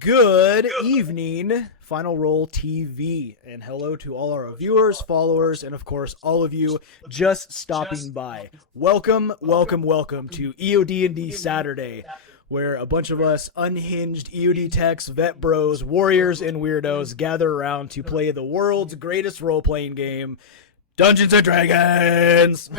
Good evening, Final Roll TV, and hello to all our viewers, followers, and of course, all of you just stopping by. Welcome to EODD Saturday, where a bunch of us unhinged EOD techs, vet bros, warriors, and weirdos gather around to play the world's greatest role-playing game, Dungeons and Dragons!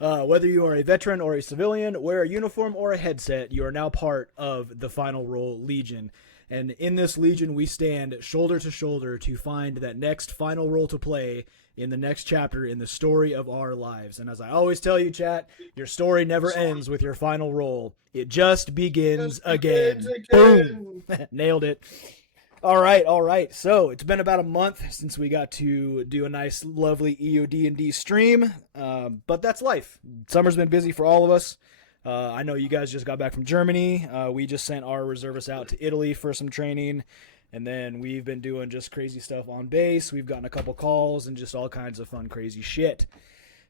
Whether you are a veteran or a civilian, wear a uniform or a headset, you are now part of the Final Roll Legion. And in this Legion, we stand shoulder to shoulder to find that next final role to play in the next chapter in the story of our lives. And as I always tell you, chat, your story never ends with your final roll. It just begins again. Boom! Nailed it. All right. So it's been about a month since we got to do a nice, lovely EOD&D stream, but that's life. Summer's been busy for all of us. I know you guys just got back from Germany. We just sent our reservists out to Italy for some training, and then we've been doing just crazy stuff on base. We've gotten a couple calls and just all kinds of fun, crazy shit.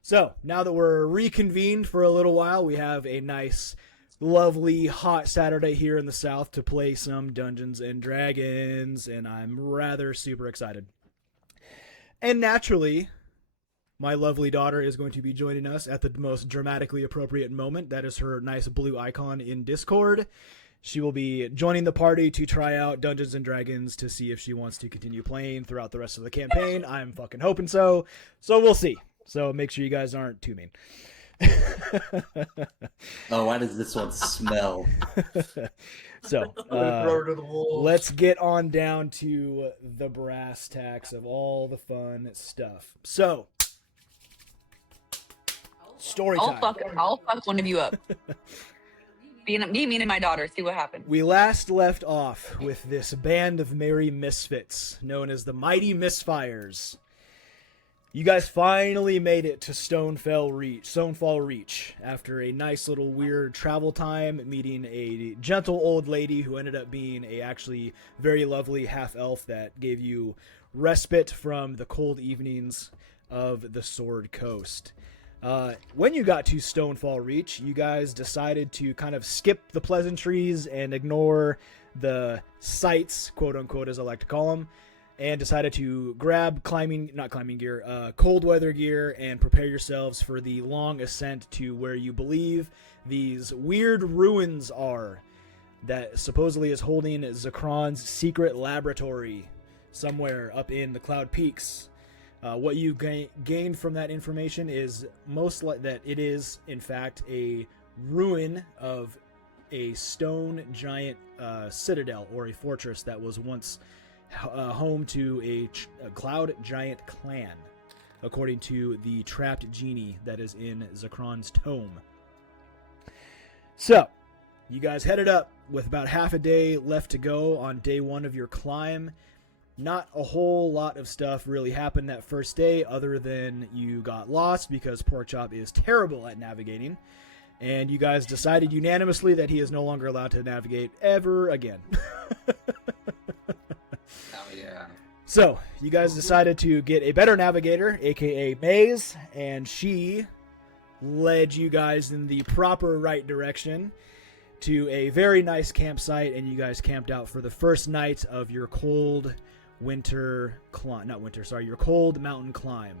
So now that we're reconvened for a little while, we have a nice, lovely hot Saturday here in the South to play some Dungeons and Dragons, and I'm rather super excited. And naturally, my lovely daughter is going to be joining us at the most dramatically appropriate moment. That is her nice blue icon in Discord. She will be joining the party to try out Dungeons and Dragons to see if she wants to continue playing throughout the rest of the campaign. I'm fucking hoping so. So we'll see. So make sure you guys aren't too mean. Oh, why does this one smell? So let's get on down to the brass tacks of all the fun stuff. So story time. I'll fuck one of you up. Me and my daughter. See what happens. We last left off with this band of merry misfits known as the Mighty Misfires. You guys finally made it to Stonefall Reach after a nice little weird travel time, meeting a gentle old lady who ended up being a actually very lovely half-elf that gave you respite from the cold evenings of the Sword Coast. When you got to Stonefall Reach, you guys decided to kind of skip the pleasantries and ignore the sights, quote-unquote, as I like to call them, and decided to grab cold weather gear and prepare yourselves for the long ascent to where you believe these weird ruins are that supposedly is holding Zikran's secret laboratory somewhere up in the Cloud Peaks. What you gained from that information is that it is, in fact, a ruin of a stone giant citadel or a fortress that was once home to a cloud giant clan, according to the trapped genie that is in Zikran's tome. So, you guys headed up with about half a day left to go on day one of your climb. Not a whole lot of stuff really happened that first day other than you got lost because Porkchop is terrible at navigating, and you guys decided unanimously that he is no longer allowed to navigate ever again. Yeah. So, you guys decided to get a better navigator, aka Maze, and she led you guys in the proper right direction to a very nice campsite, and you guys camped out for the first night of your cold your cold mountain climb.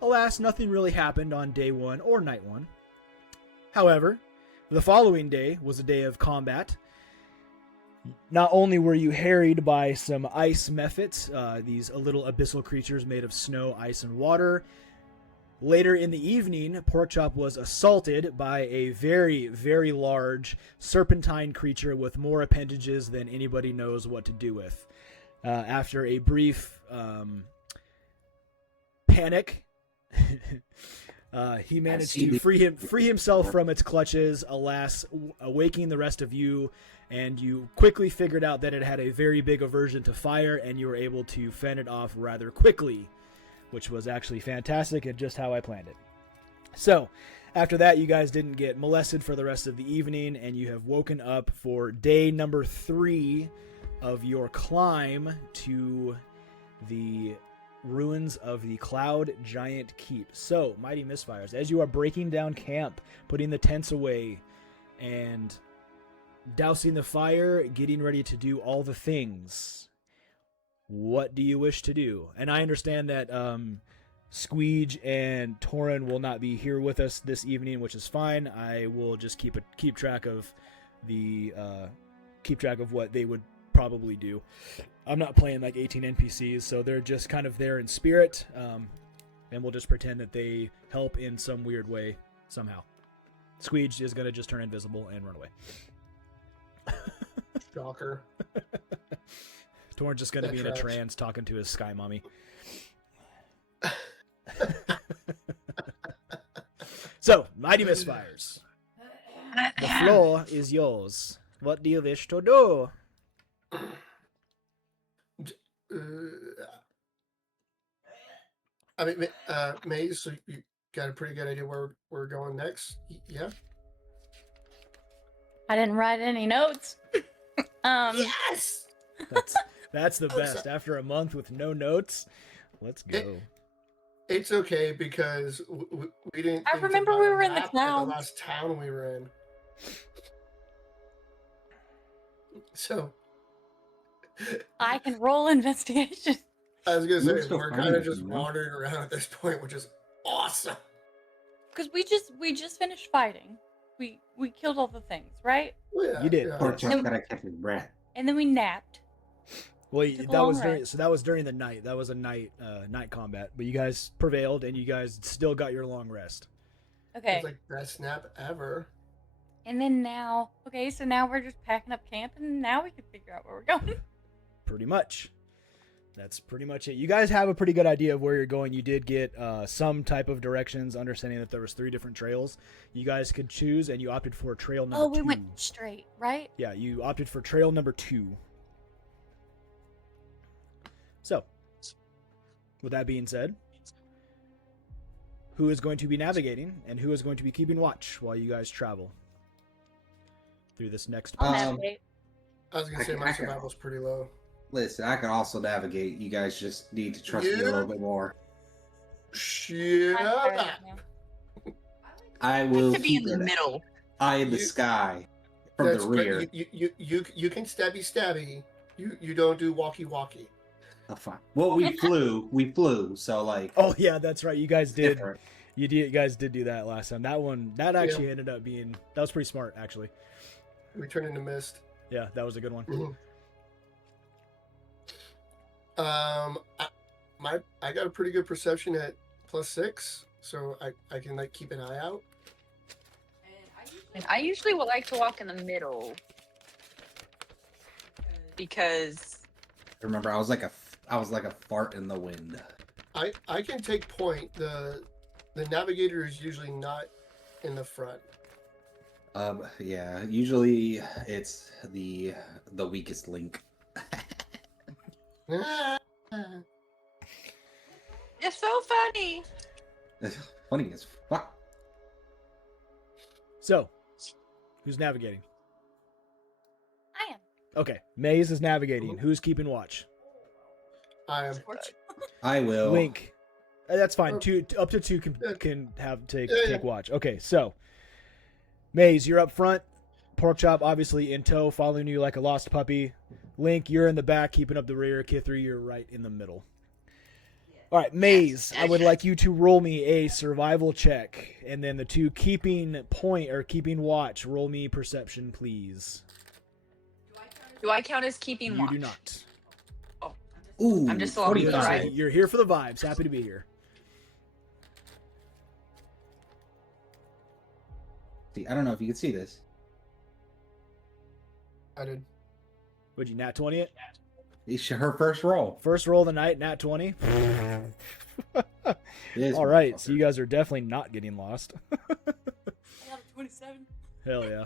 Alas, nothing really happened on day one or night one. However, the following day was a day of combat. Not only were you harried by some ice mephits, these little abyssal creatures made of snow, ice, and water. Later in the evening, Porkchop was assaulted by a very, very large serpentine creature with more appendages than anybody knows what to do with. After a brief panic, he managed to free himself from its clutches, alas, awaking the rest of you. And you quickly figured out that it had a very big aversion to fire, and you were able to fend it off rather quickly, which was actually fantastic and just how I planned it. So, after that, you guys didn't get molested for the rest of the evening, and you have woken up for day number 3 of your climb to the ruins of the Cloud Giant Keep. So, Mighty Misfires, as you are breaking down camp, putting the tents away, and dousing the fire, getting ready to do all the things. What do you wish to do? And I understand that Squeege and Torin will not be here with us this evening, which is fine. I will just keep track of what they would probably do. I'm not playing like 18 NPCs, so they're just kind of there in spirit, and we'll just pretend that they help in some weird way somehow. Squeege is going to just turn invisible and run away. Shocker. Torin's just going to That be in a tracks. trance talking to his sky mommy. So, Mighty Misfires. The floor is yours. What do you wish to do? I mean, Maze, so you got a pretty good idea where we're going next? Yeah? I didn't write any notes. Yes! That's the best. After a month with no notes, let's go. It's okay because we didn't. I think to remember buy we a were in the map at clouds. last town we were in. So I can roll investigation. I was gonna You're say still we're finding kind of it, just you know? wandering around at this point, which is awesome. Because we just finished fighting. We killed all the things, right? Well, yeah, You did. yeah. Poor Chuck gotta catch his breath. And then we napped. Well, Took a that long was during, rest. so that was during the night. That was a night combat, but you guys prevailed and you guys still got your long rest. Okay. It's like best snap ever. And then now, okay, so now we're just packing up camp, and now we can figure out where we're going. Pretty much. That's pretty much it. You guys have a pretty good idea of where you're going. You did get some type of directions, understanding that there was 3 different trails you guys could choose, and you opted for trail number 2. Oh, we went straight, right? Yeah, you opted for trail number 2. So, with that being said, who is going to be navigating and who is going to be keeping watch while you guys travel through this next I'll Um, navigate. I was gonna say my survival's pretty low. Listen, I can also navigate. You guys just need to trust me a little bit more. Shit. I'm tired right now. I I will like to be in keep the it middle. eye in the You- sky from That's the great. rear. You can stabby. You don't do walkie. Oh, fine. Well, we flew. So like, Oh yeah, that's right. You guys did. different. You guys did do that last time. That actually ended up being, that was pretty smart actually. We turn into mist. Yeah, that was a good one. I got a pretty good perception at +6, so I can like keep an eye out. And I usually would like to walk in the middle because Remember, I was like a fart in the wind. I can take point. The navigator is usually not in the front. Yeah. Usually, it's the weakest link. it's so funny. It's funny as fuck. So, who's navigating? I am. Okay, Maze is navigating. Who's keeping watch? I am. I will. Link. That's fine. Oh. Up to two can take Yeah. watch. Okay, so Maze, you're up front. Porkchop obviously in tow, following you like a lost puppy. Link, you're in the back, keeping up the rear. Kithri, you're right in the middle. All right, Maze, I would like you to roll me a survival check, and then the two keeping point or keeping watch, roll me perception, please. Do I count as keeping You watch? do not. Ooh, I'm just along the 45. right. You're here for the vibes. Happy to be here. See, I don't know if you can see this. I did. Would you nat 20 it? It's her first roll. First roll of the night, nat 20. This All right, so motherfucker. you guys are definitely not getting lost. I got a 27. Hell yeah.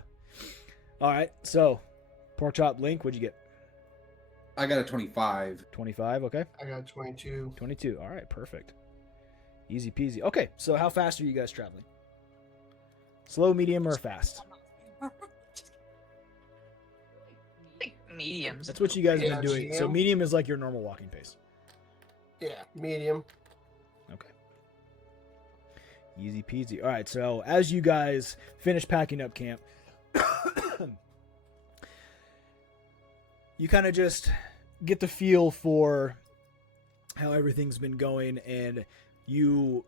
All right, so Porkchop, Link, what'd you get? I got a 25. 25, okay. I got 22. 22, all right, perfect. Easy peasy. Okay, so how fast are you guys traveling? Slow, medium, or fast? Mediums. That's what you guys have Yeah, been doing. So GM. medium is like your normal walking pace. Yeah, medium. Okay. Easy peasy. All right, so as you guys finish packing up camp, you kind of just get the feel for how everything's been going, and you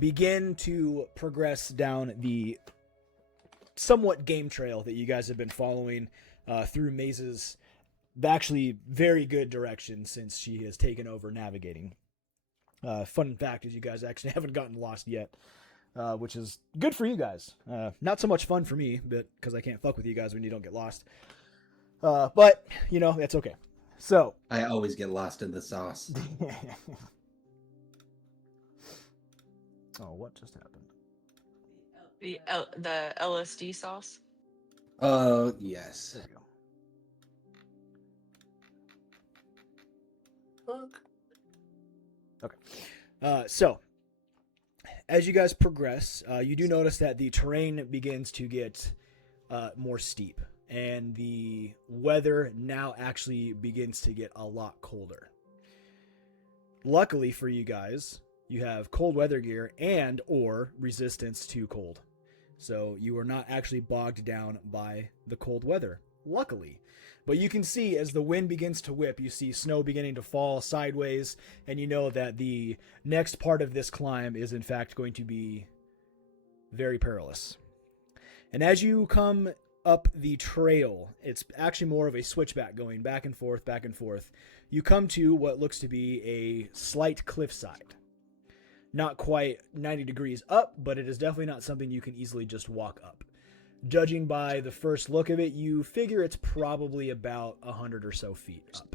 begin to progress down the somewhat game trail that you guys have been following through Maze's actually very good direction since she has taken over navigating. Fun fact is you guys actually haven't gotten lost yet, which is good for you guys. Not so much fun for me, but because I can't fuck with you guys when you don't get lost. But, you know, that's okay. So. I always get lost in the sauce. Oh, what just happened? The LSD sauce. Yes. There we go. Okay. So, as you guys progress, you do notice that the terrain begins to get more steep, and the weather now actually begins to get a lot colder. Luckily for you guys, you have cold weather gear and or resistance to cold. So you are not actually bogged down by the cold weather, luckily. But you can see as the wind begins to whip, you see snow beginning to fall sideways, and you know that the next part of this climb is in fact going to be very perilous. And as you come up the trail, it's actually more of a switchback going back and forth, back and forth. You come to what looks to be a slight cliffside. Not quite 90 degrees up, but it is definitely not something you can easily just walk up. Judging by the first look of it, you figure it's probably about 100 or so feet up.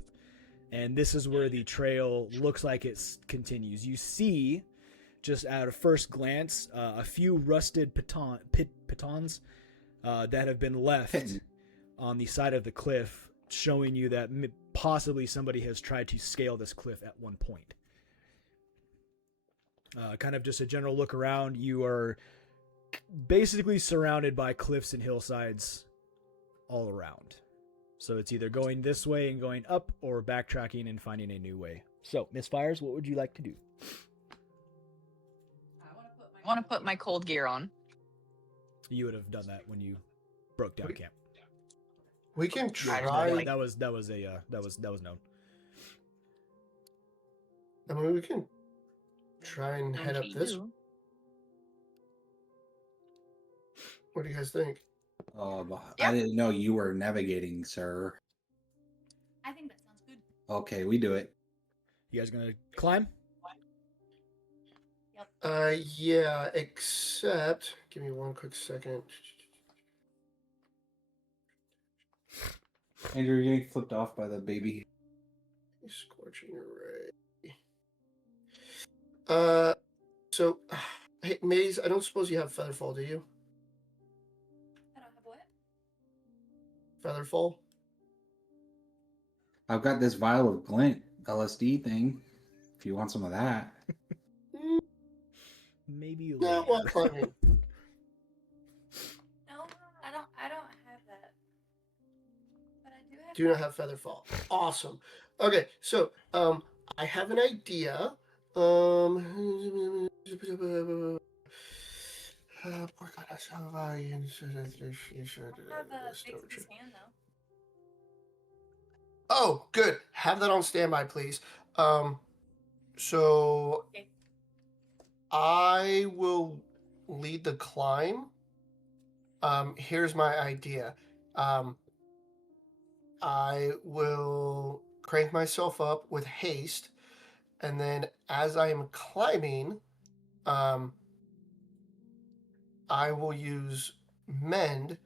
And this is where the trail looks like it continues. You see, just at a first glance, a few rusted pitons that have been left on the side of the cliff, showing you that possibly somebody has tried to scale this cliff at one point. Kind of just a general look around, you are basically surrounded by cliffs and hillsides all around. So it's either going this way and going up, or backtracking and finding a new way. So, Misfires, what would you like to do? I want to put my cold gear on. You would have done that when you broke down camp. We can try. That was known. I mean, we can try and head up this. What do you guys think? I didn't know you were navigating, sir. I think that sounds good. Okay, we do it. You guys gonna climb? Yeah, except give me one quick second. Andrew, you're getting flipped off by the baby. Scorching ray. So, hey, Maze, I don't suppose you have Featherfall, do you? I don't have what? Featherfall? I've got this vial of glint LSD thing. If you want some of that. Maybe later. No, well, climbing. No, I don't have that. But I do have. Do not have Featherfall. Awesome. Okay, so I have an idea. I have a Bixby's hand though. Oh, good. Have that on standby, please. So Okay. I will lead the climb. Here's my idea. I will crank myself up with haste, and then as I am climbing, I will use mend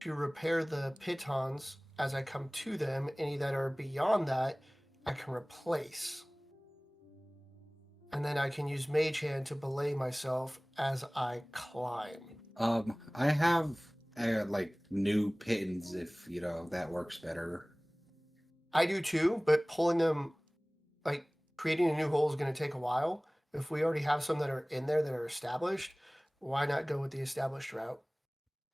to repair the pitons as I come to them. Any that are beyond that, I can replace. And then I can use Mage Hand to belay myself as I climb. I have like new pitons if that works better. I do too, but pulling them, like creating a new hole is going to take a while. If we already have some that are in there that are established, why not go with the established route?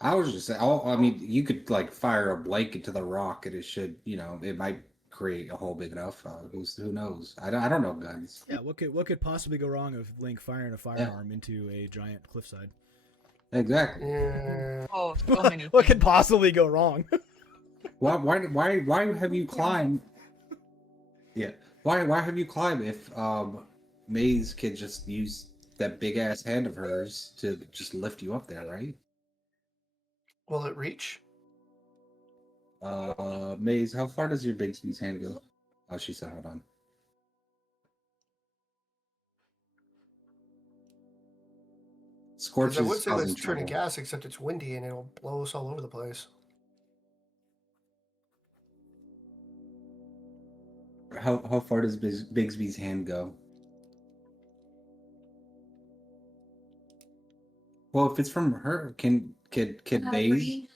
I was just saying, I mean, you could like fire a blanket to the rock and it should, it might create a hole big enough. Who knows? I don't know guns. Yeah, what could possibly go wrong if Link firing a firearm into a giant cliffside? Exactly. Yeah. Oh, so many. What could possibly go wrong? Why have you climbed? Yeah. Why have you climbed if Maze could just use that big ass hand of hers to just lift you up there, right? Will it reach? Maze, how far does your Bigsby's hand go? Oh, she said, hold on. Because Scorch I would is say let's causing turn to trouble. gas, except it's windy and it'll blow us all over the place. How far does Bigsby's hand go? Well, if it's from her, can Maze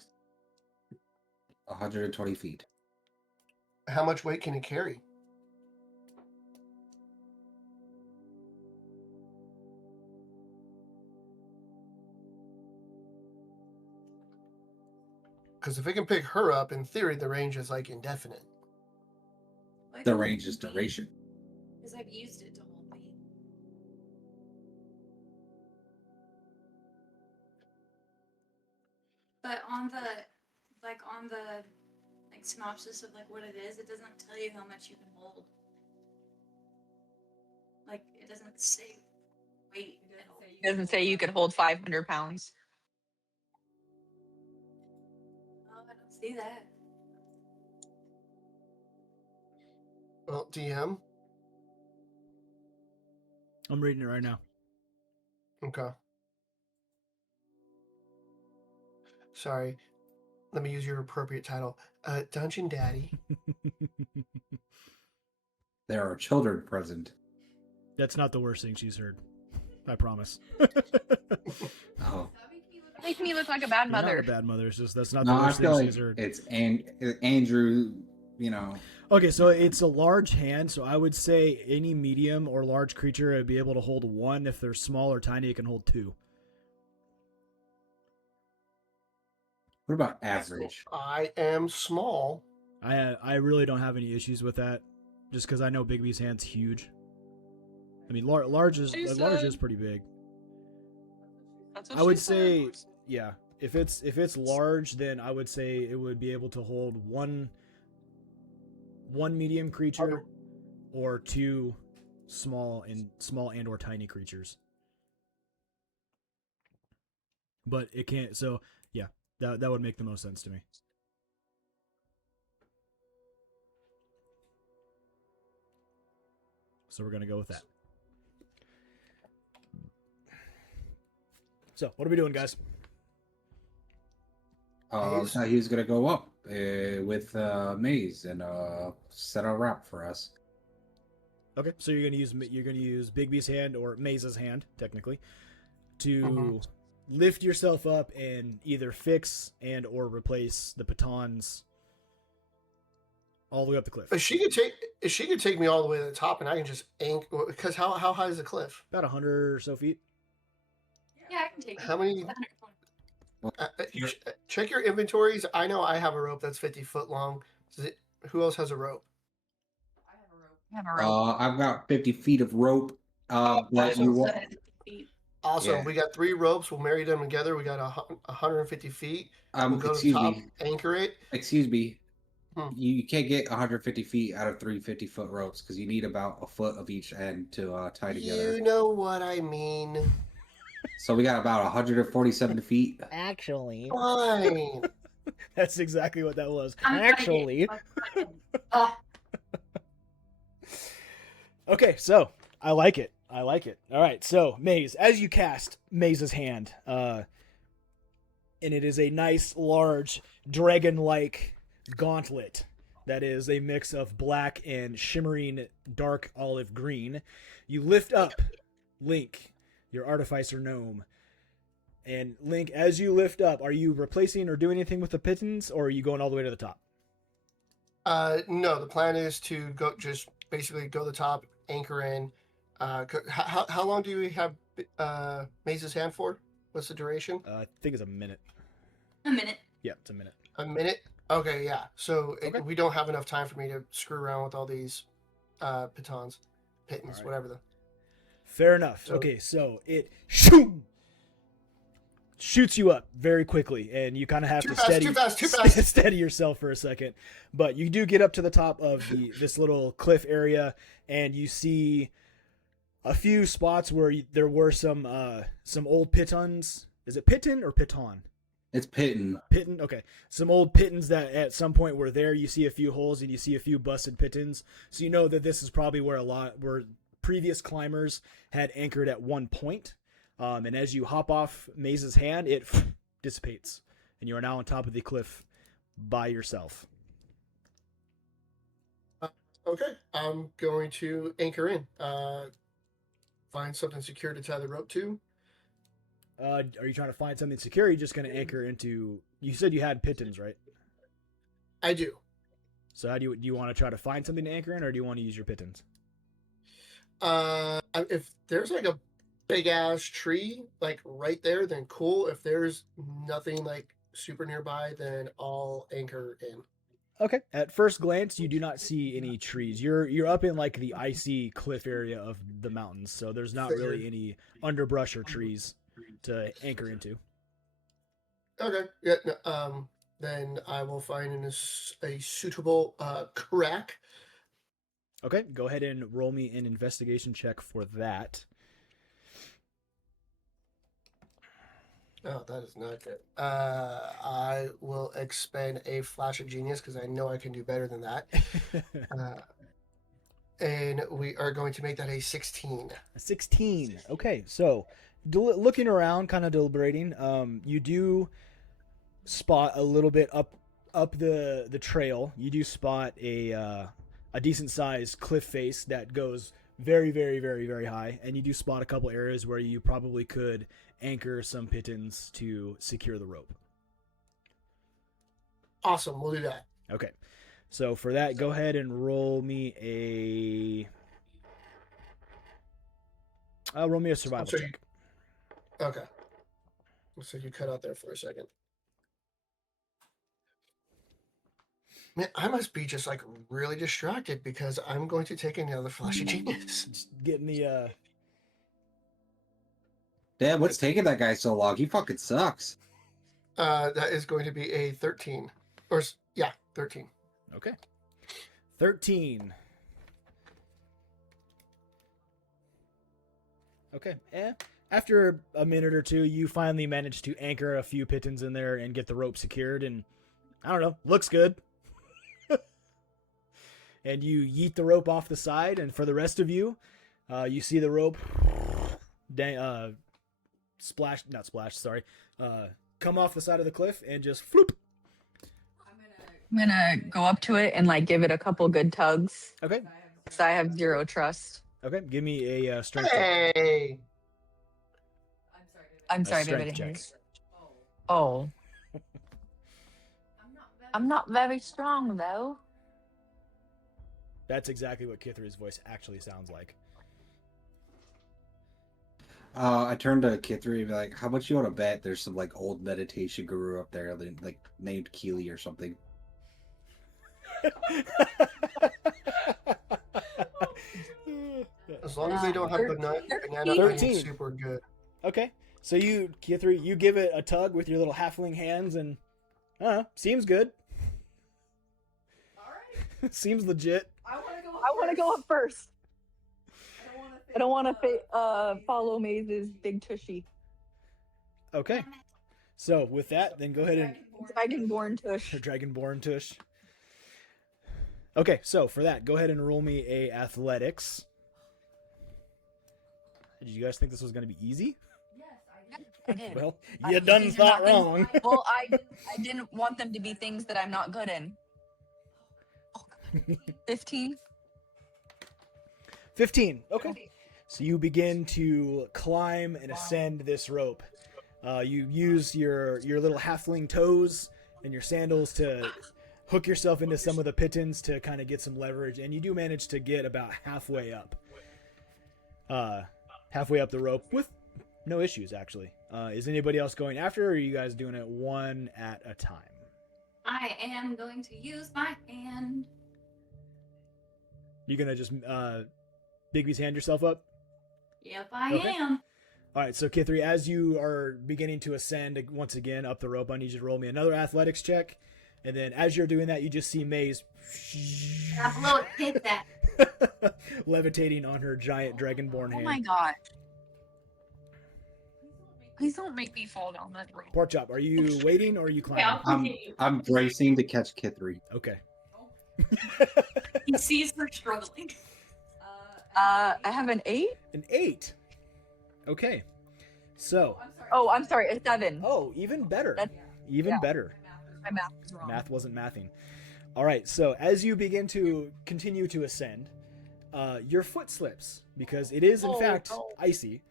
120 feet? How much weight can it carry? Because if it can pick her up, in theory, the range is like indefinite. The range is duration. Because I've used it to hold me. But on the synopsis of like what it is, it doesn't tell you how much you can hold. Like it doesn't say weight. It doesn't say you could hold 500 pounds. Oh, I don't see that. Well, DM. I'm reading it right now. Okay. Sorry. Let me use your appropriate title. Dungeon Daddy. There are children present. That's not the worst thing she's heard. I promise. Oh. Make me look like a bad You're mother. not a bad mother. It's just that's not No, the I worst feel thing like she's heard. it's Andrew, you know. Okay, so it's a large hand, so I would say any medium or large creature would be able to hold one. If they're small or tiny, it can hold two. What about average? I am small. I really don't have any issues with that, just because I know Big B's hand's huge. I mean, large is pretty big. That's what I would she say, said. yeah. If it's large, then I would say it would be able to hold one medium creature, or two small and or tiny creatures. But it can't. So yeah, that would make the most sense to me. So we're gonna go with that. So what are we doing, guys? So he's gonna go up with Maze and set a route for us. Okay, so you're gonna use Big B's hand or Maze's hand, technically, to lift yourself up and either fix and or replace the pitons all the way up the cliff. If she could take me all the way to the top, and I can just because how high is the cliff? About 100 or so feet. Yeah, I can take it. How many? 120. Check your inventories. I know I have a rope that's 50 foot long. Who else has a rope? I have a rope. I have a rope. I've got 50 feet of rope. But that's you what wa- Awesome. Yeah. We got 3 ropes. We'll marry them together. We got 150 feet. We'll go to the excuse top, me. anchor it. Excuse me. Hmm. You can't get 150 feet out of 3 50-foot ropes because you need about a foot of each end to tie together. You know what I mean. So we got about 147 feet. Actually, Fine. that's exactly what that was. I'm Actually, Oh, okay, so I like it. All right, so Maze, as you cast Maze's hand, and it is a nice, large, dragon-like gauntlet that is a mix of black and shimmering dark olive green. You lift up Link, your artificer gnome. And Link, as you lift up, are you replacing or doing anything with the pitons, or are you going all the way to the top? No, the plan is to just basically go to the top, anchor in. How long do you have Maze's hand for? What's the duration? I think it's a minute. a minute. Yeah, it's a minute. A minute? Okay, yeah. So Okay. we don't have enough time for me to screw around with all these pitons, Alright. whatever. Fair enough. So- Okay, so it shoo, shoots you up very quickly, and you kind of have Too to fast, too fast. steady yourself for a second. But you do get up to the top of this little cliff area, and you see a few spots where there were some old pitons. Is it piton or piton? It's pitting. Piton? Okay. Some old pitons that at some point were there. You see a few holes and you see a few busted pitons. So you know that this is probably where previous climbers had anchored at one point. And as you hop off Maze's hand, it dissipates. And you are now on top of the cliff by yourself. Okay, I'm going to anchor in. Find something secure to tie the rope to. Are you trying to find something secure? Or are you just going to anchor into... You said you had pitons, right? I do. So how do you want to try to find something to anchor in, or do you want to use your pitons? If there's like a big ass tree like right there, then cool. If there's nothing like super nearby, then I'll anchor in. Okay. At first glance, you do not see any trees. You're up in like the icy cliff area of the mountains, so there's not really any underbrush or trees to anchor into. Okay. Yeah. No, then I will find a suitable crack. Okay. Go ahead and roll me an investigation check for that. Oh, that is not good. I will expend a flash of genius because I know I can do better than that. And we are going to make that a 16. A 16. Okay. So looking around, kind of deliberating, you do spot a little bit up the trail. You do spot a decent sized cliff face that goes very, very, very, very high, and you do spot a couple areas where you probably could anchor some pitons to secure the rope. Awesome, we'll do that. Okay, so for that, go ahead and roll me a survival check. Okay. So you cut out there for a second. Man, I must be just like really distracted because I'm going to take another flash of genius. Just getting the Dad, what's taking that guy so long? He fucking sucks. That is going to be a 13. 13. Okay. 13. Okay. After a minute or two, you finally manage to anchor a few pitons in there and get the rope secured, and I don't know, looks good. And you yeet the rope off the side, and for the rest of you, you see the rope come off the side of the cliff and just floop. I'm gonna go up to it and like give it a couple good tugs. Okay. Because I have 0 trust. Okay. Give me a strength check. Hey! I'm sorry, strength baby. check. Oh. I'm not very strong though. That's exactly what Kithri's voice actually sounds like. I turned to Kithri and be like, how much you want to bet there's some like old meditation guru up there like named Keely or something? As long as they don't have banana, 13. it's super good. Okay. So Kithri, you give it a tug with your little halfling hands and seems good. Alright. Seems legit. I I want to go up first. I don't want to follow Maze's big tushy. Okay. So with that, then go ahead and Dragonborn tush. Dragonborn tush. Okay, so for that, go ahead and roll me a athletics. Did you guys think this was going to be easy? I did. Well, you done thought wrong. Well, I didn't want them to be things that I'm not good in. 15. 15. Okay. So you begin to climb and ascend this rope. You use your little halfling toes and your sandals to hook yourself into some of the pitons to kind of get some leverage, and you do manage to get about halfway up. Halfway up the rope with no issues, actually. Is anybody else going after, or are you guys doing it one at a time? I am going to use my hand. You gonna just Bigby's hand yourself up? Yep, I Okay. am. All right, so Kithri, as you are beginning to ascend once again up the rope, I need you to roll me another athletics check. And then as you're doing that, you just see Maze That little kid that. levitating on her giant dragonborn Oh hand. my gosh. Please don't make me fall down that rope. Porkchop, are you waiting or are you Okay, I'll climbing? continue. I'm bracing to catch Kithri. Okay. He sees her struggling. I have an 8. An 8. Okay. So, Oh, I'm sorry, a 7. oh, even better. That's- Even yeah. better. My math is wrong. Math wasn't mathing. All right, so as you begin to continue to ascend, your foot slips because it is in Oh, fact no. icy,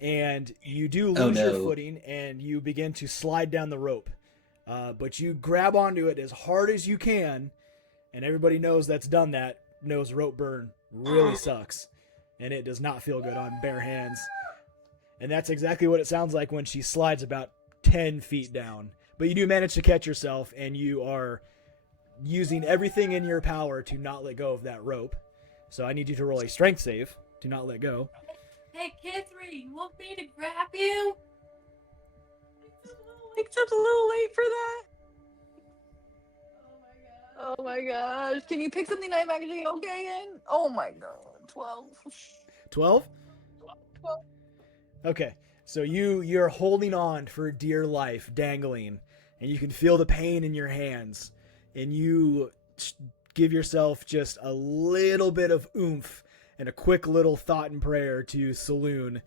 and you do lose Oh, your no. footing and you begin to slide down the rope. But you grab onto it as hard as you can, and everybody knows that's done that, knows rope burn really sucks, and it does not feel good on bare hands. And that's exactly what it sounds like when she slides about 10 feet down. But you do manage to catch yourself, and you are using everything in your power to not let go of that rope. So I need you to roll a strength save to not let go. Hey, Kithri, you want me to grab you? It's just a little late for that. Oh my gosh. Can you pick something I'm actually okay in? Oh my god. 12. 12? Okay. So you're holding on for dear life, dangling, and you can feel the pain in your hands, and you give yourself just a little bit of oomph and a quick little thought and prayer to Saloon,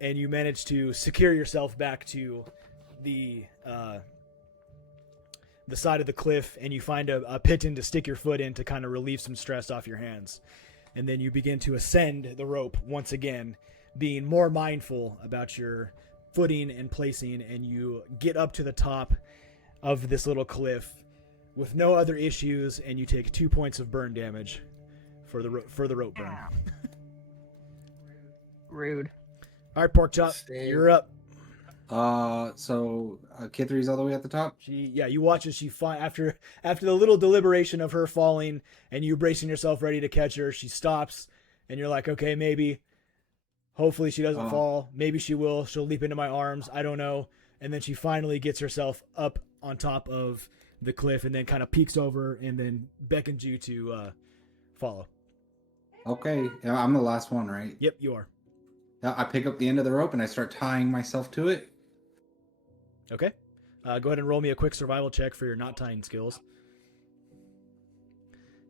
and you manage to secure yourself back to the side of the cliff, and you find a piton to stick your foot in to kind of relieve some stress off your hands. And then you begin to ascend the rope once again, being more mindful about your footing and placing, and you get up to the top of this little cliff with no other issues, and you take 2 points of burn damage for the rope burn. Rude. All right, Porkchop, Same. you're up. So Kithri's all the way at the top. You watch as she after the little deliberation of her falling and you bracing yourself ready to catch her, she stops, and you're like, okay, maybe. Hopefully she doesn't fall. Maybe she will. She'll leap into my arms. I don't know. And then she finally gets herself up on top of the cliff and then kind of peeks over and then beckons you to follow. Okay, yeah, I'm the last one, right? Yep, you are. I pick up the end of the rope and I start tying myself to it. Okay. Go ahead and roll me a quick survival check for your knot tying skills.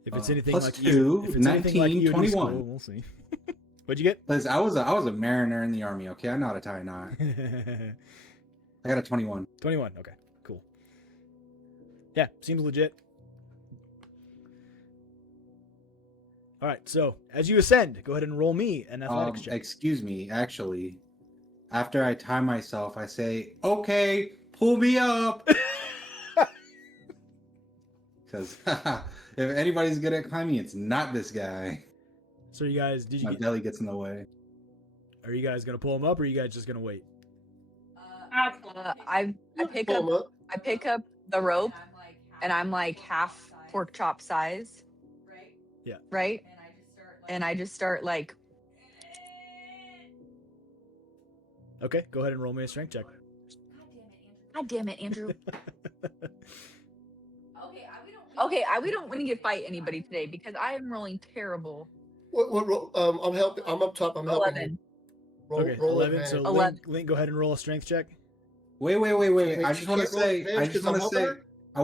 If it's anything plus like 2, if it's anything like 19, EOD 21. school, we'll see. What'd you get? Liz, I was a mariner in the army. Okay, I know how to tie a knot. I got a 21. 21. Okay, cool. Yeah, seems legit. All right, so as you ascend, go ahead and roll me an athletics check. Excuse me, actually. After I tie myself, I say, "Okay, pull me up." Because if anybody's good at climbing, it's not this guy. So you guys, did you My get? belly gets in the way. Are you guys gonna pull him up, or are you guys just gonna wait? I pick Pull 'em up up. I pick up the rope and I'm like half pork chop size. Yeah. Right? And I just start like Okay, go ahead and roll me a strength check. God damn it, Andrew. Okay, we don't want to fight anybody today because I am rolling terrible. What I'm helping. I'm up top. I'm helping. 11. You. Roll, Okay, roll 11. So advantage. 11. Link, go ahead and roll a strength check. Wait. Wait, I she just want to can't roll say, advantage 'cause I'm helping her? I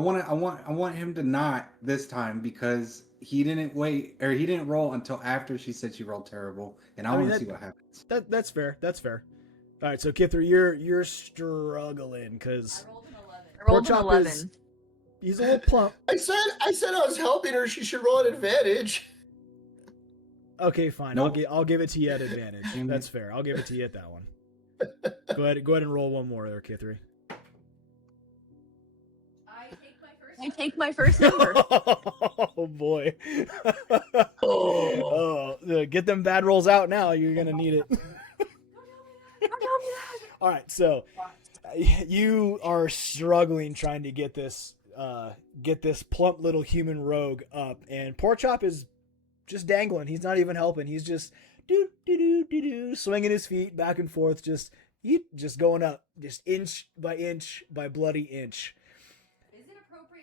want him to not this time because he didn't wait or he didn't roll until after she said she rolled terrible, and I I mean, want to that- see what happens. That's fair. That's fair. All right, so Kithra, you're struggling because I rolled an Porkchop 11. is he's a little plump. I said I was helping her. She should roll an advantage. Okay, fine. Nope. I'll give it to you at advantage. Damn it. That's fair. I'll give it to you at that one. Go ahead and roll one more there, Kithri. I take my first number. Oh boy. Oh, get them bad rolls out now. You're gonna need it. Don't tell me that. All right, so you are struggling trying to get this plump little human rogue up, and Porkchop is just dangling. He's not even helping. He's just swinging his feet back and forth, just going up, just inch by bloody inch.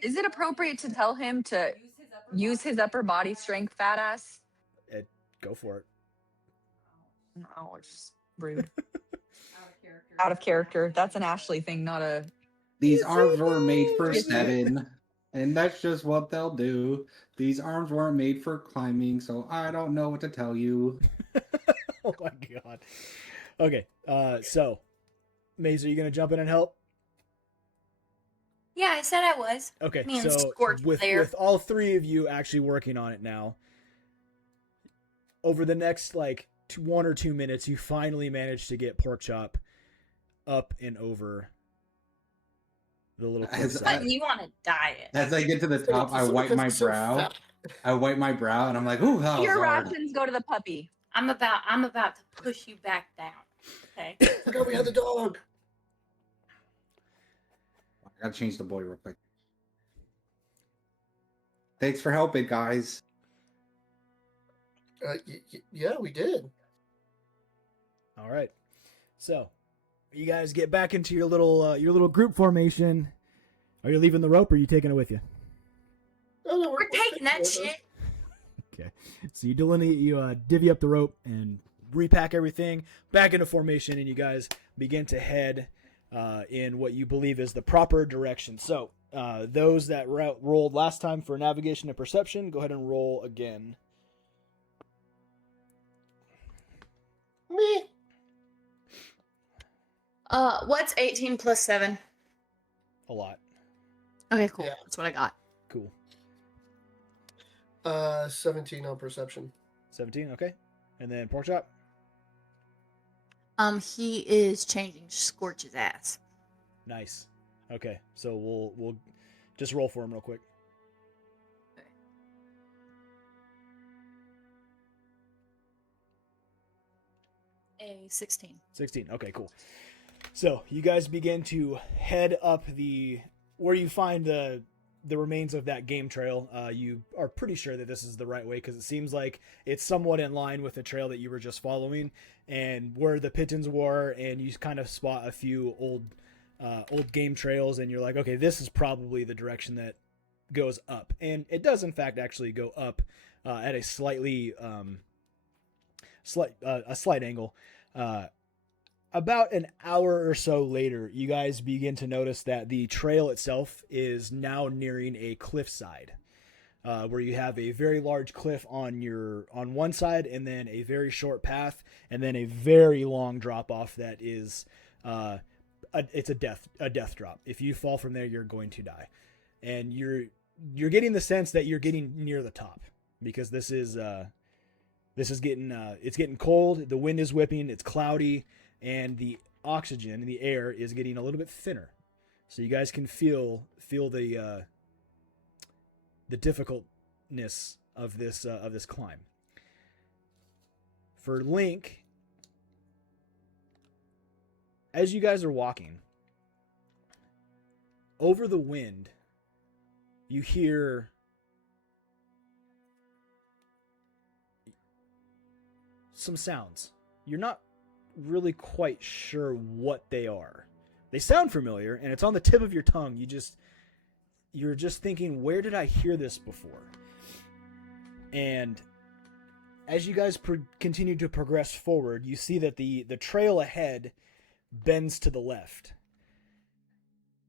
Is it appropriate to tell him to use his upper body strength, fat ass? Go for it. No, it's just rude. Out of character. That's an Ashley thing, not a. These arms were made for 7, and that's just what they'll do. These arms weren't made for climbing, so I don't know what to tell you. Oh my god. Okay, so, Maze, are you gonna jump in and help? Yeah, I said I was. Okay, Me and so Scorch there. with all 3 of you actually working on it now, over the next, 1 or 2 minutes, you finally manage to get Porkchop up and over the little cliffside. You want to diet. As I get to the top, I wipe my brow. I wipe my brow, and I'm like, "Ooh, that was Your hard." rations go to the puppy. I'm about to push you back down. Okay. I forgot we had the dog. I gotta change the boy real quick. Thanks for helping, guys. Yeah, we did. All right, so you guys get back into your little group formation. Are you leaving the rope, or are you taking it with you? Oh, no, We're taking that shit. Okay, so you divvy up the rope and repack everything back into formation, and you guys begin to head in what you believe is the proper direction. So those that rolled last time for navigation and perception, go ahead and roll again. Me. What's 18 plus 7? A lot. Okay, cool. Yeah. That's what I got. Cool. 17 on perception. 17, okay. And then Porkchop? He is changing Scorch's ass. Nice. Okay, so we'll just roll for him real quick. A 16. 16. Okay, cool. So you guys begin to head up where you find the remains of that game trail. You are pretty sure that this is the right way because it seems like it's somewhat in line with the trail that you were just following and where the pigeons were, and you kind of spot a few old game trails, and you're like, okay, this is probably the direction that goes up. And it does in fact actually go up at a slight angle. About an hour or so later, you guys begin to notice that the trail itself is now nearing a cliffside, where you have a very large cliff on one side, and then a very short path, and then a very long drop off that is it's a death drop. If you fall from there, you're going to die, and you're getting the sense that you're getting near the top because this is getting it's getting cold. The wind is whipping. It's cloudy. And the oxygen in the air is getting a little bit thinner, so you guys can feel the difficultness of this climb. For Link, as you guys are walking over the wind, you hear some sounds. You're not really quite sure what they are. They sound familiar, and it's on the tip of your tongue. You're just thinking, where did I hear this before? And as you guys continue to progress forward, you see that the trail ahead bends to the left.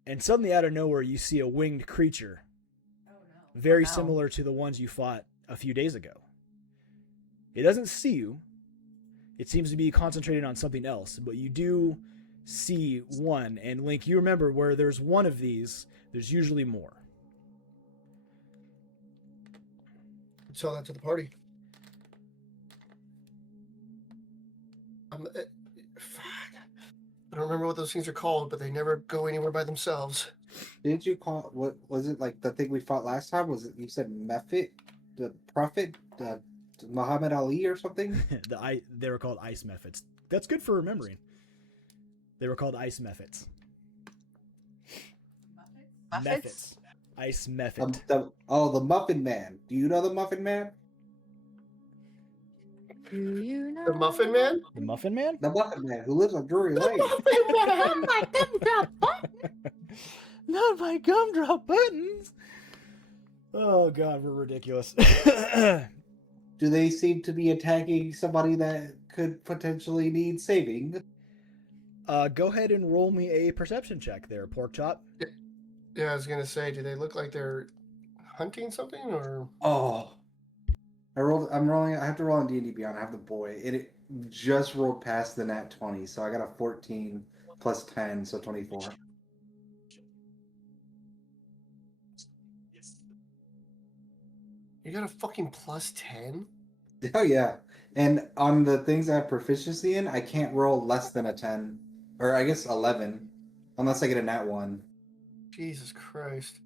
And suddenly out of nowhere, you see a winged creature. Very similar to the ones you fought a few days ago. It doesn't see you. It seems to be concentrated on something else, but you do see one. And Link, you remember where there's one of these, there's usually more. Tell that to the party. Fuck. I don't remember what those things are called, but they never go anywhere by themselves. Didn't you call what was it like the thing we fought last time? Was it you said Mephit, the Prophet, the Muhammad Ali or something? They were called ice methods. That's good for remembering. They were called ice methods. Methods. Ice method. The Muffin Man. Do you know the Muffin Man? Do you know? The Muffin Man? The Muffin Man? The Muffin Man who lives on Drury Lane. Not my gumdrop buttons. Oh god, we're ridiculous. Do they seem to be attacking somebody that could potentially need saving? Go ahead and roll me a perception check there, pork chop. Yeah, I was gonna say, do they look like they're hunting something or? Oh, I'm rolling. I have to roll on D&D Beyond. I have the boy. It just rolled past the nat 20, so I got a 14 plus 10, so 24. You got a fucking plus 10? Oh yeah, and on the things I have proficiency in, I can't roll less than a 10, or I guess 11, unless I get a nat 1. Jesus Christ.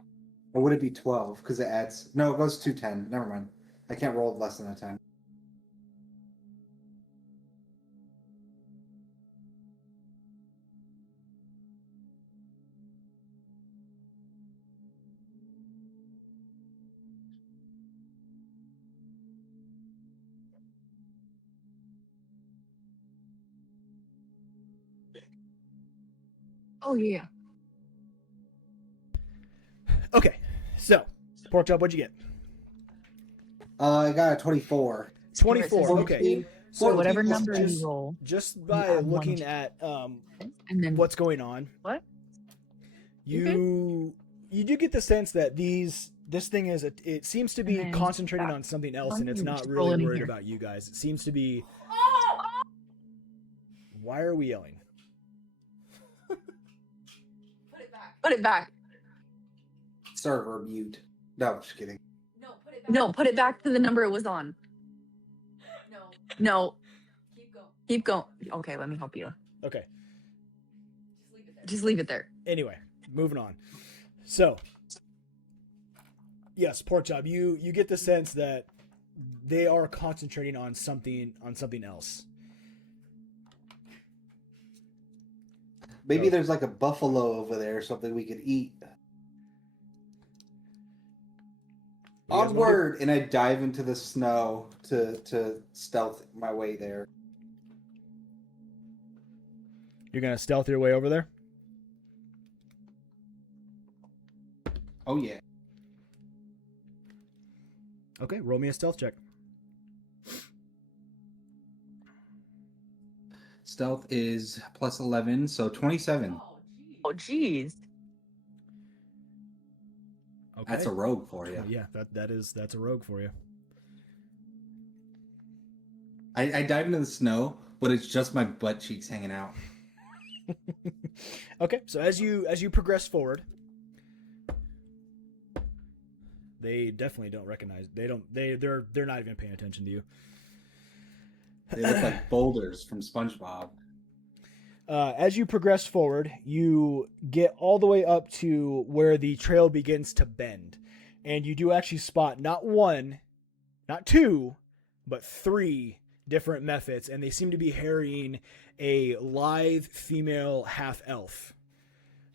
Or would it be 12? Because it adds. No, it goes to 10. Never mind. I can't roll less than a 10. Oh yeah. Okay, so pork chop, what'd you get? I got a 24. 24. Okay. So whatever 14 plus number 10. you roll, Just by add one looking to at and then what's going on, what? you do get the sense that this thing is it seems to be And then concentrating back. on something else, and it's You not just roll really it in worried here. about you guys. It seems to be. Why are we yelling? Put it back. Server mute. No, just kidding. No, put it back to the number it was on. No. Keep going. Okay, let me help you. Okay. Just leave it there. Anyway, moving on. So, yes, pork chop. You get the sense that they are concentrating on something else. Maybe there's like a buffalo over there or something we could eat. You guys wanna do- Onward! And I dive into the snow to stealth my way there. You're gonna stealth your way over there. Oh yeah. Okay, roll me a stealth check. Stealth is plus 11, so 27. Oh, jeez. Okay. That's a rogue for you. Yeah, that's a rogue for you. I dive into the snow, but it's just my butt cheeks hanging out. Okay, so as you progress forward, they definitely don't recognize. They're not even paying attention to you. They look like boulders from SpongeBob. As you progress forward, you get all the way up to where the trail begins to bend, and you do actually spot not one, not two, but three different methods, and they seem to be harrying a lithe female half-elf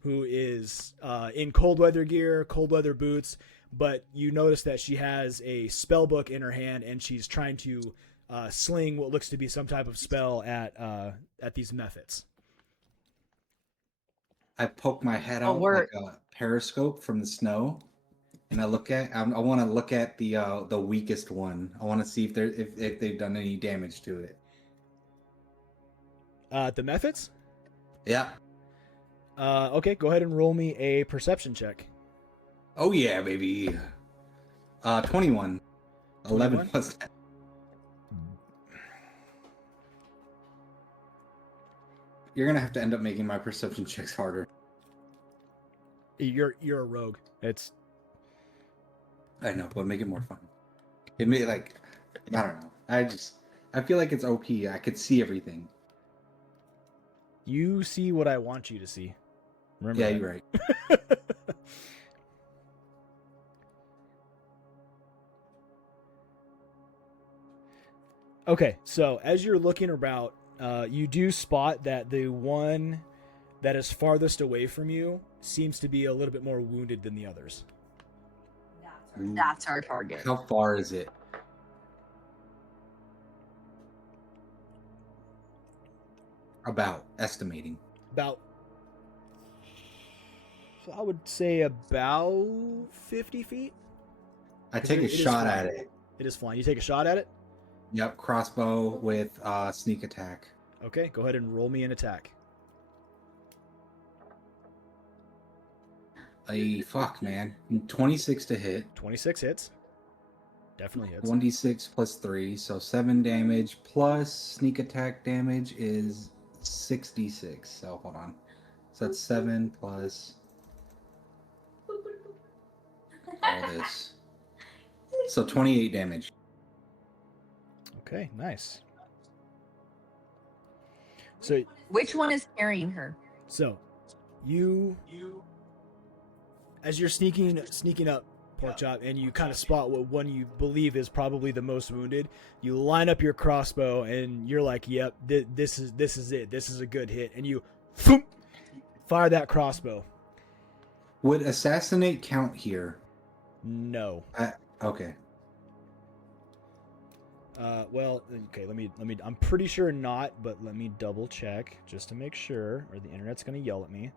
who is in cold weather gear, cold weather boots, but you notice that she has a spell book in her hand, and she's trying to sling what looks to be some type of spell at these methods. I poke my head Oh, out we're- like a periscope from the snow, and I want to look at the weakest one. I want to see if they've done any damage to it. The methods? Yeah. Okay, go ahead and roll me a perception check. Oh yeah, baby. 21. 11 21? plus 10. You're gonna have to end up making my perception checks harder. You're a rogue. It's I know, but make it more fun. It may I don't know. I feel like it's OP. I could see everything. you see what I want you to see. Remember Yeah, that. you're right. Okay, so as you're looking about, you do spot that the one that is farthest away from you seems to be a little bit more wounded than the others. That's our target. How far is it? About estimating. About, I would say about 50 feet. I take a It is shot flying. at it. It is flying. You take a shot at it? Yep, crossbow with sneak attack. Okay, go ahead and roll me an attack. Fuck, man. 26 to hit. 26 hits. Definitely hits. 1d6 plus 3, so 7 damage plus sneak attack damage is 6d6. So hold on. So that's 7 plus all this. So 28 damage. Okay, nice. So Which one is carrying her? you as you're sneaking up, Porkchop, and you kind of spot what one you believe is probably the most wounded. You line up your crossbow, and you're like, "Yep, this is it. This is a good hit." And you fire that crossbow. Would assassinate count here? No. Okay. Well, okay. Let me. I'm pretty sure not, but let me double check just to make sure, or the internet's gonna yell at me.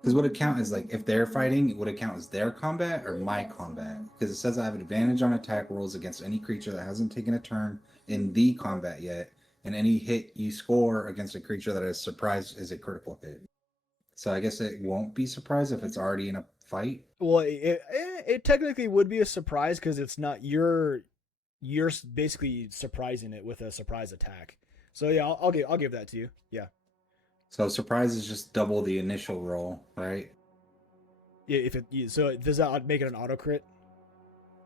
Because would it count as, like, if they're fighting, would it count as their combat or my combat? Because it says I have an advantage on attack rolls against any creature that hasn't taken a turn in the combat yet, and any hit you score against a creature that is surprised is a critical hit. So I guess it won't be surprised if it's already in a fight. Well, it technically would be a surprise because it's not you're basically surprising it with a surprise attack. So yeah, I'll give that to you. Yeah. So surprise is just double the initial roll, right? Yeah. So does that make it an auto crit?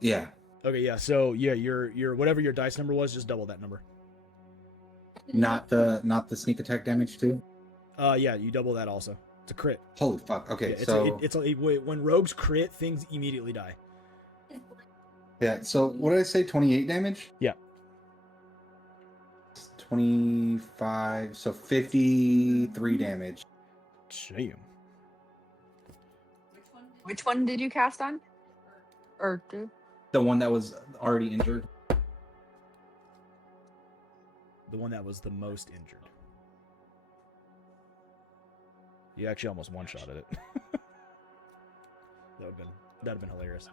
Yeah. Okay. Yeah. So yeah, your whatever your dice number was, just double that number. Not the sneak attack damage too. Yeah, you double that also. It's a crit. Holy fuck. Okay, Yeah, so when rogues crit, things immediately die. yeah. So what did I say? 28 damage. Yeah. 25. So 53 damage. Damn. Which one did you cast on? Or do? The one that was already injured. The one that was the most injured. You actually almost one-shotted it. That'd have been hilarious.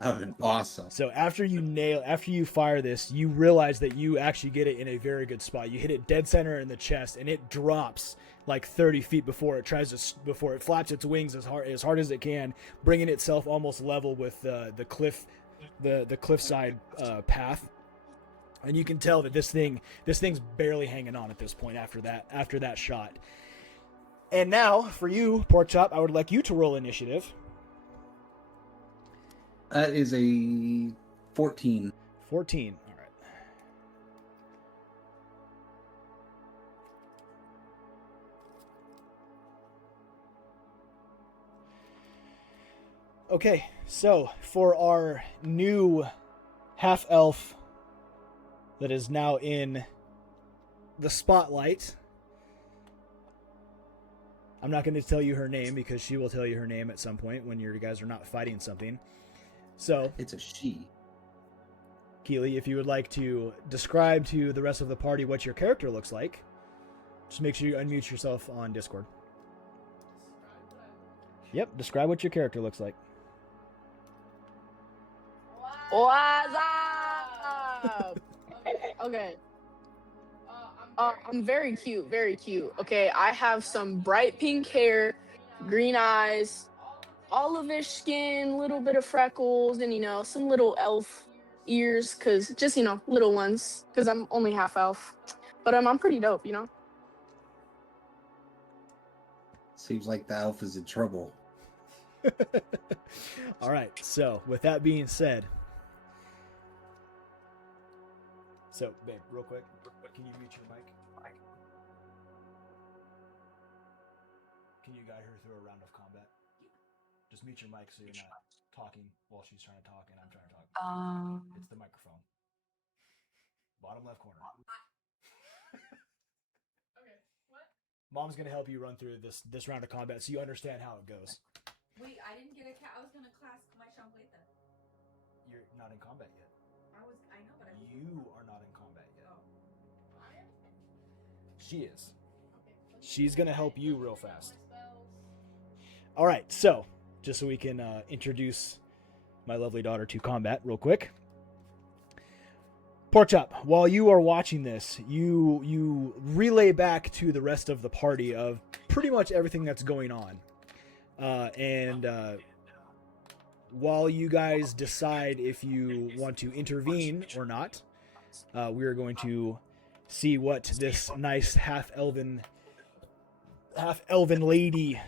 That would have been awesome. So after you fire this, you realize that you actually get it in a very good spot. You hit it dead center in the chest, and it drops like 30 feet before it flaps its wings as hard as it can, bringing itself almost level with the cliffside path. And you can tell that this thing's barely hanging on at this point after that shot. And now, for you, Porkchop, I would like you to roll initiative. That is a 14. 14. All right. Okay, so for our new half-elf that is now in the spotlight, I'm not going to tell you her name because she will tell you her name at some point when you guys are not fighting something. So, It's a she. Keely, if you would like to describe to the rest of the party what your character looks like, just make sure you unmute yourself on Discord. Yep, describe what your character looks like. What's up? Okay. I'm very cute, very cute. Okay, I have some bright pink hair, green eyes, olive-ish skin, little bit of freckles, and some little elf ears, just little ones, because I'm only half elf. But I'm pretty dope. Seems like the elf is in trouble. All right, so with that being said, babe, real quick, can you mute your mic? Can you guide her through a round of combat? Just mute your mic so you're not talking while she's trying to talk and I'm trying to talk. It's the microphone. Bottom left corner. Okay, what? Mom's gonna help you run through this round of combat so you understand how it goes. Wait, I didn't get a cat. I was gonna class my Champleta. You're not in combat yet. I know, but You are not in combat yet. She is. She's gonna help you real fast. All right, so just so we can introduce my lovely daughter to combat real quick. Porkchop, while you are watching this, you relay back to the rest of the party of pretty much everything that's going on. And while you guys decide if you want to intervene or not, we are going to see what this nice half-elven lady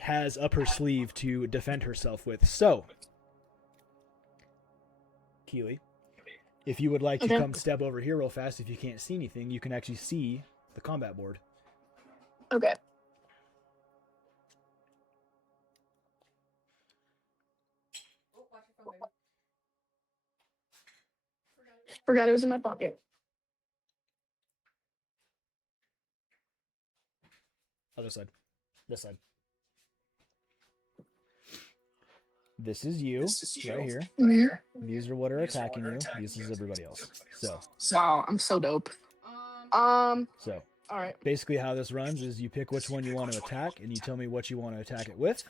has up her sleeve to defend herself with. So, Keely, if you would like to come step over here real fast, if you can't see anything, you can actually see the combat board. Okay. Forgot it was in my pocket. Other side. This side. This is you, right here. Mm-hmm. These are what are attacking you. This is everybody else. So. Wow, I'm so dope. So. All right. Basically, how this runs is you pick which one you want to attack, and you tell me what you want to attack it with,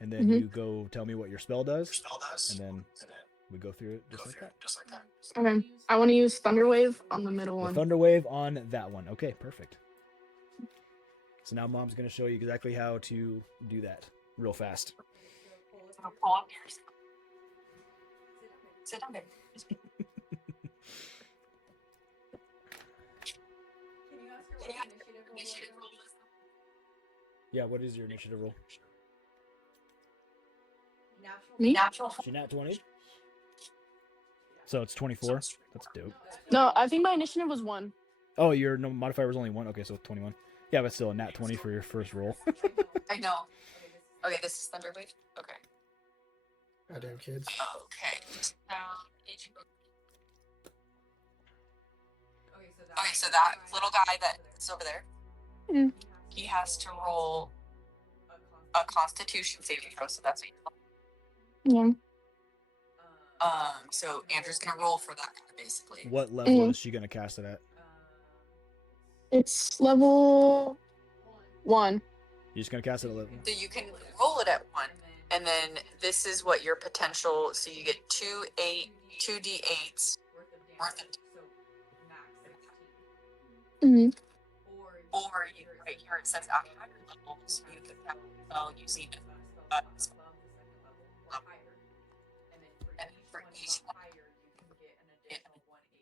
and then you go tell me what your spell does, and then we go through it just like that. Okay. I want to use Thunder Wave on the middle one. Thunder Wave on that one. Okay, perfect. So now Mom's going to show you exactly how to do that real fast. Sit down there. Can you ask her what initiative roll is? Yeah, what is your initiative roll? Me? She nat 20. So it's 24. That's dope. No, I think my initiative was 1. Oh, your no modifier was only 1. Okay, so 21. Yeah, but still a nat 20 for your first roll. I know. Okay, this is Thunder Wave. Okay. Goddamn kids. Okay. Okay, so that little guy that's over there, he has to roll a Constitution saving throw. So that's what you So Andrew's gonna roll for that guy, basically. What level is she going to cast it at? It's level 1. You're just going to cast it at 11? So you can roll it at 1, and then this is what your potential. So you get 2d8s worth of. Mm-hmm. Or you right here it says after higher levels, you can have spell using and then for each one you can get an additional 1/8 worth of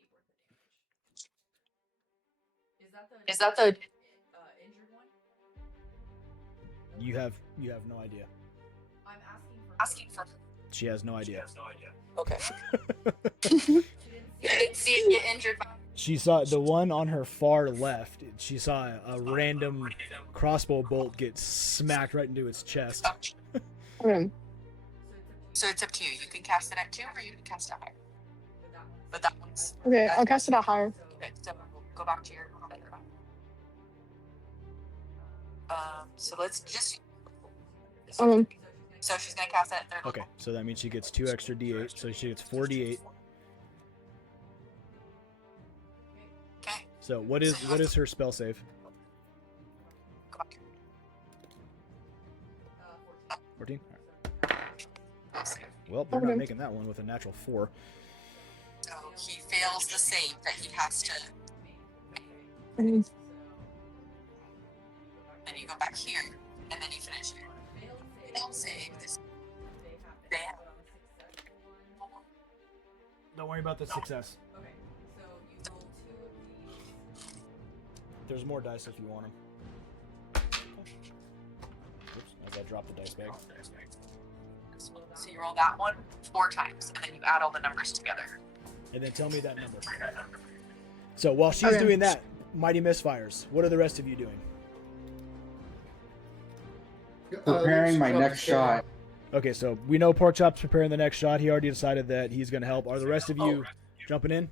damage. Is that the injured one? You have no idea. I'm asking for. She has no idea. Okay. You didn't see it get injured by. She saw the one on her far left. She saw a random crossbow bolt get smacked right into its chest. Okay. So it's up to you. You can cast it at 2 or you can cast it higher. But that one's. Okay, I'll cast it out higher. Okay, so go back to your. So let's just. So she's gonna cast that. Okay, so that means she gets 2 extra d8, so she gets 4 d8. Okay. So what is her spell save? 14. All right. Well, they're not making that one with a natural 4. So he fails the save that he has to. Mhm. Then you go back here, and then you finish it. Fail save. They have. Don't worry about the success. Okay, so you roll 2 of these. There's more dice if you want them. Oops, as I drop the dice bag. So you roll that one 4 times, and then you add all the numbers together. And then tell me that number. So while she's doing that, Mighty Misfires, what are the rest of you doing? Preparing my next shot. Okay, so we know Porkchop's preparing the next shot. He already decided that he's going to help. Are the rest of you jumping in?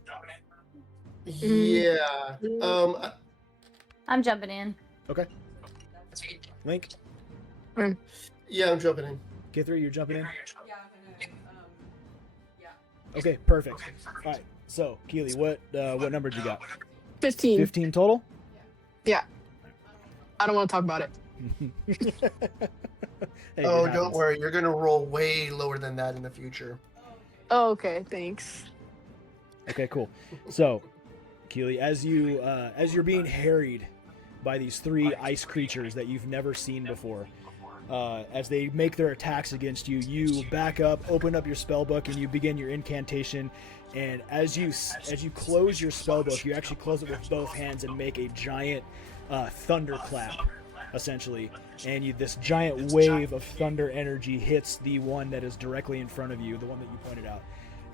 Yeah. I'm jumping in. Okay. Link? Yeah, I'm jumping in. K3, you're jumping in? Okay, perfect. All right, so Keely, what number did you got? 15. 15 total? Yeah. I don't want to talk about it. Hey, Oh, it don't happens. worry. You're gonna roll way lower than that in the future. Oh, okay, thanks. Okay, cool. So, Keely, as you're being harried by these 3 ice creatures that you've never seen before, as they make their attacks against you, you back up, open up your spell book, and you begin your incantation. And as you close your spell book, you actually close it with both hands and make a giant thunderclap, essentially. And this giant wave of thunder energy hits the one that is directly in front of you, the one that you pointed out.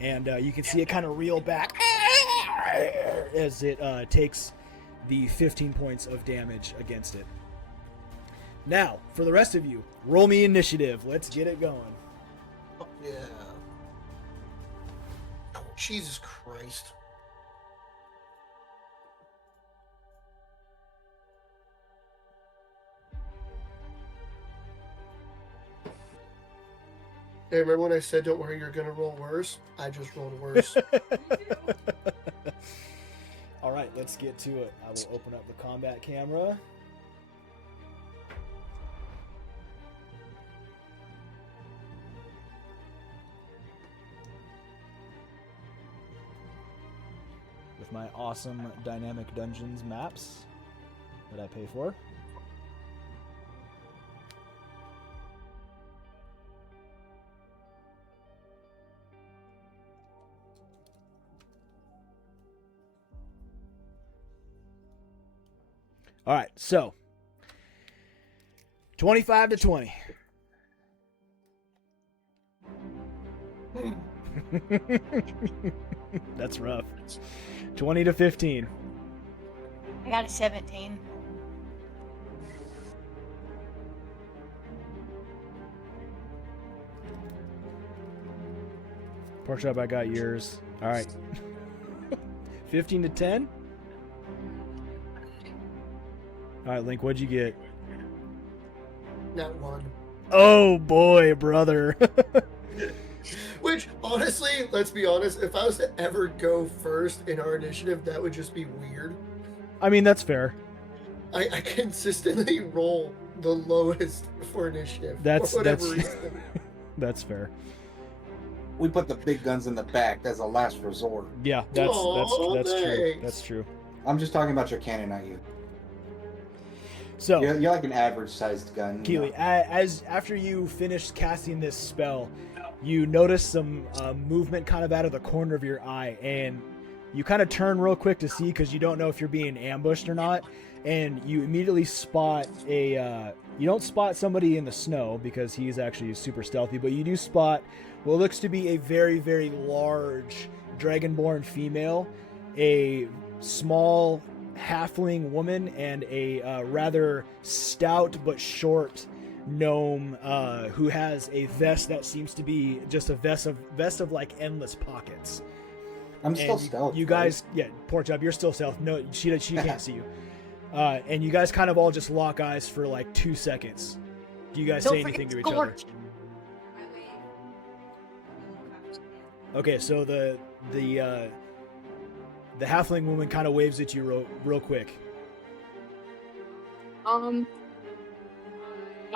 And you can see it kind of reel back as it takes the 15 points of damage against it. Now, for the rest of you, roll me initiative. Let's get it going. Oh, yeah. Oh, Jesus Christ. Hey, remember when I said, don't worry, you're going to roll worse? I just rolled worse. All right, let's get to it. I will open up the combat camera. With my awesome Dynamic Dungeons maps that I pay for. All right, so 25 to 20. That's rough. 20 to 15. I got a 17. Pork chop, I got yours. All right. 15 to 10. All right, Link, what'd you get? Not one. Oh boy, brother. Which, honestly, let's be honest, if I was to ever go first in our initiative, that would just be weird. I mean, that's fair. I consistently roll the lowest for initiative. That's for whatever reason. that's fair. We put the big guns in the back as a last resort. Yeah, that's Aw, true. thanks. That's true. I'm just talking about your cannon, not you. So, You're like an average-sized gun. Keely, after you finish casting this spell, you notice some movement kind of out of the corner of your eye, and you kind of turn real quick to see because you don't know if you're being ambushed or not, and you immediately spot you don't spot somebody in the snow because he's actually super stealthy, but you do spot what looks to be a very, very large dragonborn female, a small halfling woman, and a rather stout but short gnome who has a vest that seems to be just a vest of like endless pockets. I'm still And stealth. you guys, yeah, pork chop, you're still stealth. No, she can't see you. And you guys kind of all just lock eyes for like 2 seconds. Do you guys Don't say forget anything to each Scorch. other? Okay, so the halfling woman kind of waves at you real quick.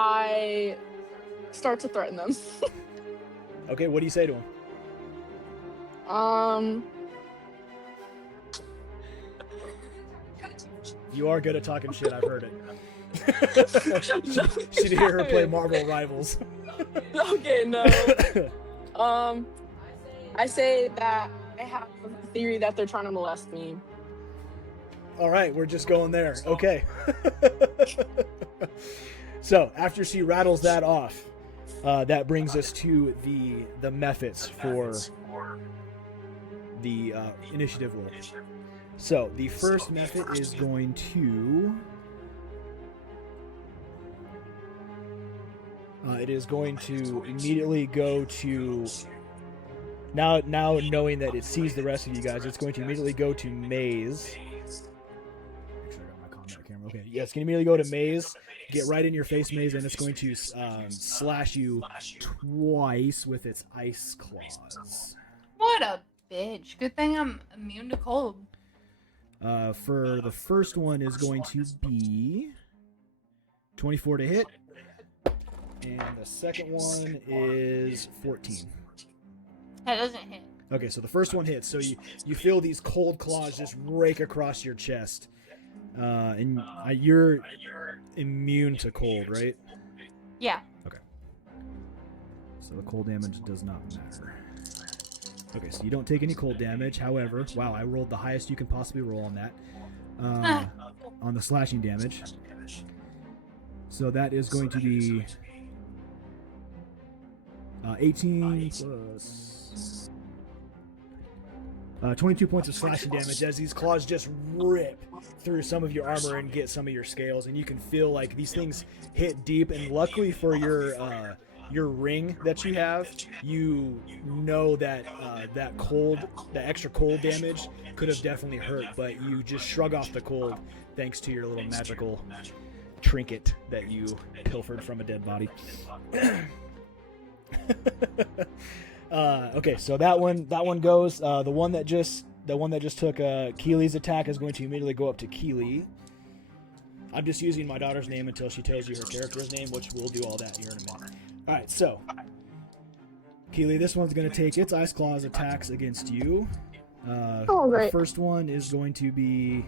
I start to threaten them. Okay, what do you say to him? You are good at talking shit, I've heard it. Should hear her play Marvel Rivals. Okay, no. I say that I have a theory that they're trying to molest me. All right, we're just going there. Okay. So after she rattles that off, that brings us to the mephits for the initiative roll. So the first mephit is going to. It is going to immediately go to. Now knowing that it sees the rest of you guys, it's going to immediately go to Maze. Make sure I got my that camera. Okay, yeah, it's gonna immediately go to Maze, get right in your face, Maze, and it's going to slash you twice with its ice claws. What a bitch. Good thing I'm immune to cold. For the first one is going to be 24 to hit, and the second one is 14. That doesn't hit. Okay, so the first one hits. So you feel these cold claws just rake across your chest, and you're immune to cold, right? Yeah. Okay. So the cold damage does not matter. Okay, so you don't take any cold damage. However, wow, I rolled the highest you can possibly roll on that. On the slashing damage. So that is going to be 18 plus 22 points of slashing damage as these claws just rip through some of your armor and get some of your scales, and you can feel like these things hit deep. And luckily for your ring that you have, you know that that extra cold damage could have definitely hurt, but you just shrug off the cold thanks to your little magical trinket that you pilfered from a dead body. Okay, so that one goes. The one that just took Keely's attack is going to immediately go up to Keely. I'm just using my daughter's name until she tells you her character's name, which we'll do all that here in a minute. All right, so Keely, this one's going to take its ice claws attacks against you. Great. The first one is going to be.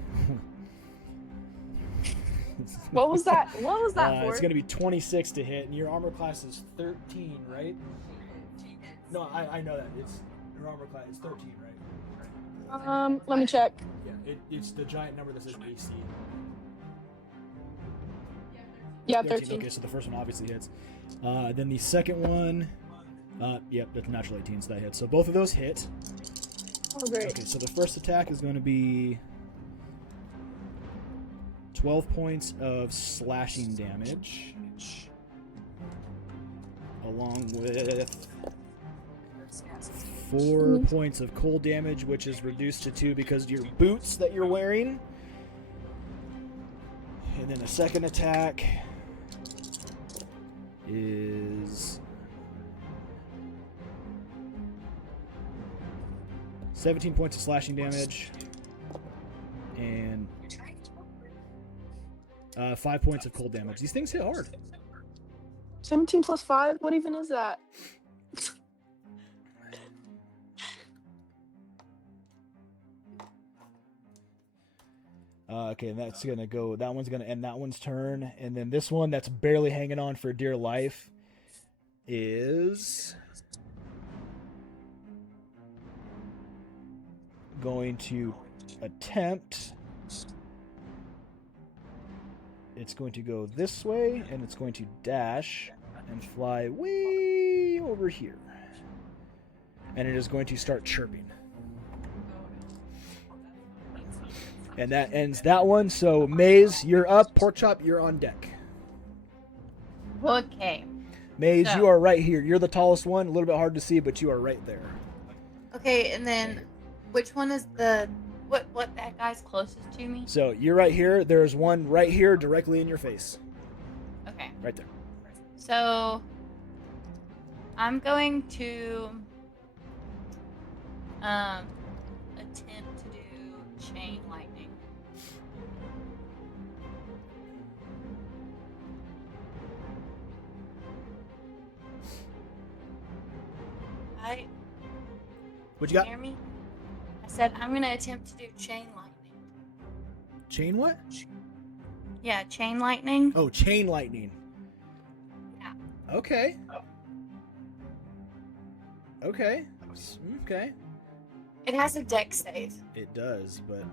What was that? What was that for? It's going to be 26 to hit, and your armor class is 13, right? No, I know that. It's your armor class is 13, right? Let me check. Yeah, it's the giant number that says AC. Yeah, 13. Okay, so the first one obviously hits. Then the second one, yep, that's natural 18, so that hits. So both of those hit. Oh, great. Okay, so the first attack is going to be 12 points of slashing damage, along with 4 points of cold damage, which is reduced to 2 because of your boots that you're wearing. And then the second attack is 17 points of slashing damage and 5 points of cold damage. These things hit hard. 17 plus 5? What even is that? Okay, and that's gonna go. That one's gonna end that one's turn, and then this one that's barely hanging on for dear life is going to attempt. It's going to go this way, and it's going to dash and fly way over here, and it is going to start chirping. And that ends that one. So, Maze, you're up. Porkchop, you're on deck. Okay. Maze, So- you are right here. You're the tallest one. A little bit hard to see, but you are right there. Okay, and then which one is the what that guy's closest to me? So, you're right here. There's one right here directly in your face. Okay. Right there. So I'm going to attempt to do chain lightning. What you got? Hear me? I said I'm gonna attempt to do chain lightning. Chain what? Yeah, chain lightning. Oh, chain lightning. Yeah. Okay. Okay. Okay. It has a deck save. It does, but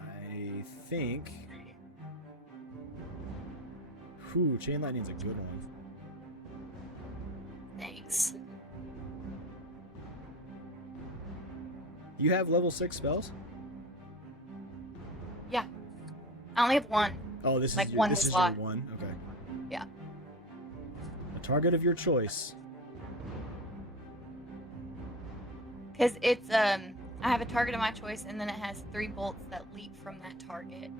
I think. Whew, chain lightning's a good one. Thanks. You have level 6 spells? Yeah. I only have one. Oh, this Like is one this slot. is your one. Okay. Yeah. A target of your choice. Because it's I have a target of my choice, and then it has 3 bolts that leap from that target.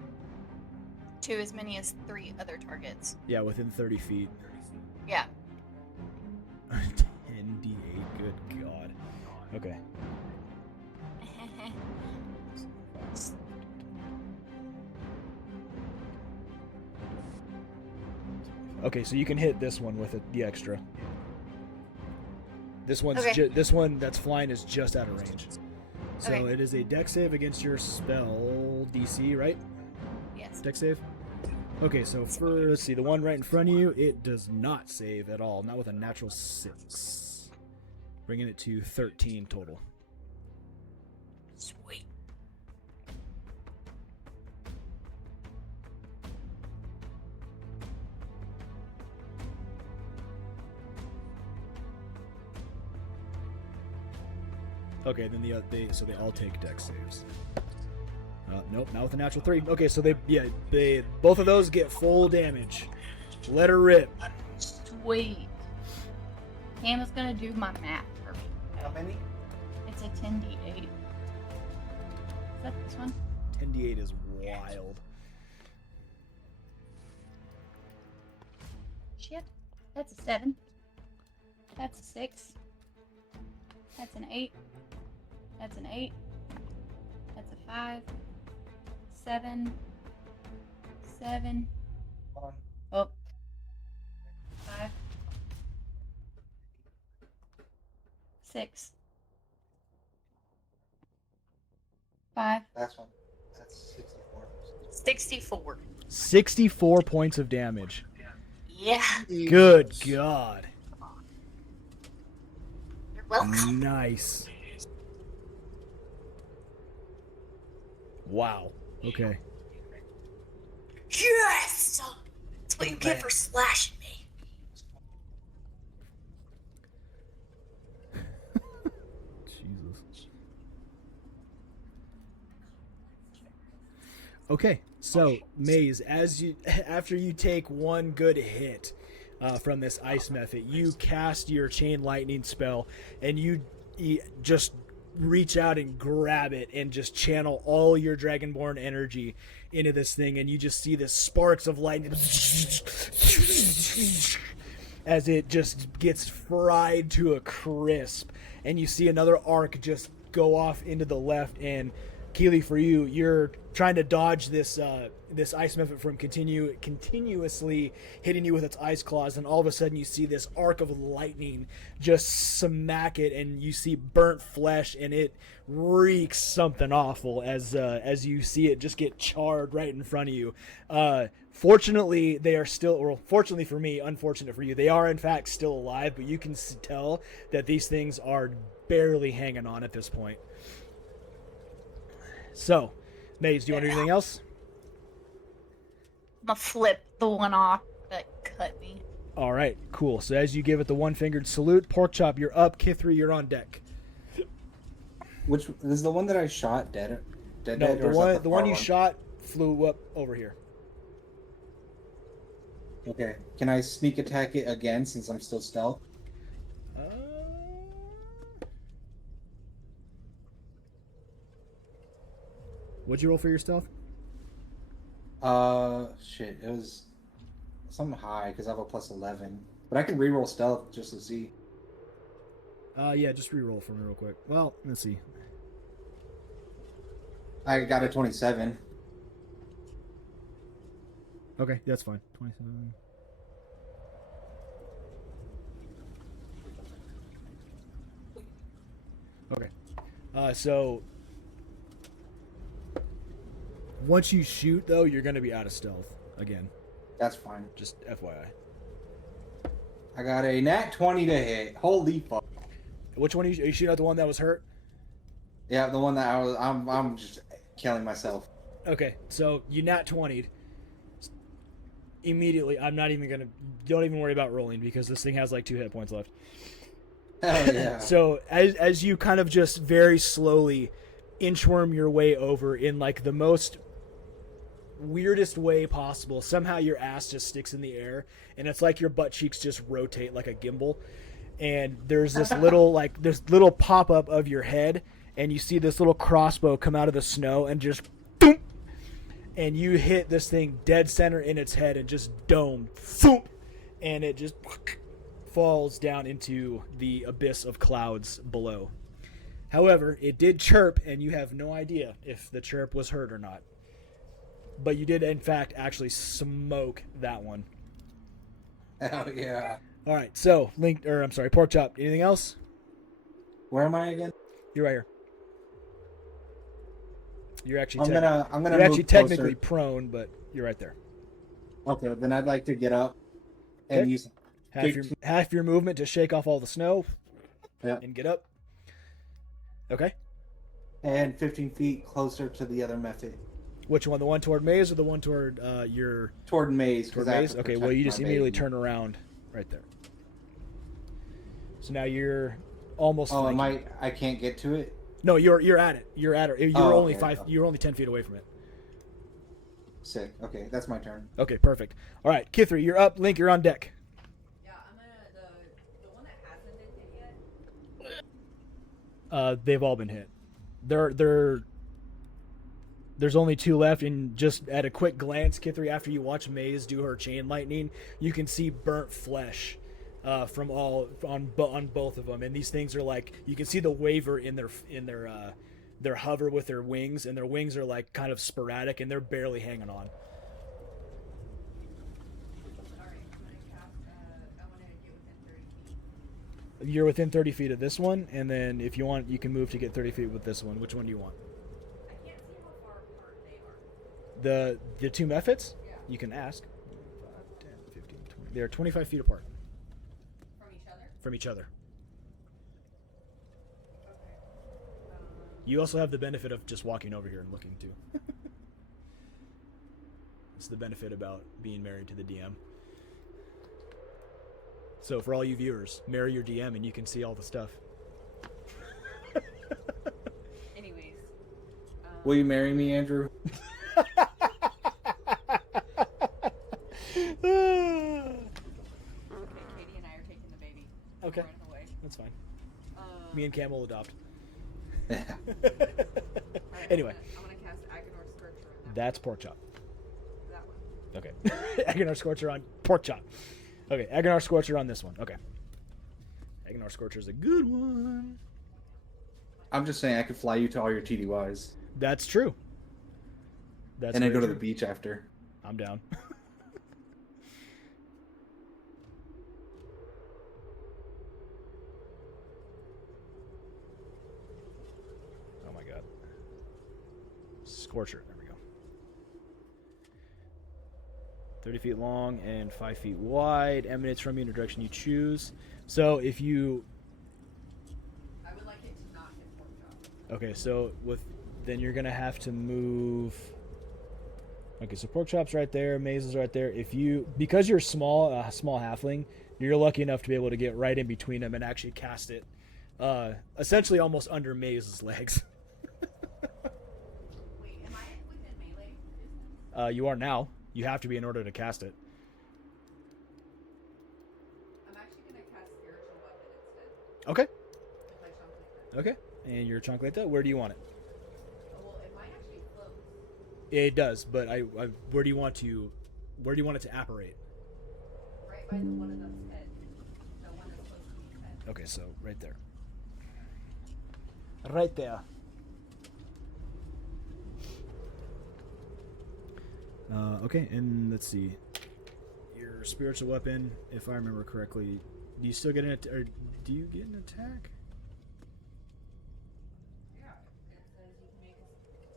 to as many as 3 other targets. Yeah, within 30 feet. Yeah. 10d8. Good God. Okay. Okay, so you can hit this one with the extra. This one's Okay. this one that's flying is just out of range. So Okay. it is a dex save against your spell DC, right? Yes. Dex save. Okay, so for let's see, the one right in front of you, it does not save at all, not with a natural 6, bringing it to 13 total. Sweet. Okay, then they all take dex saves. Nope, not with a natural 3. Okay, so they both of those get full damage. Let her rip. Sweet. Cam is gonna do my math for me. How many? It's a 10d8. Is that this one? 10d8 is wild. Shit. That's a 7. That's a 6. That's an 8. That's an 8. That's a 5. 7. 7. Oh. 5. 6. 5. That's one. That's 64. 64. 64 points of damage. Yeah. Good God. You're welcome. Nice. Wow. Okay. Yes! That's what you get for slashing me. Jesus. Okay, so Maze, after you take one good hit from this ice method, you cast your chain lightning spell, and you just reach out and grab it and just channel all your dragonborn energy into this thing, and you just see the sparks of lightning as it just gets fried to a crisp, and you see another arc just go off into the left. And Keely, for you, you're trying to dodge this ice method from continuously hitting you with its ice claws, and all of a sudden you see this arc of lightning just smack it, and you see burnt flesh, and it reeks something awful as you see it just get charred right in front of you. Fortunately, they are still, or fortunately for me, unfortunate for you, they are in fact still alive, but you can tell that these things are barely hanging on at this point. So, Maze, do you want to do anything else? I'm gonna flip the one off that cut me. All right, cool. So as you give it the one-fingered salute, Porkchop, you're up. Kithri, you're on deck. Which is the one that I shot dead? No, dead, or is that the one you far shot flew up over here. Okay. Can I sneak attack it again since I'm still stealth? What'd you roll for your stealth? Shit. It was something high because I have a plus 11. But I can reroll stealth just to see. Yeah, just re-roll for me real quick. Well, let's see. I got a 27. Okay, that's fine. 27. Okay. So once you shoot, though, you're going to be out of stealth again. That's fine. Just FYI. I got a nat 20 to hit. Holy fuck. Which one are you shooting at? The one that was hurt? Yeah, the one that I'm just killing myself. Okay, so you nat 20'd. Immediately, I'm not even going to... Don't even worry about rolling because this thing has like 2 hit points left. Hell yeah. So as you kind of just very slowly inchworm your way over in like the most weirdest way possible, somehow your ass just sticks in the air, and it's like your butt cheeks just rotate like a gimbal, and there's this little pop-up of your head, and you see this little crossbow come out of the snow and just boom, and you hit this thing dead center in its head and just dome, thoop, and it just falls down into the abyss of clouds below. However, it did chirp, and you have no idea if the chirp was heard or not. But you did, in fact, actually smoke that one. Hell yeah. All right, so Pork Chop. Anything else? Where am I again? You're right here. You're actually I'm gonna you're actually move technically closer. prone, but you're right there. Okay, then I'd like to get up and Okay. use Half your movement to shake off all the snow. Yeah. And get up. Okay. and 15 feet closer to the other method. Which one? The one toward Maze or the one toward your Toward Maze. toward 'cause I have Maze? to Okay, well protect you just my immediately baby. turn around right there. So now you're almost. Oh, flanking. I can't get to it? No, you're at it. You're at it. You're Oh, only okay. You're only 10 feet away from it. Sick. Okay, that's my turn. Okay, perfect. All right, Kithri, you're up. Link, you're on deck. Yeah, I'm gonna the one that hasn't been hit yet. They've all been hit. There's only 2 left, and just at a quick glance, Kithri, after you watch Maze do her chain lightning, you can see burnt flesh from on both of them, and these things are like, you can see the waver in their hover with their wings, and their wings are like kind of sporadic, and they're barely hanging on. Alright, I'm gonna cast I wanna get within 30 feet. You're within 30 feet of this one, and then if you want, you can move to get 30 feet with this one. Which one do you want? I can't see how far apart they are. The 2 methods? Yeah. You can ask. 5, 10, 15, 20. They're 25 feet apart From each other? from each other. Okay. You also have the benefit of just walking over here and looking too. It's the benefit about being married to the DM. So for all you viewers, marry your DM and you can see all the stuff. Anyways. Will you marry me, Andrew? Okay, Katie and I are taking the baby. Okay. Running away. That's fine. Um, Me and Cam will adopt. alright, Anyway, I'm gonna cast Agonor Scorcher on that's Pork Chop. that one. Okay. Agonar Scorcher on Pork Chop. Okay, Agonar Scorcher on this one. Okay. Agonar Scorcher is a good one. I'm just saying I could fly you to all your TDYs. That's true. That's And then very go to the true. beach after. I'm down. Oh my god. Scorcher. There we go. 30 feet long and 5 feet wide. Emanates from you in a direction you choose. So if you... I would like it to not hit Pork Chop. Okay, so then you're going to have to move... Okay, so Pork Chop's right there, Maze is right there. Because you're small, a small halfling, you're lucky enough to be able to get right in between them and actually cast it, essentially almost under Maze's legs. Wait, am I within melee distance? You are now. You have to be in order to cast it. I'm actually gonna cast Spiritual Weapon instead. Okay. With my chunk like that. Okay. And your Chonkleta, where do you want it? Oh, well, it might actually float. It does, but where do you want it to apparate? Right by the one of those head. The one that's close to me head. Okay, so right there. Right there. Okay, and let's see. Your spiritual weapon, if I remember correctly, do you still get an or do you get an attack? Yeah, it says you can make a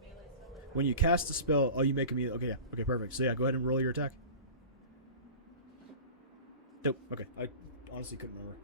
melee spell attack. When you cast a spell, you make a melee. Okay, yeah. Okay, perfect. So yeah, go ahead and roll your attack. Nope. Okay, I honestly couldn't remember.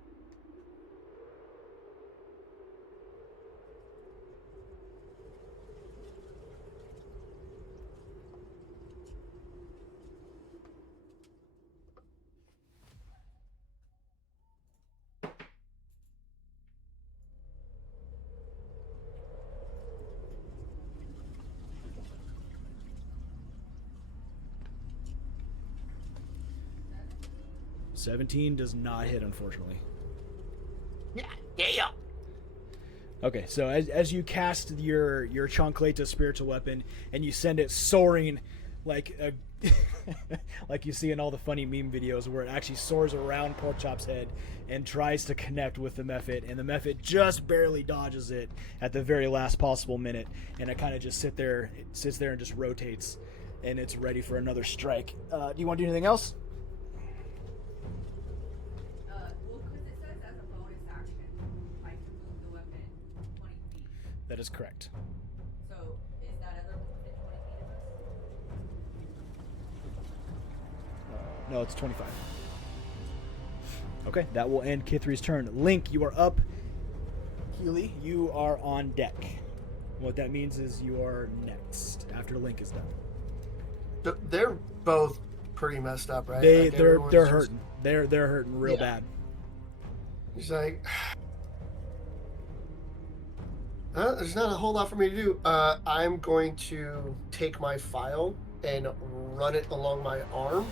That 17 does not hit, unfortunately. Yeah. Okay, so as you cast your Chonkleta spiritual weapon and you send it soaring like like you see in all the funny meme videos where it actually soars around Porkchop's head and tries to connect with the Mephit, and the Mephit just barely dodges it at the very last possible minute, and it kind of just sits there and just rotates, and it's ready for another strike. Do you want to do anything else? Well, because it says as a bonus action, I can move the weapon 20 feet. That is correct. So is that other one within 20 feet of us? No, it's 25. Okay, that will end Kithri's turn. Link, you are up. Keely, you are on deck. What that means is you are next after Link is done. They're both pretty messed up, right? They're everyone's just- hurting. They're hurting real bad. He's like, there's not a whole lot for me to do. I'm going to take my file and run it along my arm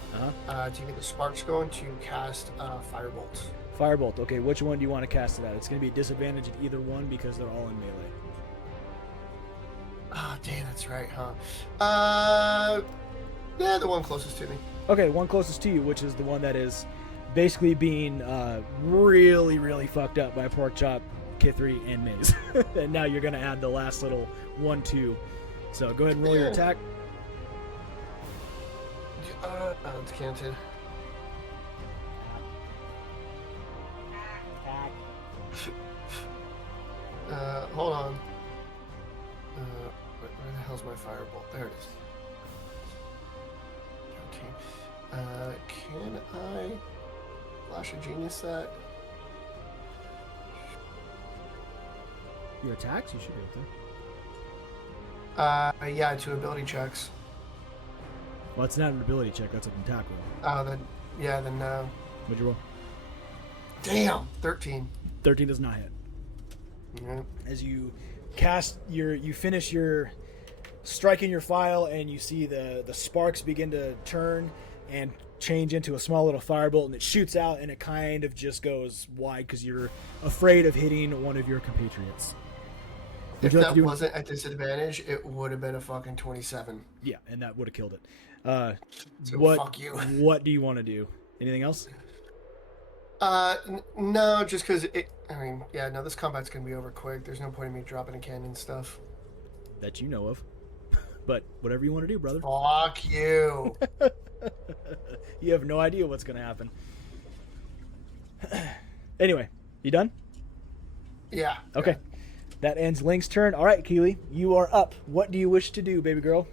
to get the sparks going to cast Firebolt. Firebolt. Okay, which one do you want to cast it at? It's going to be a disadvantage at either one because they're all in melee. Oh, damn, that's right, huh? Yeah, the one closest to me. Okay, one closest to you, which is the one that is basically being really, really fucked up by Porkchop, Kithri, and Maze. And now you're going to add the last little 1-2. So go ahead and roll your attack. It's canted. Hold on. Where the hell's my firebolt? There it is. Okay. Can I flash a genius that? Your attacks, you should be able to. Yeah, 2 ability checks. Well, it's not an ability check, that's an attack roll. Oh, then no. What'd you roll? Damn, 13. 13 does not hit. Yeah. As you cast you finish your striking your file, and you see the sparks begin to turn and change into a small little firebolt, and it shoots out, and it kind of just goes wide because you're afraid of hitting one of your compatriots. If that wasn't at disadvantage, it would have been a fucking 27. Yeah, and that would have killed it. So what, fuck you. What do you want to do? Anything else? No, just because this combat's gonna be over quick. There's no point in me dropping a cannon and stuff. That you know of. But whatever you want to do, brother. Fuck you. You have no idea what's gonna happen. Anyway, you done? Yeah. Okay. Yeah. That ends Link's turn. All right, Keely, you are up. What do you wish to do, baby girl?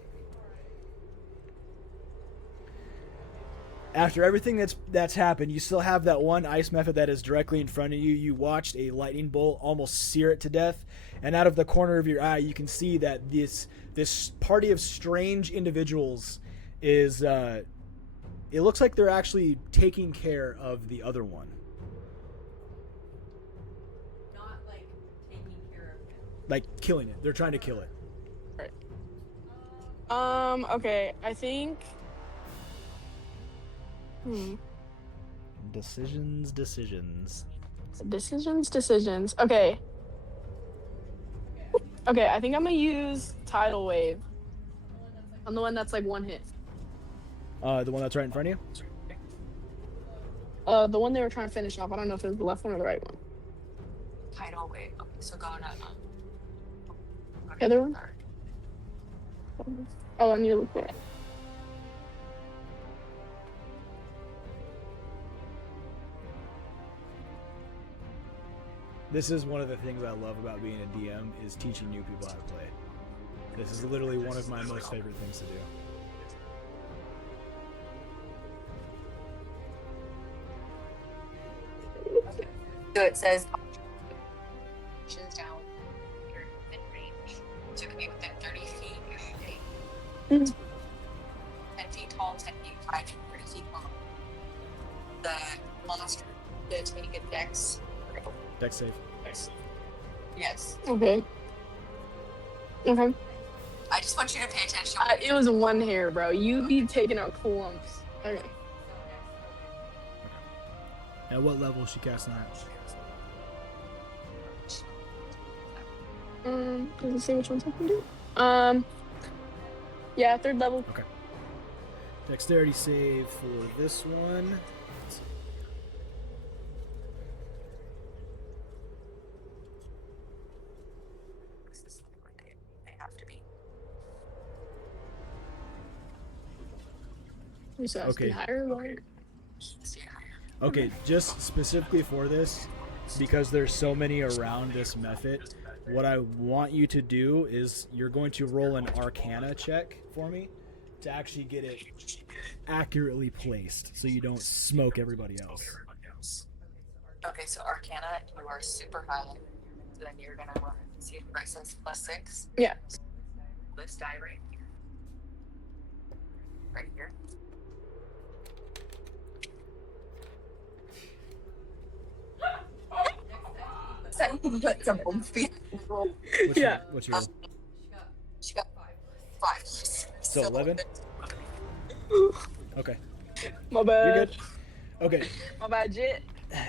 After everything that's happened, you still have that one ice Mephit that is directly in front of you. You watched a lightning bolt almost sear it to death, and out of the corner of your eye, you can see that this party of strange individuals is. It looks like they're actually taking care of the other one. Not like taking care of him. Like killing it. They're trying to kill it. Right. Okay, I think. Decisions. Decisions. Okay. Okay, I think I'm gonna use Tidal Wave. I'm the one that's like one hit. The one that's right in front of you? The one they were trying to finish off. I don't know if it was the left one or the right one. Tidal wave. Okay, so go to The other one? Oh, I need to look for it. This is one of the things I love about being a DM is teaching new people how to play. This is literally one of my most favorite things to do. So it says options down your mid range. So it can be within 30 feet of shooting. 10 feet tall, 10 feet wide, 30 feet long. The monster does make a dex. Dex save. Yes. Okay. Okay. I just want you to pay attention. It was one hair, bro. You be taking out clumps. Okay. At what level is she casting that? Does it say which ones I can do? Yeah, 3rd level. Okay. Dexterity save for this one. Let's see. This is what they have to be. So that's Okay. the higher one. Okay, just specifically for this, because there's so many around this method, what I want you to do is you're going to roll an Arcana check for me to actually get it accurately placed so you don't smoke everybody else. Okay, so Arcana, you are super high. So then you're gonna see if Bryce says +6. Yeah. This die right here. Right here. That's a bump feet. What's Yeah. What's your roll? She got 5. So 11? Okay. My bad. You're good. Okay. My bad, Jit.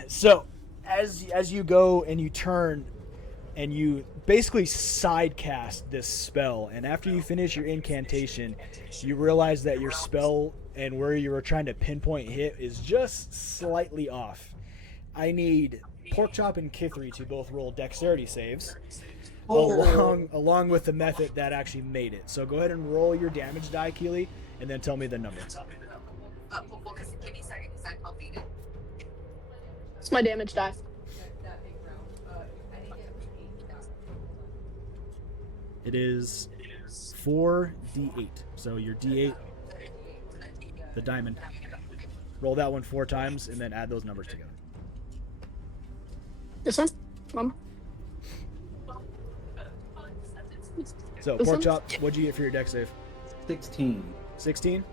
So, as you go and you turn and you basically side cast this spell, and after you finish your incantation, you realize that your spell and where you were trying to pinpoint hit is just slightly off. I need Porkchop and Kithri to both roll dexterity saves, along with the method that actually made it. So go ahead and roll your damage die, Keely, and then tell me the number. Well, because give me a second, because I'll beat it. It's my damage die. That big round. I think It is 4d8. So your d8, the diamond. Roll that one 4 times, and then add those numbers together. This one? Mom? So, This one? Porkchop, what'd you get for your dex save? 16. 16?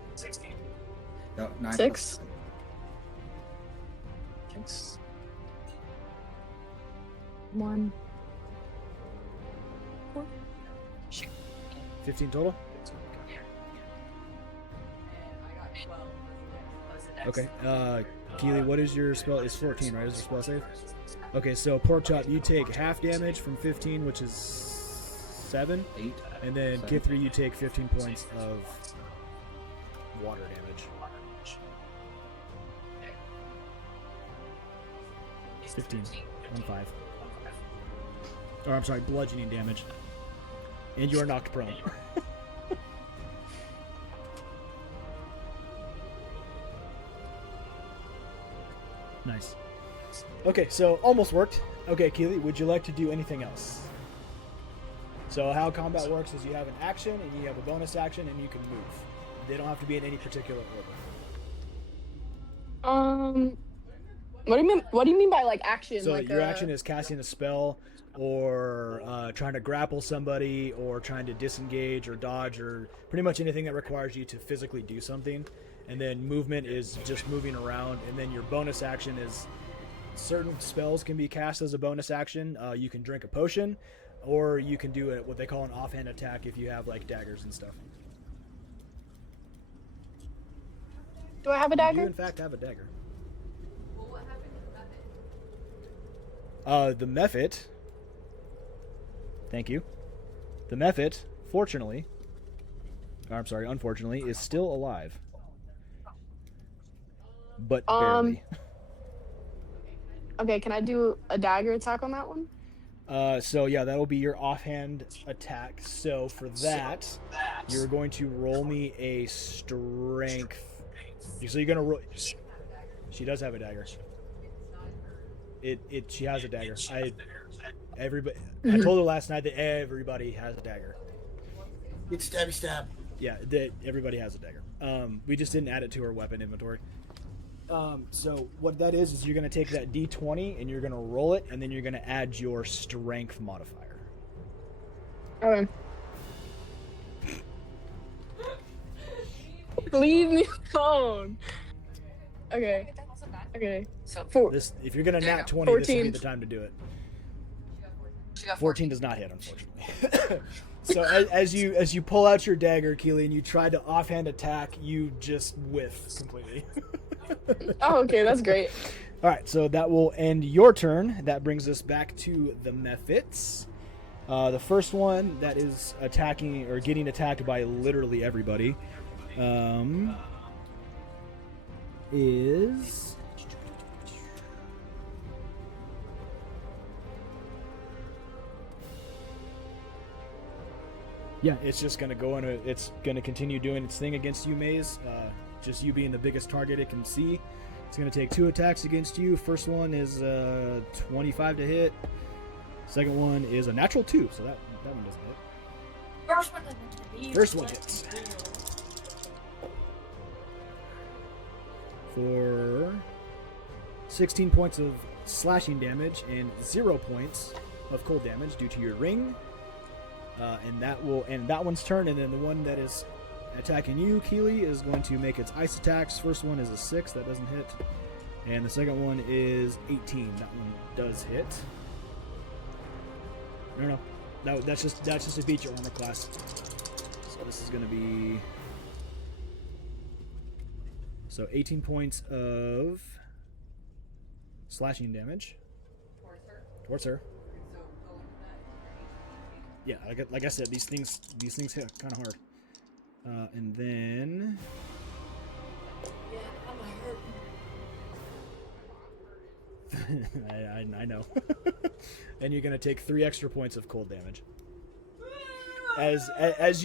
No, 9 6. plus 6. 1. 15 total? Okay. Keely, what is your spell? It's 14, right? Is your spell save? Okay, so Porkchop, you take half damage from 15, which is 7. 8. And then 7. Kithri, you take 15 points of water damage. 15. 1-5. Or, I'm sorry, bludgeoning damage. And you are knocked prone. Nice. Okay, so almost worked. Okay, Keely, would you like to do anything else? So how combat works is you have an action, and you have a bonus action, and you can move. They don't have to be in any particular order. What do you mean? What do you mean by like action? So like your action is casting a spell, or trying to grapple somebody, or trying to disengage or dodge, or pretty much anything that requires you to physically do something. And then movement is just moving around, and then your bonus action is certain spells can be cast as a bonus action. You can drink a potion, or you can do what they call an offhand attack if you have like daggers and stuff. Do I have a You dagger? in fact have a dagger. Well, what happened to the method? The method. Thank you. The method, unfortunately, is still alive. But barely. Okay, can I do a dagger attack on that one? So yeah, that'll be your offhand attack. So for that, you're going to roll me a strength. So you're gonna roll. She does have a dagger. She has a dagger. I told her last night that everybody has a dagger. Get stabby stab. Yeah, that everybody has a dagger. We just didn't add it to her weapon inventory. So what that is you're going to take that D20 and you're going to roll it, and then you're going to add your strength modifier. Okay. Leave me alone. Okay. That wasn't bad. Okay. So If you're going to nat 20, this will be the time to do it. she got 14 does not hit, unfortunately. So as you pull out your dagger, Keely, and you try to offhand attack, you just whiff completely. Oh, okay, that's great. All right, so that will end your turn. That brings us back to the Mephits. The first one that is attacking or getting attacked by literally everybody is yeah, it's just gonna go in. It's gonna continue doing its thing against you, Maze. Just you being the biggest target it can see. It's gonna take 2 attacks against you. First one is 25 to hit. Second one is a natural 2, so that one doesn't hit. First one doesn't hit. First one hits. For 16 points of slashing damage and 0 points of cold damage due to your ring. And that will end that one's turn, and then the one that is attacking you, Keely, is going to make its ice attacks. First one is a 6, that doesn't hit. And the second one is 18, that one does hit. No, that's just to beat your armor class. So this is going to be 18 points of slashing damage towards her. Yeah, like I said, these things hit kind of hard. And then I know. And you're gonna take 3 extra points of cold damage. As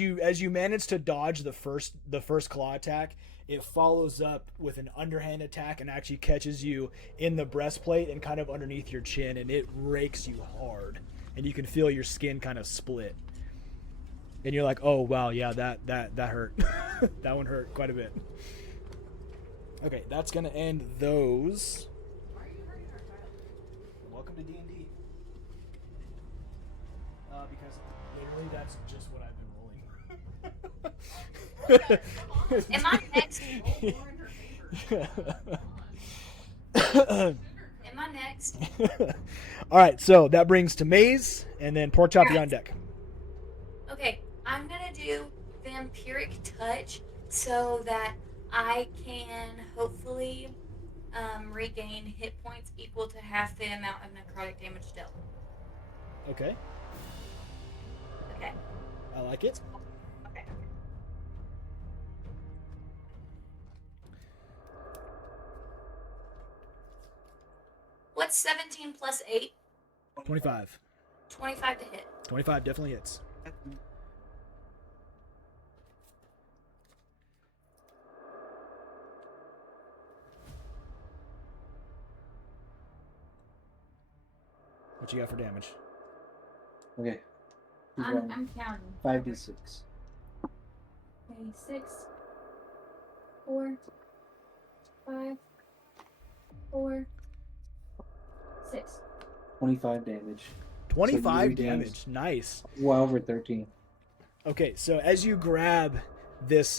you manage to dodge the first claw attack, it follows up with an underhand attack and actually catches you in the breastplate and kind of underneath your chin, and it rakes you hard, and you can feel your skin kind of split. And you're like, oh wow, yeah, that hurt. That one hurt quite a bit. Okay, that's gonna end those. Welcome to D&D. Because literally that's just what I've been rolling. Am I next? Am I next? All right, so that brings to Maze, and then Pork Chop, you're on deck. Okay, I'm gonna do Vampiric Touch so that I can hopefully regain hit points equal to half the amount of necrotic damage dealt. Okay, Okay. I like it. Okay. What's 17 plus 8? 25. 25 to hit. 25 definitely hits. What you got for damage? Okay. I'm counting. 5d6. Okay, 6, 4, 5, 4, 6. 25 damage. 25 regain damage. Nice. Well over 13. Okay, so as you grab this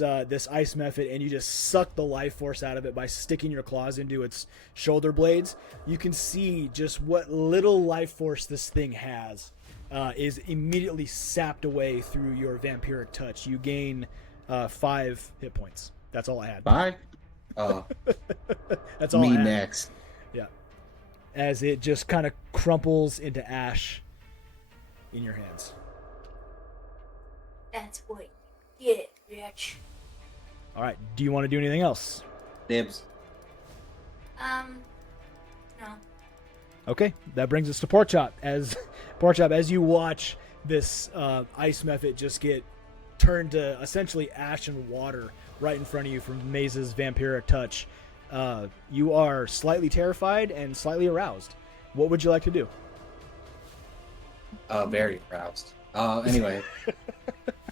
ice method and you just suck the life force out of it by sticking your claws into its shoulder blades, you can see just what little life force this thing has is immediately sapped away through your vampiric touch. You gain 5 hit points. That's all I had. Bye. That's all Me I had. next. Yeah. As it just kind of crumples into ash in your hands. That's what you get, bitch. All right. Do you want to do anything else? Dibs. No. Okay, that brings us to Pork Chop. As you watch this ice method just get turned to essentially ash and water right in front of you from Maze's vampiric touch, you are slightly terrified and slightly aroused. What would you like to do? Very aroused. Anyway,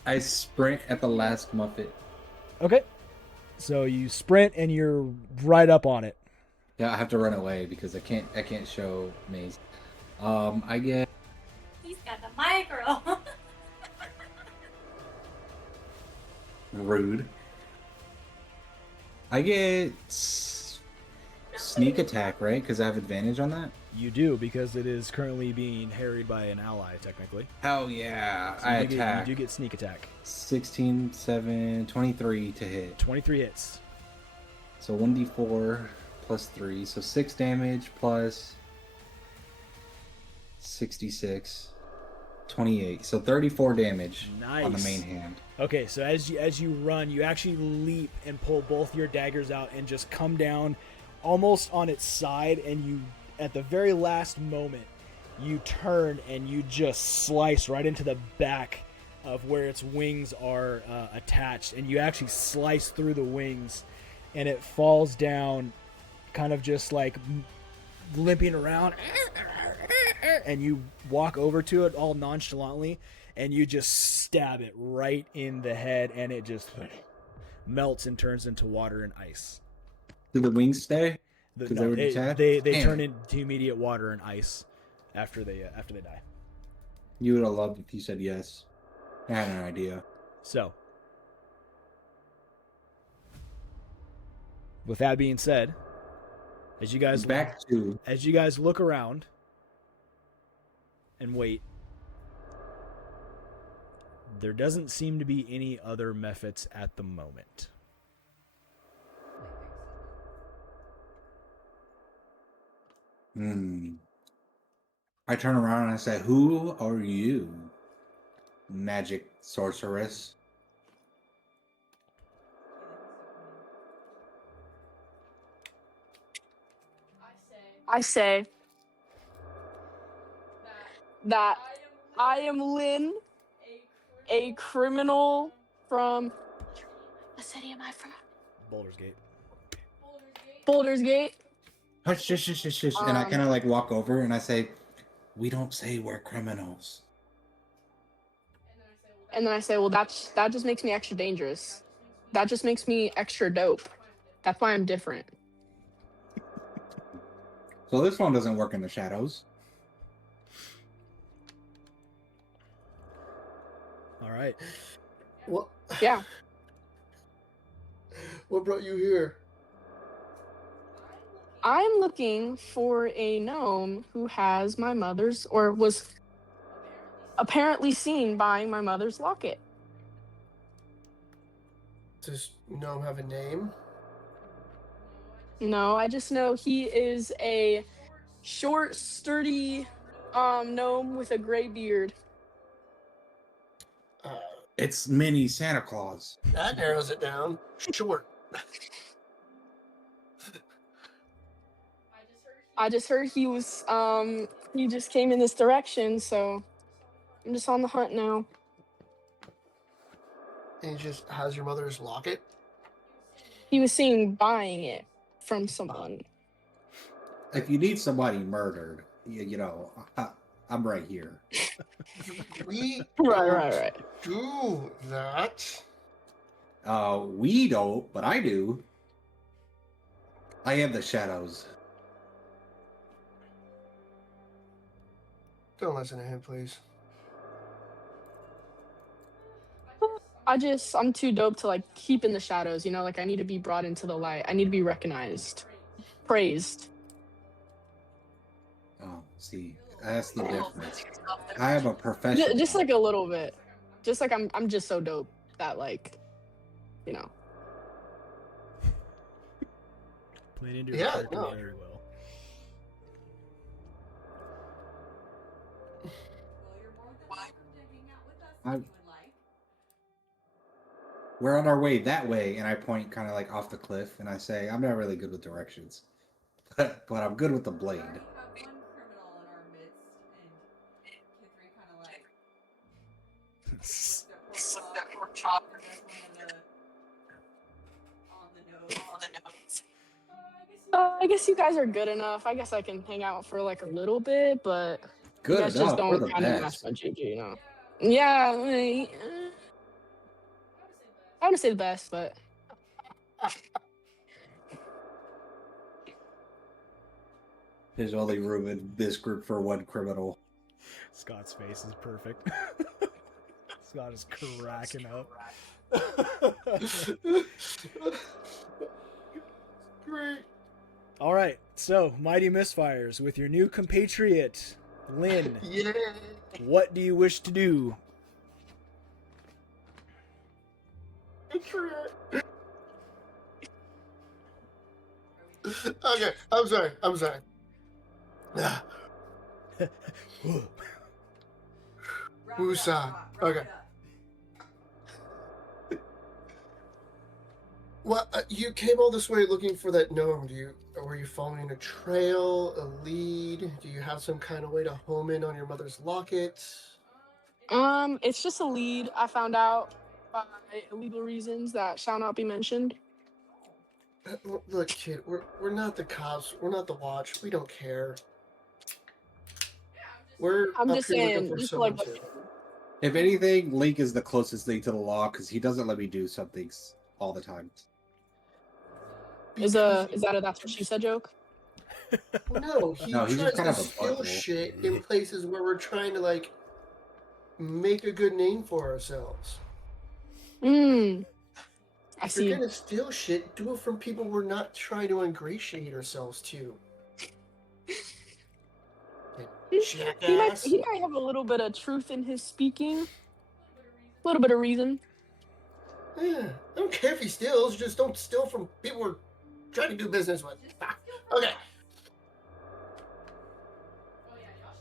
I sprint at the last Muppet. Okay, so you sprint and you're right up on it. Yeah, I have to run away because I can't show Maze. I get He's got the micro. rude. I get sneak attack, right? Because I have advantage on that. You do, because it is currently being harried by an ally, technically. Hell yeah! So I you attack. do get sneak attack. 16, 7, 23 to hit. 23 hits. So 1d4 plus 3. So 6 damage plus 66. 28. So 34 damage on the Nice. main hand. Okay, so as you run, you actually leap and pull both your daggers out and just come down almost on its side, and you, at the very last moment, you turn and you just slice right into the back of where its wings are attached, and you actually slice through the wings, and it falls down kind of just like limping around, and you walk over to it all nonchalantly, and you just stab it right in the head, and it just melts and turns into water and ice. Do the wings stay? The, 'Cause no, they were detached? they Damn. turn into immediate water and ice after they die. You would have loved if you said yes. I had an idea. So, with that being said, as you guys look around and wait, there doesn't seem to be any other mephits at the moment. I turn around and I say, "Who are you, magic sorceress?" I say that I am Lynn, a criminal from. What city am I from? Baldur's Gate. Boulder's Gate. Hush, shush, shush, shush, shush. And I kind of like walk over and I say, "We don't say we're criminals." And then I say, well, that just makes me extra dangerous. That just makes me extra dope. That's why I'm different. So this one doesn't work in the shadows. All right. What? Yeah. What brought you here? I'm looking for a gnome who has my mother's, or was apparently seen buying my mother's locket. Does gnome have a name? No, I just know he is a short, sturdy gnome with a gray beard. It's mini Santa Claus. That narrows it down. Short. I just heard he was he just came in this direction, so I'm just on the hunt now. And he just has your mother's locket? He was seen buying it from someone. If you need somebody murdered, you know, I'm right here. We Right. do that. We don't, but I do. I am the shadows. Don't listen to him, please. I'm too dope to like keep in the shadows, you know, like I need to be brought into the light. I need to be recognized, praised. Oh, see, that's the difference. I am a professional. Just like a little bit. Just like I'm just so dope that like, you know. Playing into your Yeah, character no. very well. Well, you're more than welcome to hang out with us if you would like. We're on our way that way, and I point kind of like off the cliff, and I say, "I'm not really good with directions, but I'm good with the blade." We already have one criminal in our midst, and Kithri kind of like looks at pork chop and does one of the on the nose. I guess you guys are good enough. I guess I can hang out for like a little bit, but Good you guys enough. just We're don't the kind of match best. my juju, you know. Yeah, I mean, I wouldn't say the best, but There's only room in this group for one criminal. Scott's face is perfect. Scott is cracking up. Great. All right, so Mighty Misfires, with your new compatriot, Lynn, Yeah. what do you wish to do? Okay, I'm sorry. Woosah. Okay. Well, you came all this way looking for that gnome. Were you following a trail, a lead? Do you have some kind of way to home in on your mother's locket? It's just a lead I found out by illegal reasons that shall not be mentioned. Look, kid, we're not the cops. We're not the watch. We don't care. We're I'm up just here looking saying, for just someone like too. If anything, Link is the closest thing to the law because he doesn't let me do some things all the time. is that a that's what she said joke? No, he No, he's tries just kind to of a steal butthole. shit in places where we're trying to like make a good name for ourselves. I If see. you're gonna steal shit, do it from people we're not trying to ingratiate ourselves to. Jackass. He might have a little bit of truth in his speaking. A little bit of reason. Yeah, I don't care if he steals, just don't steal from people we're trying to do business with. Okay.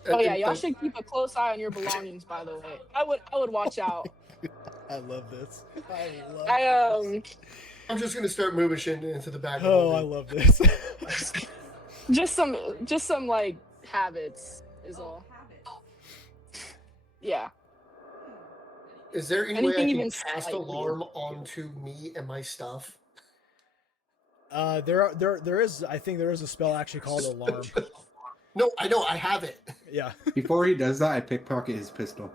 Oh yeah, y'all should keep a close eye on your belongings. By the way, I would watch out. I love this. I'm just gonna start moving shit into the back. Oh, I love this. just some like habits is all. Yeah. Is there any way I Anything can even cast slightly. alarm onto me and my stuff? There is, I think there is a spell actually called Alarm. No, I know, I have it. Yeah. Before he does that, I pickpocket his pistol.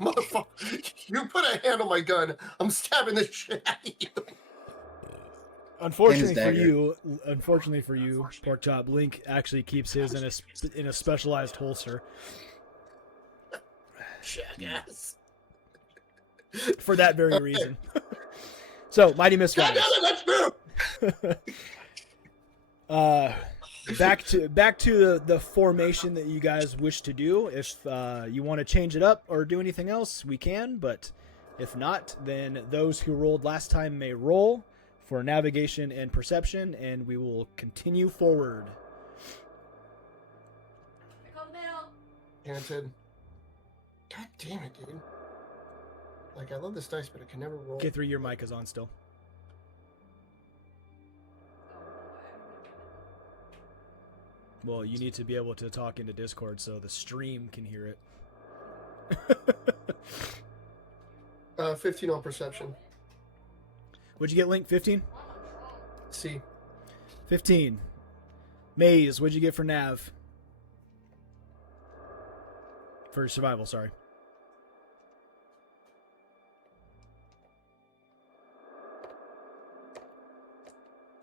Motherfucker, you put a hand on my gun, I'm stabbing the shit out of you. Unfortunately dagger. for you, Pork Chop, Link actually keeps his in a specialized holster. Jackass. For that very reason. So, Mighty Misfires. That's true. Back to the formation that you guys wish to do. If you want to change it up or do anything else, we can. But if not, then those who rolled last time may roll for navigation and perception, and we will continue forward. Canted. God damn it, dude. Like, I love this dice, but I can never roll. Okay, 3, your mic is on still. Well, you need to be able to talk into Discord so the stream can hear it. 15 on perception. What'd you get, Link? 15? C. 15. Maze, what'd you get for nav? For survival, sorry.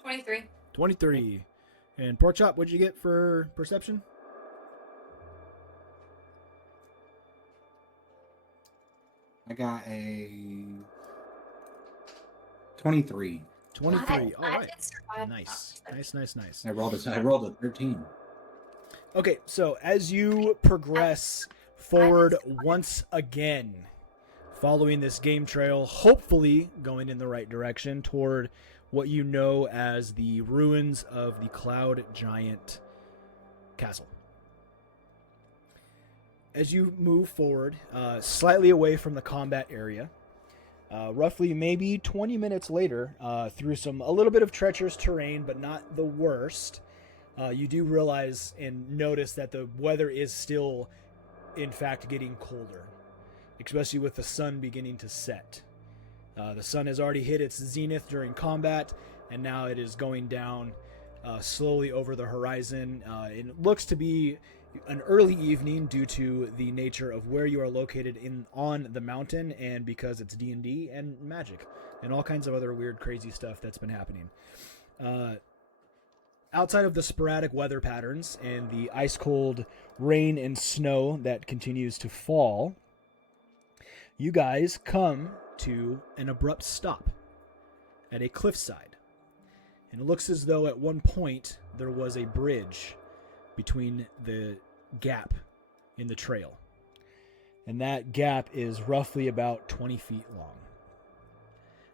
$23. 23. And Pork Chop, what'd you get for perception? I got a 23. 23. All I right. did survive. Nice. Nice. I rolled a 13. Okay, so as you progress forward once again, following this game trail, hopefully going in the right direction toward what you know as the ruins of the Cloud Giant Castle. As you move forward, slightly away from the combat area, roughly maybe 20 minutes later, through a little bit of treacherous terrain, but not the worst, you do realize and notice that the weather is still, in fact, getting colder, especially with the sun beginning to set. The sun has already hit its zenith during combat, and now it is going down slowly over the horizon. It looks to be an early evening due to the nature of where you are located on the mountain, and because it's D&D and magic and all kinds of other weird, crazy stuff that's been happening. Outside of the sporadic weather patterns and the ice-cold rain and snow that continues to fall, you guys come to an abrupt stop at a cliffside. And it looks as though at one point there was a bridge between the gap in the trail. And that gap is roughly about 20 feet long.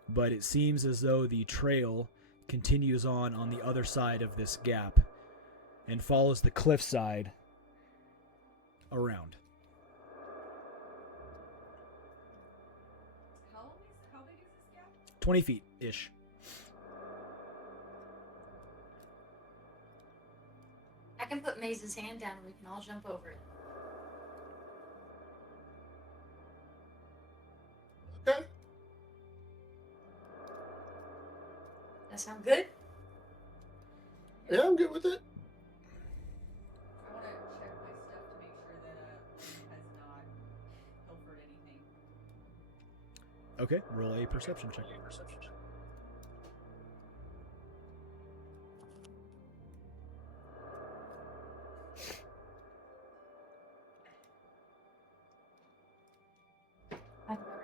But it seems as though the trail continues on the other side of this gap and follows the cliffside around. 20 feet ish. I can put Maze's hand down and we can all jump over it. Okay. That sound good? Yeah, I'm good with it. I want to check my stuff to make sure that Lynn has not pilfered anything. Okay, roll a perception check.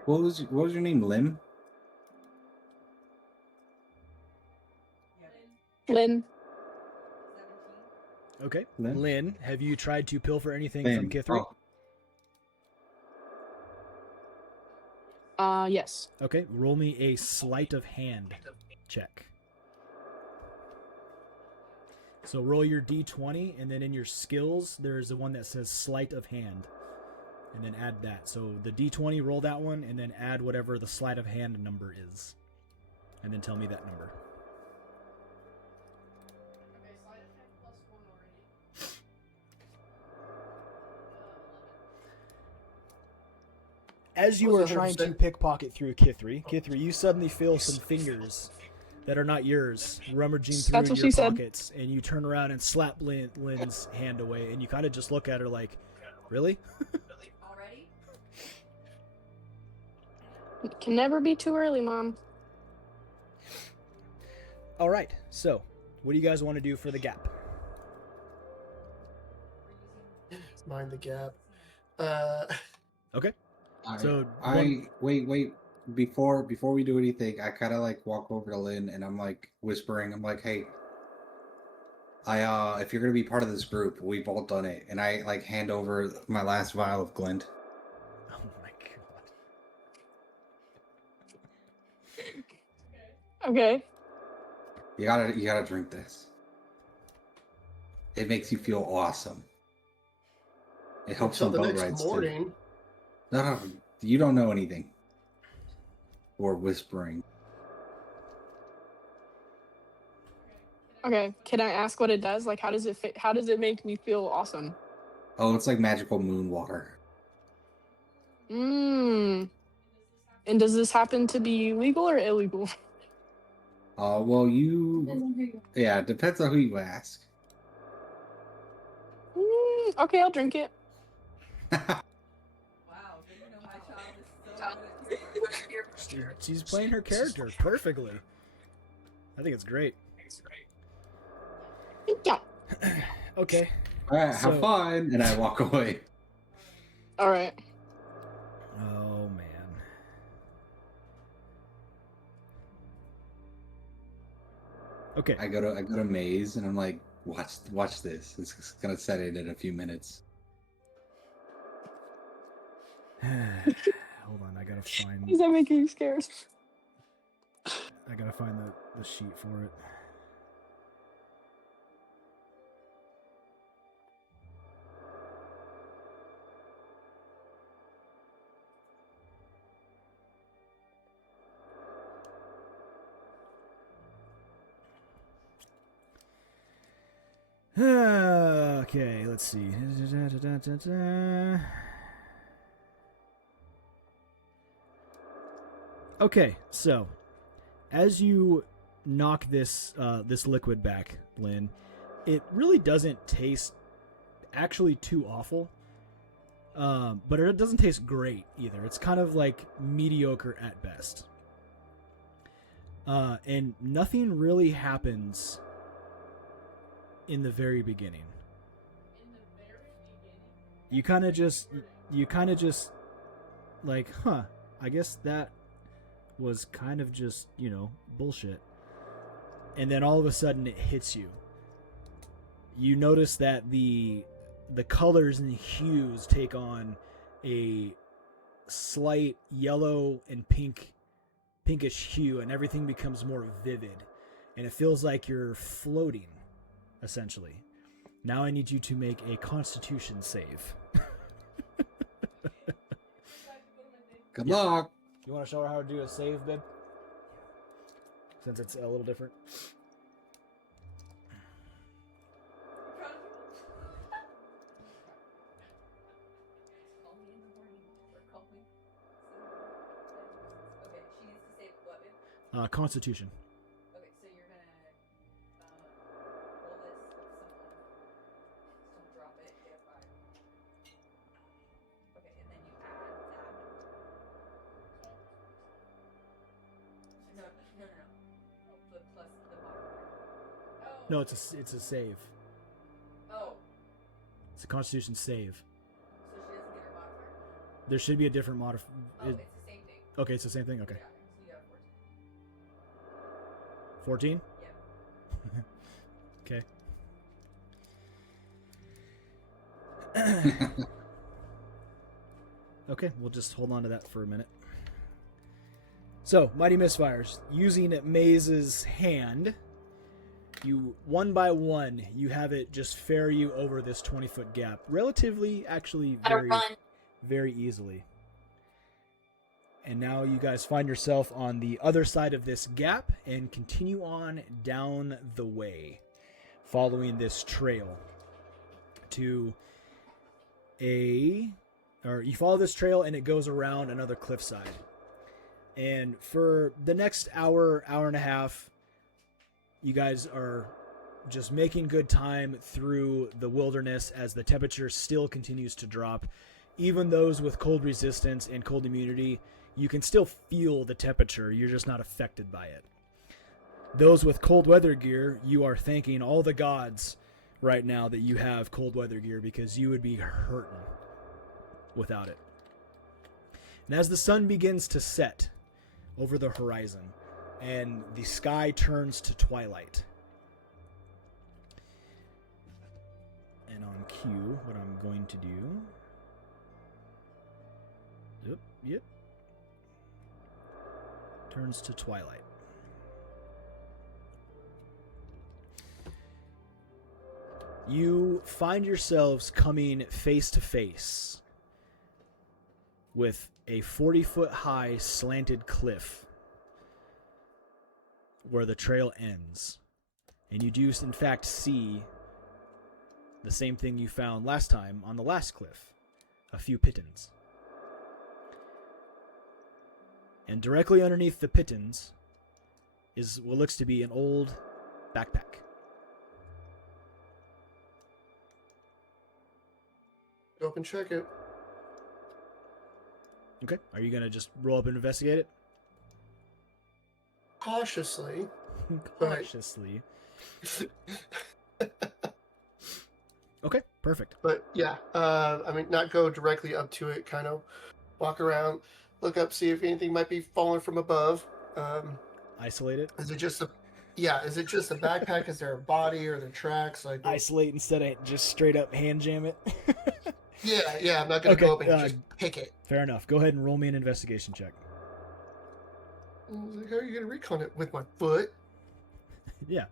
What was your name? Lim? Lynn. 17. Okay. Lynn? Lynn, have you tried to pilfer anything Lim. from Kithri? Yes. Okay, roll me a sleight of hand check. So roll your d20, and then in your skills, there's the one that says sleight of hand. And then add that. So the d20, roll that one, and then add whatever the sleight of hand number is. And then tell me that number. Okay, sleight of hand +1 already. As you What's are that trying to 100%? pickpocket through Kithri, you suddenly feel some fingers that are not yours rummaging through That's what your she said. pockets, and you turn around and slap Lynn's hand away, and you kind of just look at her like, really? Already? It can never be too early, Mom. All right, so what do you guys want to do for the gap? Mind the gap. Okay. I, So, wait. Before we do anything, I kind of like walk over to Lynn and I'm like whispering. I'm like, hey, if you're gonna be part of this group, we've all done it, and I like hand over my last vial of glint. Oh my god. Okay. You gotta drink this. It makes you feel awesome. It helps Until on the boat next rides morning. too. No, you don't know anything. Or whispering. Okay. Can I ask what it does? Like, how does it fit? How does it make me feel awesome? Oh, it's like magical moon water. Mmm. And does this happen to be legal or illegal? Well, yeah, it depends on who you ask. Okay, I'll drink it. Wow, didn't know my child is so good at She's playing her character perfectly. I think it's great. Yeah. Okay. All right, So- have fun, and I walk away. All right. Oh man. Okay. I go to Maze, and I'm like, watch this. It's gonna set it in a few minutes. Hold on, I gotta find Is that making you scared? the sheet for it. Okay, let's see. Okay, so as you knock this liquid back, Lynn, it really doesn't taste actually too awful, but it doesn't taste great either. It's kind of like mediocre at best, and nothing really happens in the very beginning. You kind of just like, I guess that was kind of just, bullshit. And then all of a sudden it hits you. You notice that the colors and hues take on a slight yellow and pinkish hue, and everything becomes more vivid. And it feels like you're floating, essentially. Now I need you to make a Constitution save. Good luck. You want to show her how to do a save, babe? since it's a little different. Call me in the morning or call me. Okay, she needs to save what? Constitution. Okay, so you're gonna roll this with someone. Just don't drop it. Get a 5. Okay, and then you add that. No. The plus the modifier. Oh. No, it's a save. Oh, It's a Constitution save. so she doesn't get her modifier? There should be a different modifier. Oh, it's the same thing. Okay, it's the same thing. Okay, Yeah, so you got a 14. 14. Yeah. Okay. Okay, we'll just hold on to that for a minute. So, Mighty Misfires, using Maze's hand, you one by one, you have it just ferry you over this 20-foot gap, relatively, actually, very easily. And now you guys find yourself on the other side of this gap and continue on down the way, following this trail to you follow this trail and it goes around another cliffside. And for the next hour and a half, you guys are just making good time through the wilderness as the temperature still continues to drop. Even those with cold resistance and cold immunity, you can still feel the temperature. You're just not affected by it. Those with cold weather gear, you are thanking all the gods right now that you have cold weather gear, because you would be hurting without it. And as the sun begins to set over the horizon and the sky turns to twilight, and on cue, what I'm going to do... Yep. Turns to twilight. You find yourselves coming face to face with a 40-foot high slanted cliff where the trail ends. And you do, in fact, see the same thing you found last time on the last cliff. A few pitons. And directly underneath the pitons is what looks to be an old backpack. Go up and check it. Okay. Are you going to just roll up and investigate it? Cautiously. Cautiously. Okay, perfect. But yeah, I mean, not go directly up to it, kind of walk around, look up, see if anything might be falling from above. Isolate it? Is it just a backpack? Is there a body or the tracks? Like Isolate instead of just straight up hand jam it? Yeah, I'm not going to go up and just pick it. Fair enough. Go ahead and roll me an investigation check. I was like, how are you going to recon it? With my foot? Yeah.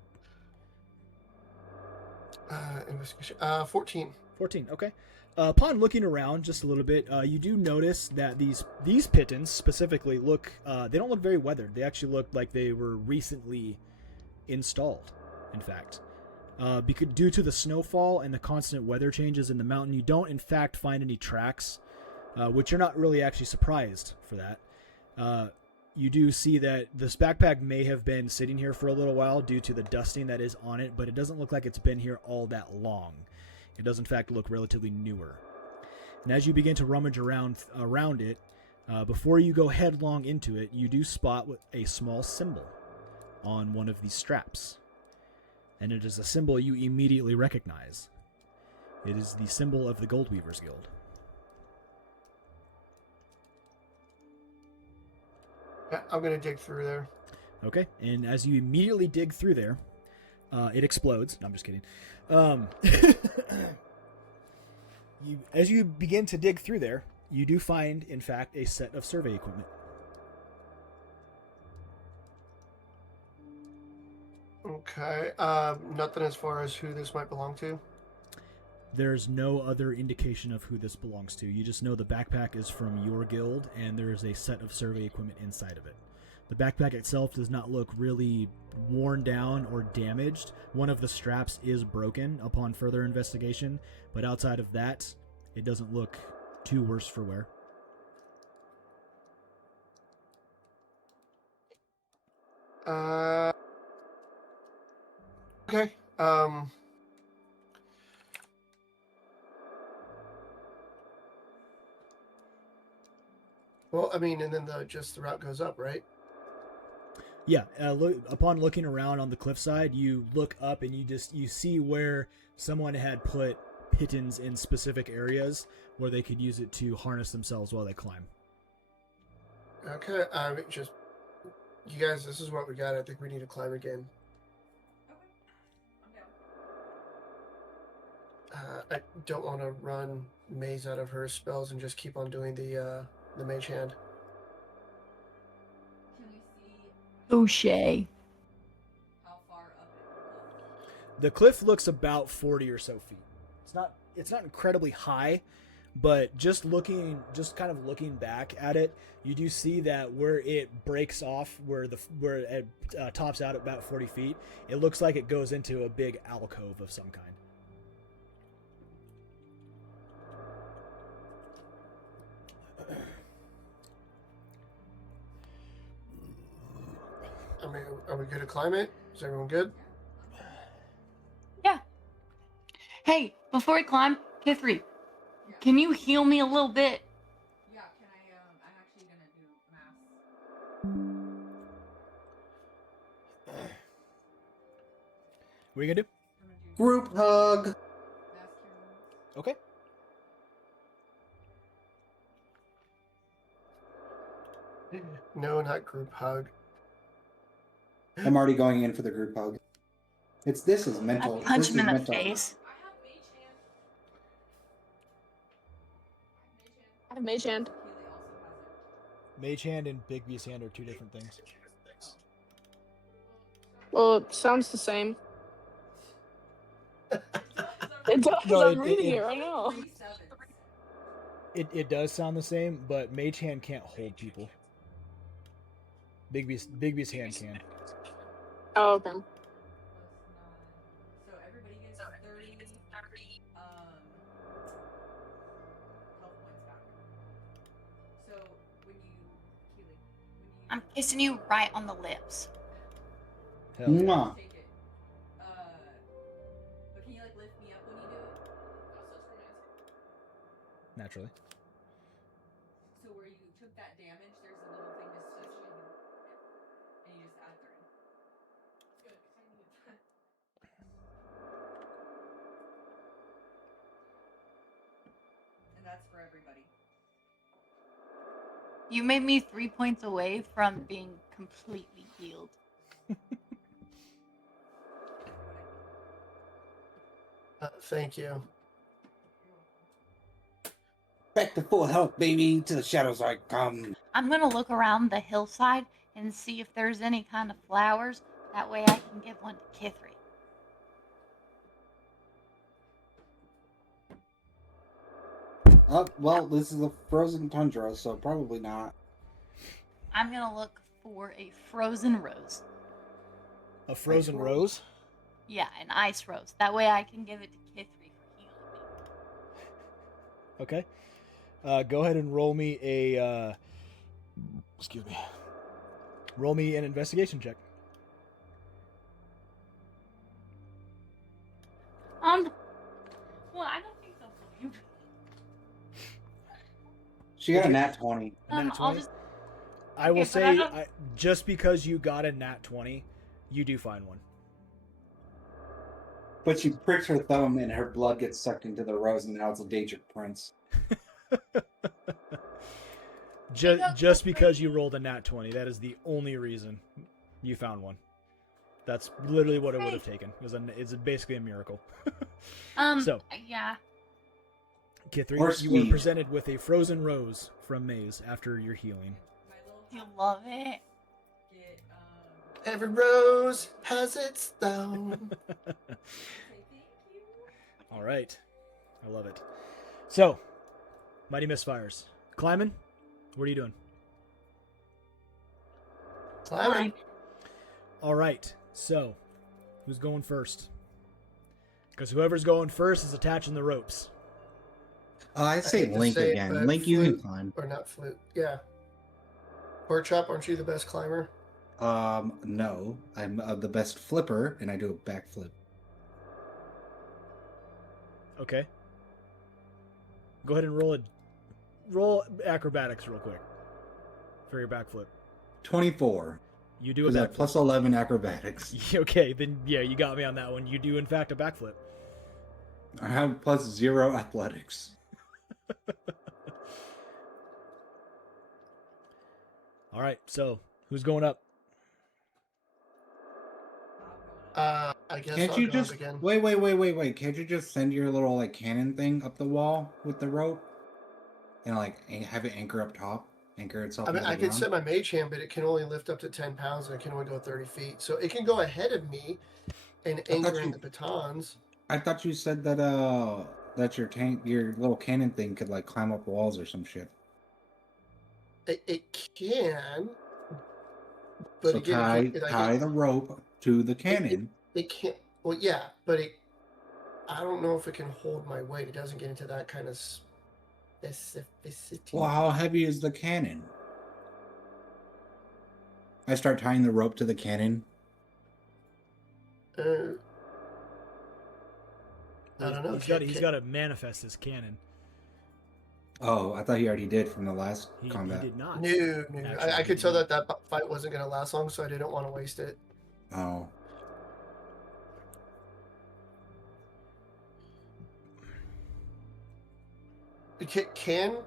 Investigation. 14. 14, okay. Upon looking around just a little bit, you do notice that these pitons specifically look, they don't look very weathered. They actually look like they were recently installed, in fact. Because due to the snowfall and the constant weather changes in the mountain, you don't, in fact, find any tracks, which you're not really actually surprised for that. You do see that this backpack may have been sitting here for a little while due to the dusting that is on it, but it doesn't look like it's been here all that long. It does, in fact, look relatively newer. And as you begin to rummage around it, before you go headlong into it, you do spot a small symbol on one of these straps. And it is a symbol you immediately recognize. It is the symbol of the Goldweavers Guild. Yeah, I'm going to dig through there. Okay, and as you immediately dig through there, it explodes. No, I'm just kidding. As you begin to dig through there, you do find, in fact, a set of survey equipment. Okay. Nothing as far as who this might belong to? There's no other indication of who this belongs to. You just know the backpack is from your guild, and there is a set of survey equipment inside of it. The backpack itself does not look really worn down or damaged. One of the straps is broken upon further investigation, but outside of that, it doesn't look too worse for wear. Okay. Well, I mean, and then the route goes up, right? Yeah, upon looking around on the cliffside, you look up and you see where someone had put pitons in specific areas where they could use it to harness themselves while they climb. Okay. You guys, this is what we got. I think we need to climb again. Okay. I'm down. I don't want to run Maze out of her spells and just keep on doing the mage hand. Can we see O'Shea. how far up it The cliff looks about 40 or so feet. It's not incredibly high, but just kind of looking back at it, you do see that where it breaks off, where it tops out at about 40 feet, it looks like it goes into a big alcove of some kind. I mean, are we good to climb it? Is everyone good? Yeah. Hey, before we climb, Kithri, Yeah. can you heal me a little bit? Yeah, can I, I'm actually gonna do mass. What are you gonna do? I'm gonna do Group hug. mass cure wounds. Okay. No, not group hug. I'm already going in for the group hug. This is mental. I punch This him is in the mental. face. I have mage hand. I have mage hand. Keely also has it. Mage hand and Bigby's hand are two different things. Well, it sounds the same. It does. No, I'm reading it right now. 3 sevens. It does sound the same, but Mage hand can't hold people. Bigby's hand can. Oh, okay. Plus 9. So everybody gets 30 health points back. So when you, Keely, when you I'm kissing you right on the lips. Hell yeah. Mwah. take it, but can you like lift me up when you do it? Also, it's romantic. Naturally. So where you took that damage, there's a little thing that says you, and you just add 30. Good, 'cause I needed that. And that's for everybody. You made me 3 points away from being completely healed. Thank you. Back to full health, baby. To the shadows I come. I'm gonna look around the hillside and see if there's any kind of flowers. That way I can give one to Kithri. Well, this is a frozen tundra, so probably not. I'm gonna look for a frozen rose. A frozen Ice rose? Yeah, an ice rose. That way I can give it to Kithri for healing me. Okay. Go ahead and roll me a. Excuse me. Roll me an investigation check. Well, I don't think they'll believe. She got a nat 20. A nat I'll 20? just. I will Okay, but say, I don't- just because you got a nat 20, you do find one. But she pricks her thumb and her blood gets sucked into the rose, and now it's a Daedric prince. Just because you rolled a nat 20, that is the only reason you found one. That's literally what it would have taken. It's basically a miracle. So, Yeah. Kithri, Or you were sweet. presented with a frozen rose from Maze after your healing. My little You hat love it. get, Every rose has its thorn. say thank you. All right. I love it. So, Mighty Misfires. Climbing? What are you doing? Climbing. All right. So, who's going first? Because whoever's going first is attaching the ropes. I say hate to Link say it, again. but Link, you can flute- climb. Or not flute. Yeah. Pork chop, aren't you the best climber? No. I'm the best flipper, and I do a backflip. Okay. Go ahead and roll acrobatics real quick for your backflip. 24. You do a Is that backflip. plus 11 acrobatics? Okay, then yeah, you got me on that one. You do in fact a backflip. I have plus 0 athletics. All right. So, who's going up? I guess Can't I'll you go just up again. wait? Can't you just send your little like cannon thing up the wall with the rope, and like have it anchor up top, anchor itself? I mean, into the I could ground? set my mage hand, but it can only lift up to 10 pounds and it can only go 30 feet. So it can go ahead of me and thought anchor in you- the batons. I thought you said that that your little cannon thing could like climb up walls or some shit. It can, but So again, tie the rope to the cannon. it can't. Well, yeah, but I don't know if it can hold my weight. It doesn't get into that kind of specificity. Well, how heavy is the cannon? I start tying the rope to the cannon. I don't know. He's got to manifest his cannon. Oh, I thought he already did from the last He combat. did not. No. Actually, I could he tell did that fight wasn't going to last long, so I didn't want to waste it. Oh. Can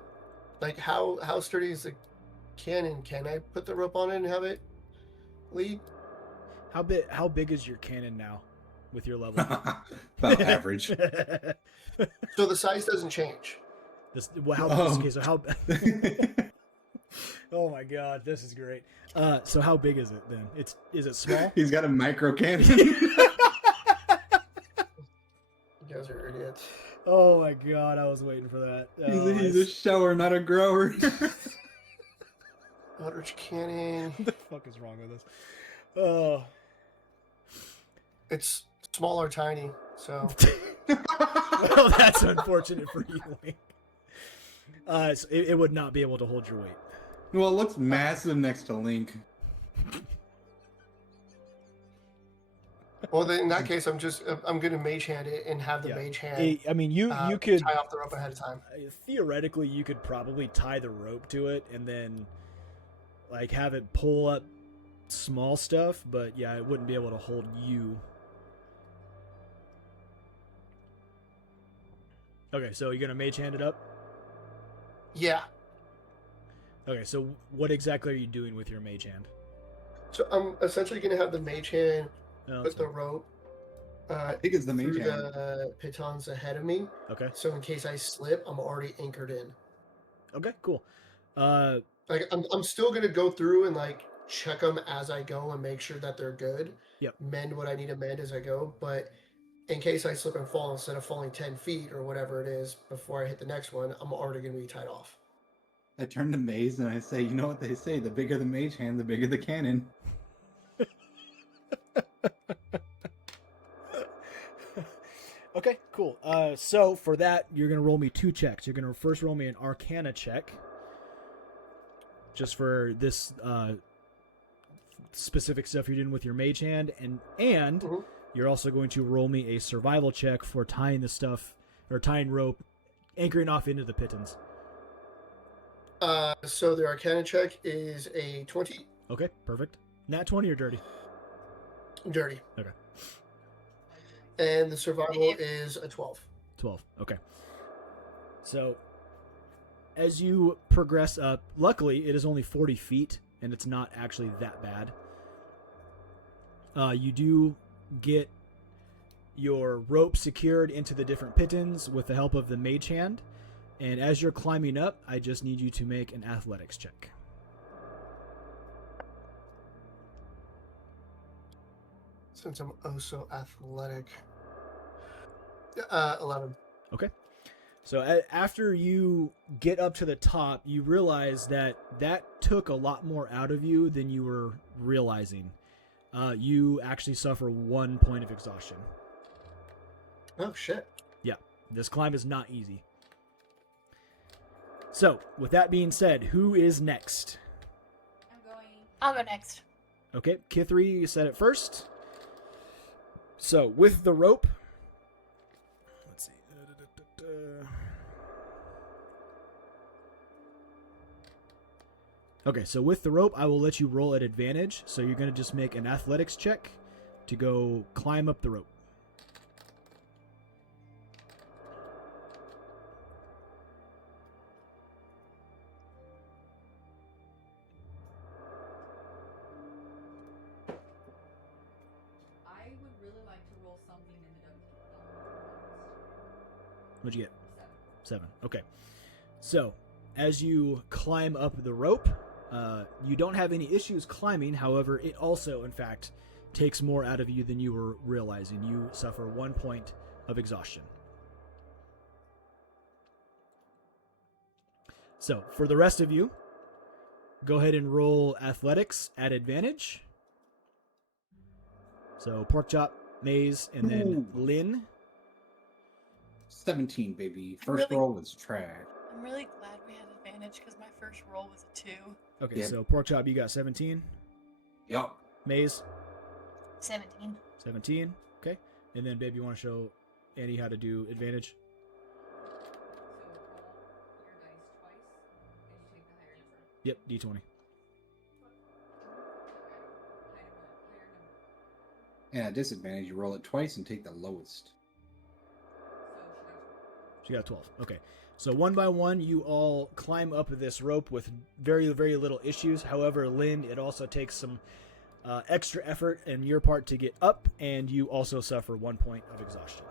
like how sturdy is the cannon? Can I put the rope on it and have it lead? How big is your cannon now with your level? About average. So the size doesn't change. Okay, so how Oh my god, this is great. So how big is it then? Is it small? He's got a micro cannon. You guys are idiots. Oh my god, I was waiting for that. He's a shower, not a grower. Eldritch cannon. What the fuck is wrong with this? Oh. It's small or tiny, so Well, that's unfortunate for you, Link. So it would not be able to hold your weight. Well, it looks massive next to Link. well then in that case I'm gonna mage hand it and have the Yeah. mage hand I mean, you could tie off the rope ahead of time. theoretically you could probably tie the rope to it and then like have it pull up small stuff, but yeah, it wouldn't be able to hold you. Okay, so you're gonna mage hand it up? Yeah. Okay, so what exactly are you doing with your mage hand? So I'm essentially gonna have the mage hand Oh, put the rope I think it's the mage through hand. the pitons ahead of me. okay. So in case I slip, I'm already anchored in. Okay, cool. Like I'm still gonna go through and like check them as I go and make sure that they're good. Yep. Mend what I need to mend as I go, but in case I slip and fall, instead of falling 10 feet or whatever it is before I hit the next one, I'm already gonna be tied off. I turn to Maze and I say, you know what they say, the bigger the mage hand, the bigger the cannon. Okay, cool. So for that, you're gonna roll me 2 checks. You're gonna first roll me an Arcana check, just for this specific stuff you're doing with your mage hand, and Mhm. you're also going to roll me a survival check for tying the stuff or tying rope, anchoring off into the pitons. So the Arcana check is a 20. Okay, perfect. Nat 20 or dirty? Dirty. Okay. And the survival is a 12. 12. Okay. So, as you progress up, luckily it is only 40 feet, and it's not actually that bad. You do get your rope secured into the different pitons with the help of the mage hand, and as you're climbing up, I just need you to make an athletics check. Since I'm oh so athletic. 11. So after you get up to the top, you realize that took a lot more out of you than you were realizing. You actually suffer 1 point of exhaustion. Oh shit. Yeah, this climb is not easy. So, with that being said, who is next? I'm going. I'll go next. Okay, Kithri, you said it first. So, with the rope... Let's see. Okay, so with the rope, I will let you roll at advantage. So you're going to just make an athletics check to go climb up the rope. I would really like to roll something in the What'd you get? 7. 7. Okay. So, as you climb up the rope, you don't have any issues climbing. However, it also, in fact, takes more out of you than you were realizing. You suffer 1 point of exhaustion. So, for the rest of you, go ahead and roll athletics at advantage. So, Porkchop, Maze, and then Lynn. 17, baby. First Really? roll was trash. I'm really glad we had advantage because my first roll was a 2. Okay, Yeah. so Porkchop, you got 17. Yup. Maze, 17. 17. Okay. And then, babe, you want to show Annie how to do advantage? So roll your dice twice, and you take the higher number. Yep, D20. Higher number. And at disadvantage, you roll it twice and take the lowest. So She got 12. Okay. So one by one, you all climb up this rope with very, very little issues. However, Lynn, it also takes some extra effort on your part to get up, and you also suffer 1 point of exhaustion.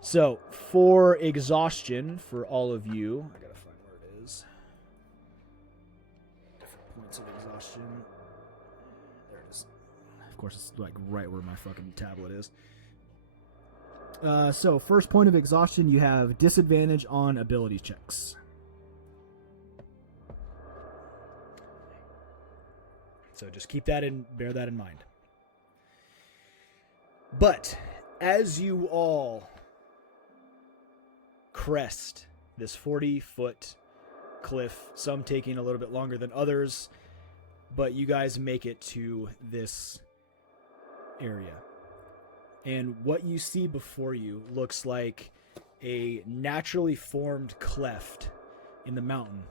So, for exhaustion, for all of you, I gotta find where it is. Different points of exhaustion. There it is. Of course, it's like right where my fucking tablet is. So, first point of exhaustion, you have disadvantage on ability checks. So just keep that in, bear that in mind. But as you all crest this 40-foot cliff, some taking a little bit longer than others, but you guys make it to this area. And what you see before you looks like a naturally formed cleft in the mountain.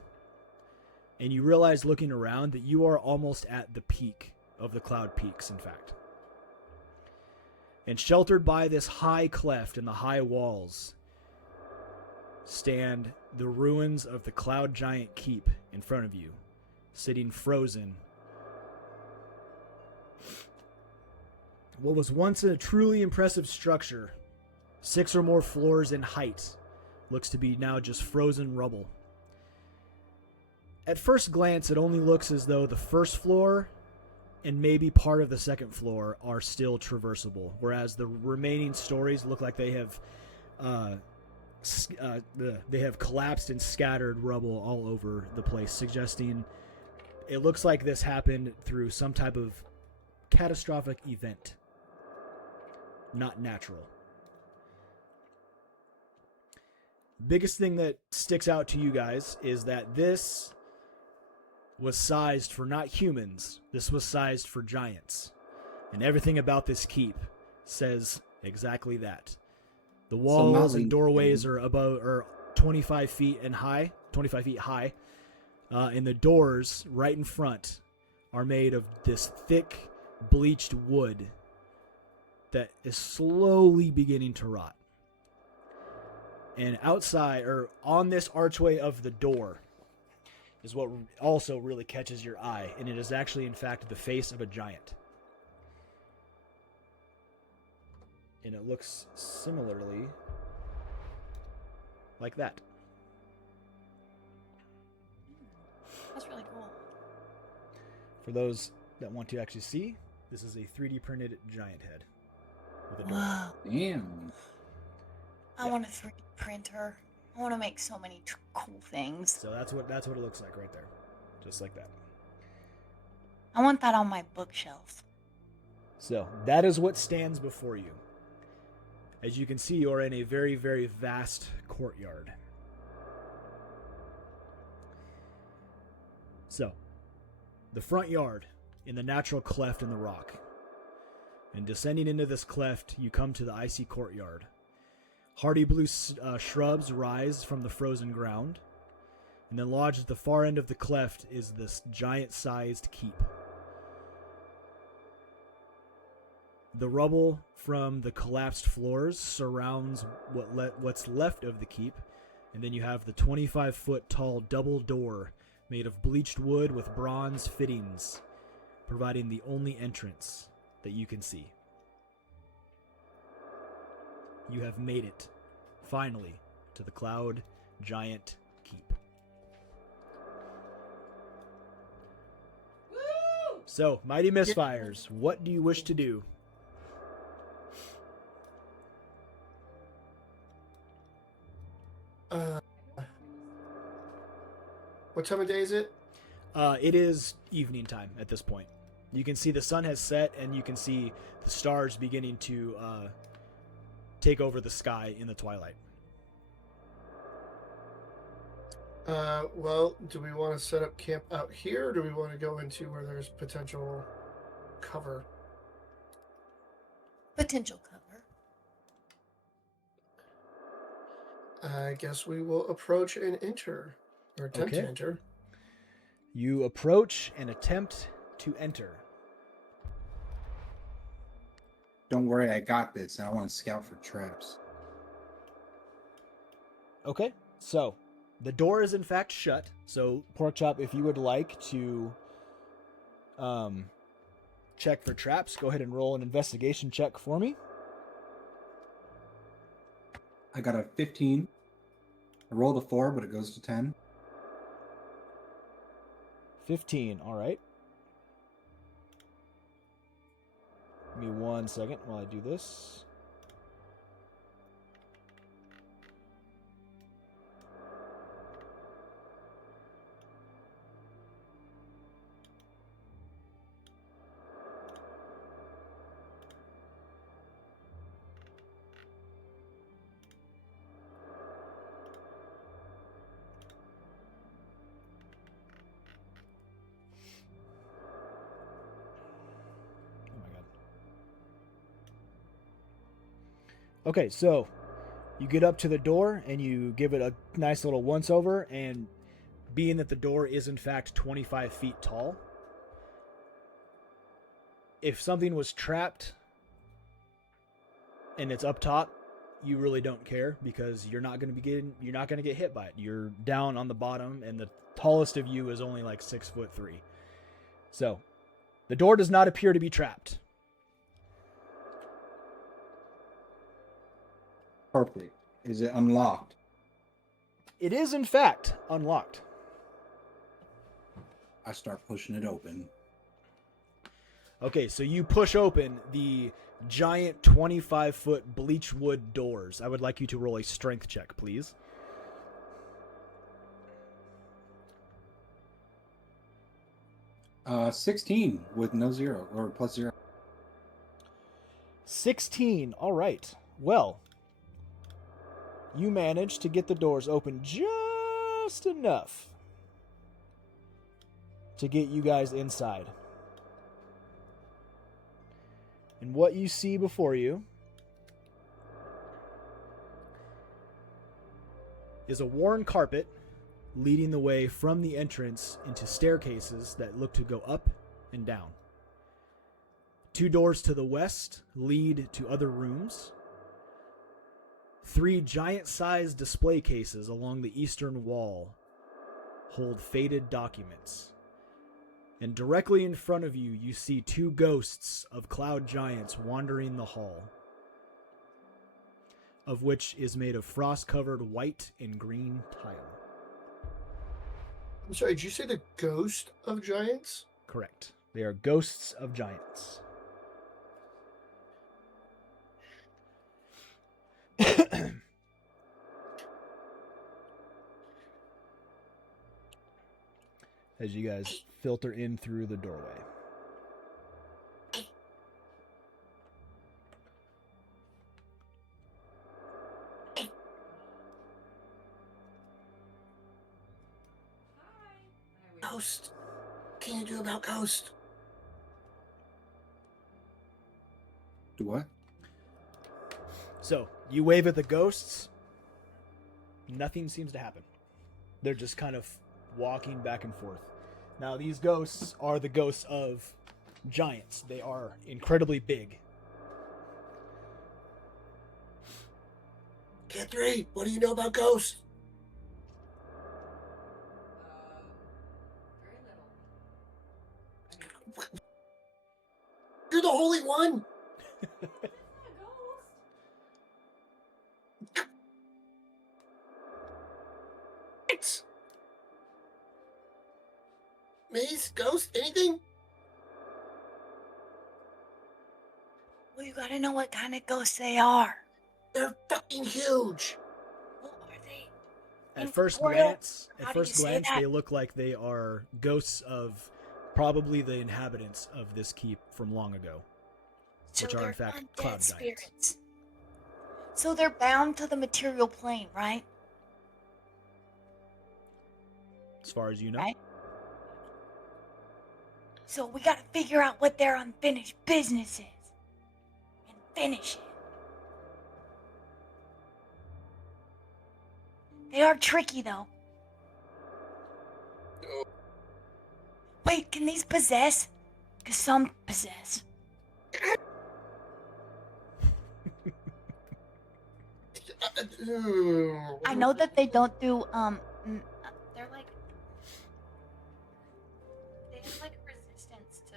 And you realize looking around that you are almost at the peak of the Cloud Peaks, in fact. And sheltered by this high cleft and the high walls stand the ruins of the Cloud Giant Keep in front of you, sitting frozen. What was once a truly impressive structure, 6 or more floors in height, looks to be now just frozen rubble. At first glance, it only looks as though the first floor and maybe part of the second floor are still traversable, whereas the remaining stories look like they have collapsed and scattered rubble all over the place, suggesting it looks like this happened through some type of catastrophic event, not natural. Biggest thing that sticks out to you guys is that this was sized for not humans. This was sized for giants. And everything about this keep says exactly that. The walls and doorways are above, or 25 feet high, and the doors right in front are made of this thick, bleached wood that is slowly beginning to rot. And outside, or on this archway of the door, is what also really catches your eye, and it is actually, in fact, the face of a giant. And it looks similarly like that. That's really cool. For those that want to actually see, this is a 3D printed giant head. with a door. Whoa. Damn. I want a 3D printer. I want to make so many cool things. So that's what it looks like right there, just like that. I want that on my bookshelf. So that is what stands before you. As you can see, you are in a very, very vast courtyard. So, the front yard in the natural cleft in the rock. And descending into this cleft, you come to the icy courtyard. Hardy blue shrubs rise from the frozen ground. And then lodged at the far end of the cleft is this giant-sized keep. The rubble from the collapsed floors surrounds what's left of the keep, and then you have the 25-foot tall double door made of bleached wood with bronze fittings, providing the only entrance that you can see. You have made it, finally, to the Cloud Giant Keep. Woo! So, Mighty Misfires, what do you wish to do? What time of day is it? It is evening time at this point. You can see the sun has set, and you can see the stars beginning to take over the sky in the twilight. Well, do we want to set up camp out here, or do we want to go into where there's potential cover? Potential cover. I guess we will approach and enter, or attempt to Okay. enter. You approach and attempt to enter. Don't worry, I got this. I want to scout for traps. Okay, so the door is in fact shut. So, Porkchop, if you would like to check for traps, go ahead and roll an investigation check for me. I got a 15. I rolled a 4, but it goes to 10. 15, all right. Give me 1 second while I do this. Oh my god. Okay, so you get up to the door and you give it a nice little once over, and being that the door is in fact 25 feet tall, if something was trapped and it's up top, you really don't care because you're not going to get hit by it. You're down on the bottom, and the tallest of you is only like 6'3". So the door does not appear to be trapped. Perfect. Is it unlocked? It is in fact unlocked. I start pushing it open. Okay, so you push open the giant 25-foot bleached wood doors. I would like you to roll a strength check, please. Uh, 16 with no 0 or plus 0. 16. All right. Well, you managed to get the doors open just enough to get you guys inside. And what you see before you is a worn carpet leading the way from the entrance into staircases that look to go up and down. 2 doors to the west lead to other rooms. 3 giant-sized display cases along the eastern wall hold faded documents. And directly in front of you, you see 2 ghosts of cloud giants wandering the hall, of which is made of frost-covered white and green tile. I'm sorry, did you say the ghost of giants? Correct. They are ghosts of giants. As you guys filter in through the doorway. Ghost. What can you do about Ghost? Do what? So, you wave at the ghosts. Nothing seems to happen. They're just kind of walking back and forth. Now, these ghosts are the ghosts of giants. They are incredibly big. Kid 3, what do you know about Ghost? Very little. You're the Holy One! It's not a ghost. It's... Maze? Ghost? Anything? Well, you gotta know what kind of ghosts they are. They're fucking huge! What are they? At first Incorporeal? glance, How do you say that? they look like they are ghosts of probably the inhabitants of this keep from long ago. So which are in they're fact undead cloud giants. spirits. So they're bound to the material plane, right? As far as you know. Right. So we gotta figure out what their unfinished business is. And finish it. They are tricky, though. Wait, can these possess? Because some possess. I know that they don't do, they're like... They have, like, resistance to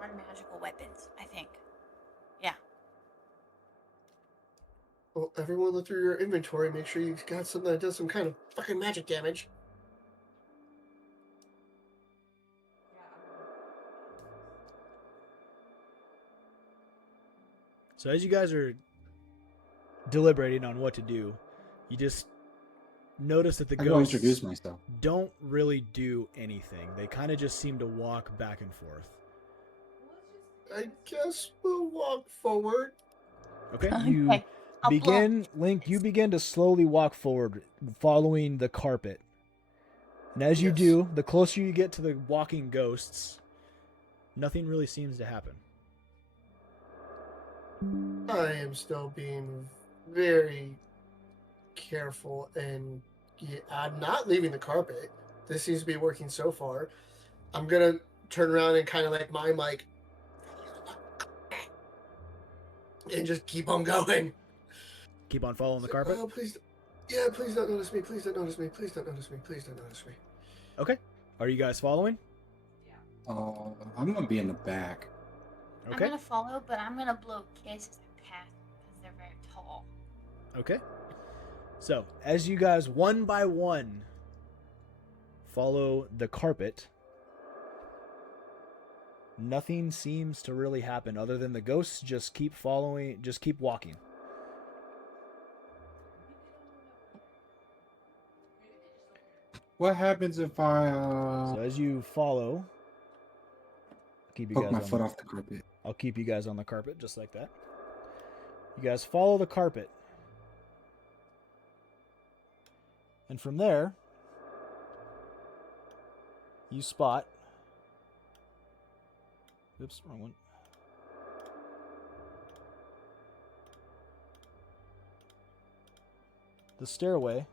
non-magical weapons, I think. Yeah. Well, everyone look through your inventory. Make sure you've got something that does some kind of fucking magic damage. So as you guys are deliberating on what to do, you just notice that the I go ghosts introduce myself. don't really do anything. They kind of just seem to walk back and forth. I guess we'll walk forward. Okay, you Okay, I'll begin, Link, you begin to slowly walk forward, following the carpet. And as you Yes. do, the closer you get to the walking ghosts, nothing really seems to happen. I am still being very careful, and I'm not leaving the carpet. This seems to be working so far. I'm gonna turn around and kind of like mime, like, and just keep on going. Keep on following the carpet. Oh, please, yeah, please don't notice me. Please don't notice me. Please don't notice me. Please don't notice me. Okay. Are you guys following? I'm gonna be in the back. I'm Okay. gonna follow, but I'm gonna blow kisses at path because they're very tall. Okay. So, as you guys one by one follow the carpet, nothing seems to really happen other than the ghosts just keep following, just keep walking. What happens if I So as you follow, I'll keep you poke guys my on foot the, off the carpet? I'll keep you guys on the carpet just like that. You guys follow the carpet. And from there, you spot... Oops, wrong one. The stairway.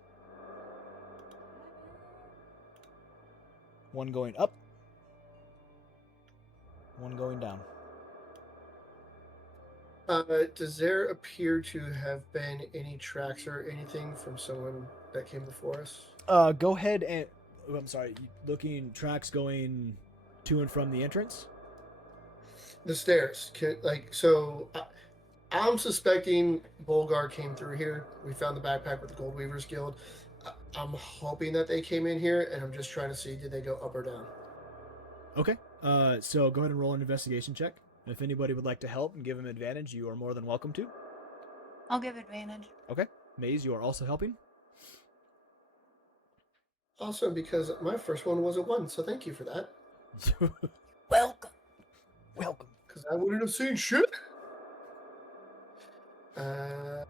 One going up. One going down. Does there appear to have been any tracks or anything from someone that came before us? Go ahead and... oh, I'm sorry. Looking tracks going to and from the entrance? The stairs. I'm suspecting Bolgar came through here. We found the backpack with the Gold Weavers Guild. I'm hoping that they came in here, and I'm just trying to see, did they go up or down? Okay. So go ahead and roll an investigation check. If anybody would like to help and give him advantage, you are more than welcome to. I'll give advantage. Okay. Maze, you are also helping. Awesome, because my first one was a 1, so thank you for that. Welcome. Welcome. Because I wouldn't have seen shit. Where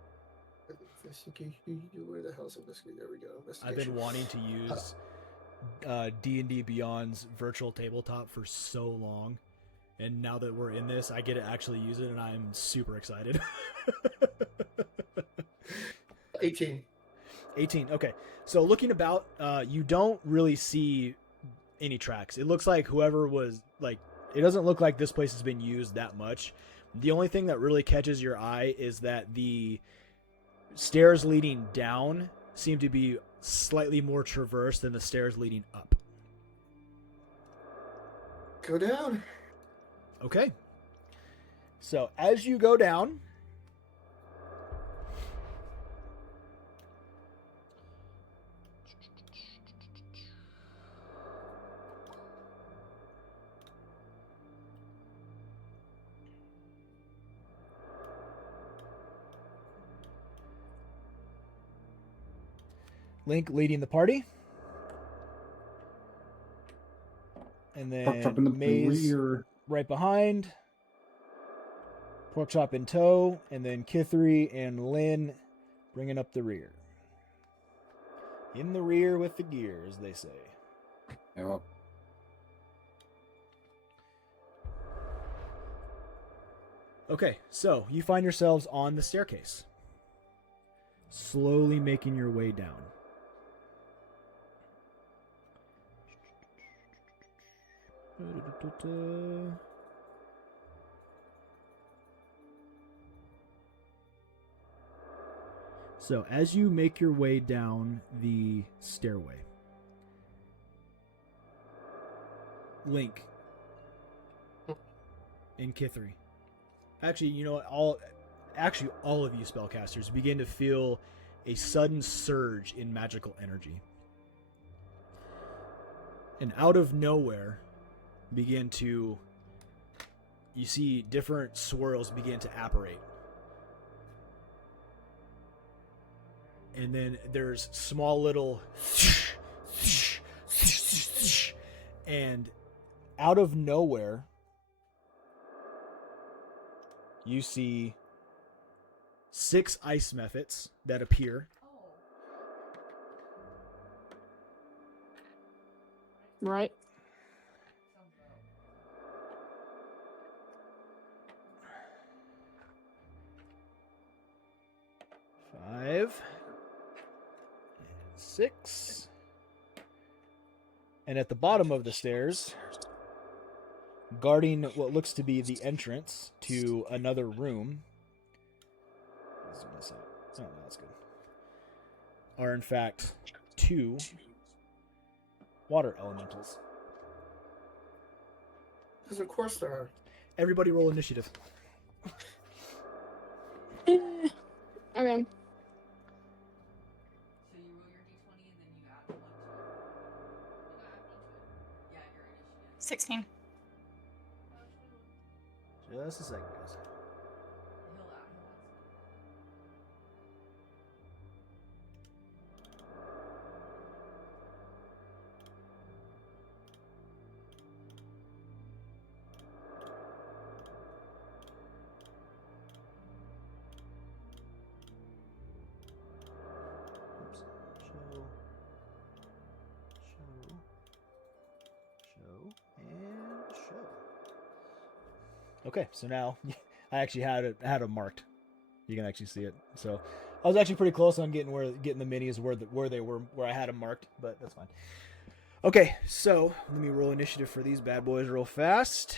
the hell's investigation? There we go. I've been wanting to use D&D Beyond's virtual tabletop for so long, and now that we're in this, I get to actually use it, and I'm super excited. 18. 18. Okay. So looking about, you don't really see any tracks. It looks like whoever was like, it doesn't look like this place has been used that much. The only thing that really catches your eye is that the stairs leading down seem to be slightly more traversed than the stairs leading up. Go down. Okay. So as you go down, Link leading the party. And Pork chop in the then Maze rear. right behind. Pork chop in tow. And then Kithri and Lynn bringing up the rear. In the rear with the gear, as they say. Yeah, well, Okay, so you find yourselves on the staircase. Slowly making your way down. So as you make your way down the stairway, Link and Kithri. Actually, you know what? All of you spellcasters begin to feel a sudden surge in magical energy. And out of nowhere, you see different swirls begin to apparate. And then there's small little and out of nowhere you see 6 ice mephits that appear. Right. Five, 6, and at the bottom of the stairs, guarding what looks to be the entrance to another room, oh, that's good, are in fact 2 water elementals. Because of course there are. Everybody roll initiative. Okay. So you roll your d20 and then you add 1 to it. You add 1 to it. Yeah, your initiative. 16. Just a second, guys. He'll add. Show, and show. Okay, so now I actually had it marked. You can actually see it. So I was actually pretty close on getting the minis where they were, where I had them marked, but that's fine. Okay, so let me roll initiative for these bad boys real fast.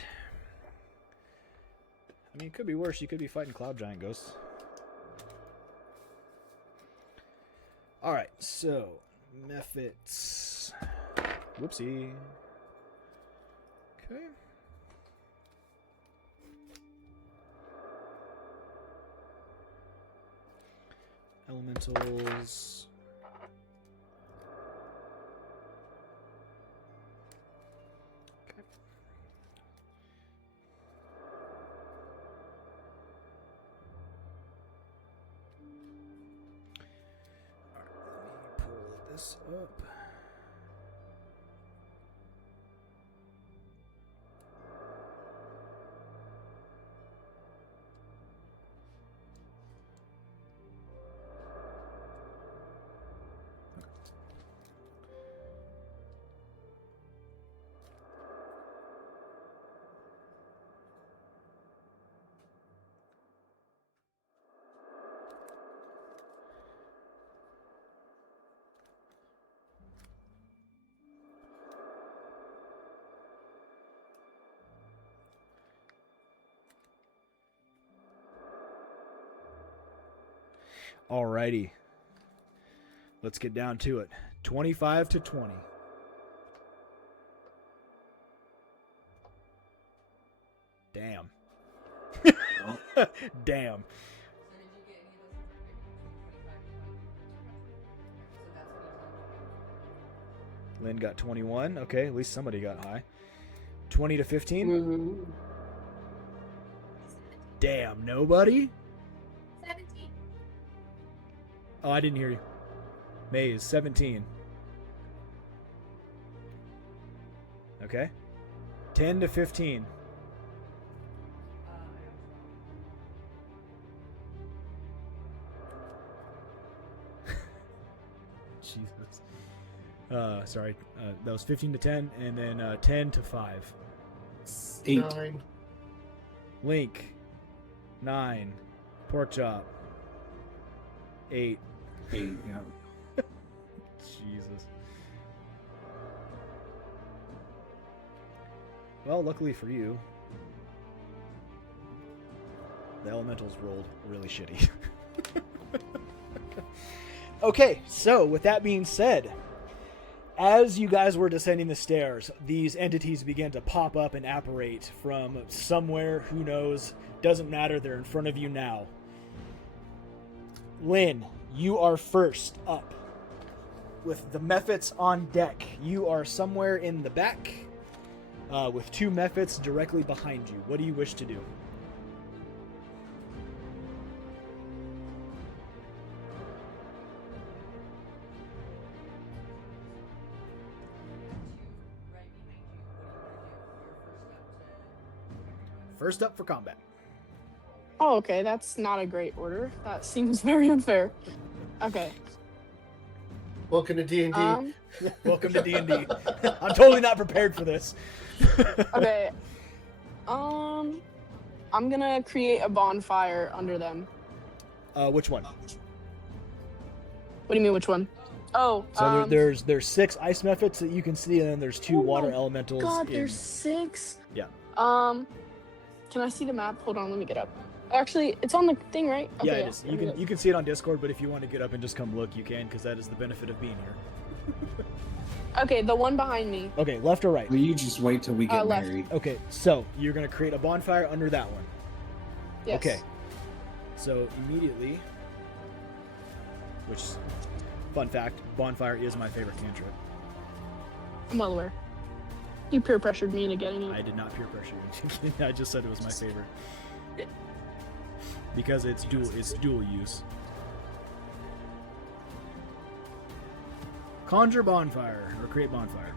I mean, it could be worse. You could be fighting cloud giant ghosts. All right, so mephits. Whoopsie. Okay. Elementals. Okay. this up. Alrighty. Let's get down to it. 25 to 20. Damn. Damn. So did you get any of those? 25 to 20. So that's what you told me. Lynn got 21. Okay, at least somebody got high. 20 to 15. Mhm. Damn, nobody? 17. Oh, I didn't hear you. May is 17. Okay. 10 to 15. Jesus. Sorry. That was 15 to 10, and then 10 to 5. 8. 9. Link. 9. Pork chop. 8. 8, yeah. Jesus. Well, luckily for you, the elementals rolled really shitty. Okay, so with that being said, as you guys were descending the stairs, these entities began to pop up and apparate from somewhere, who knows, doesn't matter, they're in front of you now. Lynn, you are first up. With the Mephits on deck, you are somewhere in the back, with 2 Mephits directly behind you. What do you wish to do? Right behind you. What do you want to do? You're First up for combat. Oh, okay. That's not a great order. That seems very unfair. Okay. Welcome to D&D. Welcome to D&D. I'm totally not prepared for this. Okay. I'm gonna create a bonfire under them. Which one? What do you mean, which one? Oh, So there's 6 ice Mephits that you can see, and then there's 2 Oh water my elementals. God, in... there's 6. Yeah. Can I see the map? Hold on, let me get up. Actually, it's on the thing, right? Yeah, Okay, it is. let You me can look. you can see it on Discord, but if you want to get up and just come look, you can, because that is the benefit of being here. Okay, the one behind me. Okay, left or right? Well, you just wait till we get Left. married. Okay, so you're gonna create a bonfire under that one. Yes. Okay. So immediately, which, fun fact, bonfire is my favorite cantrip. I'm well aware. You peer pressured me into getting it. I did not peer pressure you. I just said it was my favorite. Because it's dual use. Conjure bonfire, or create bonfire.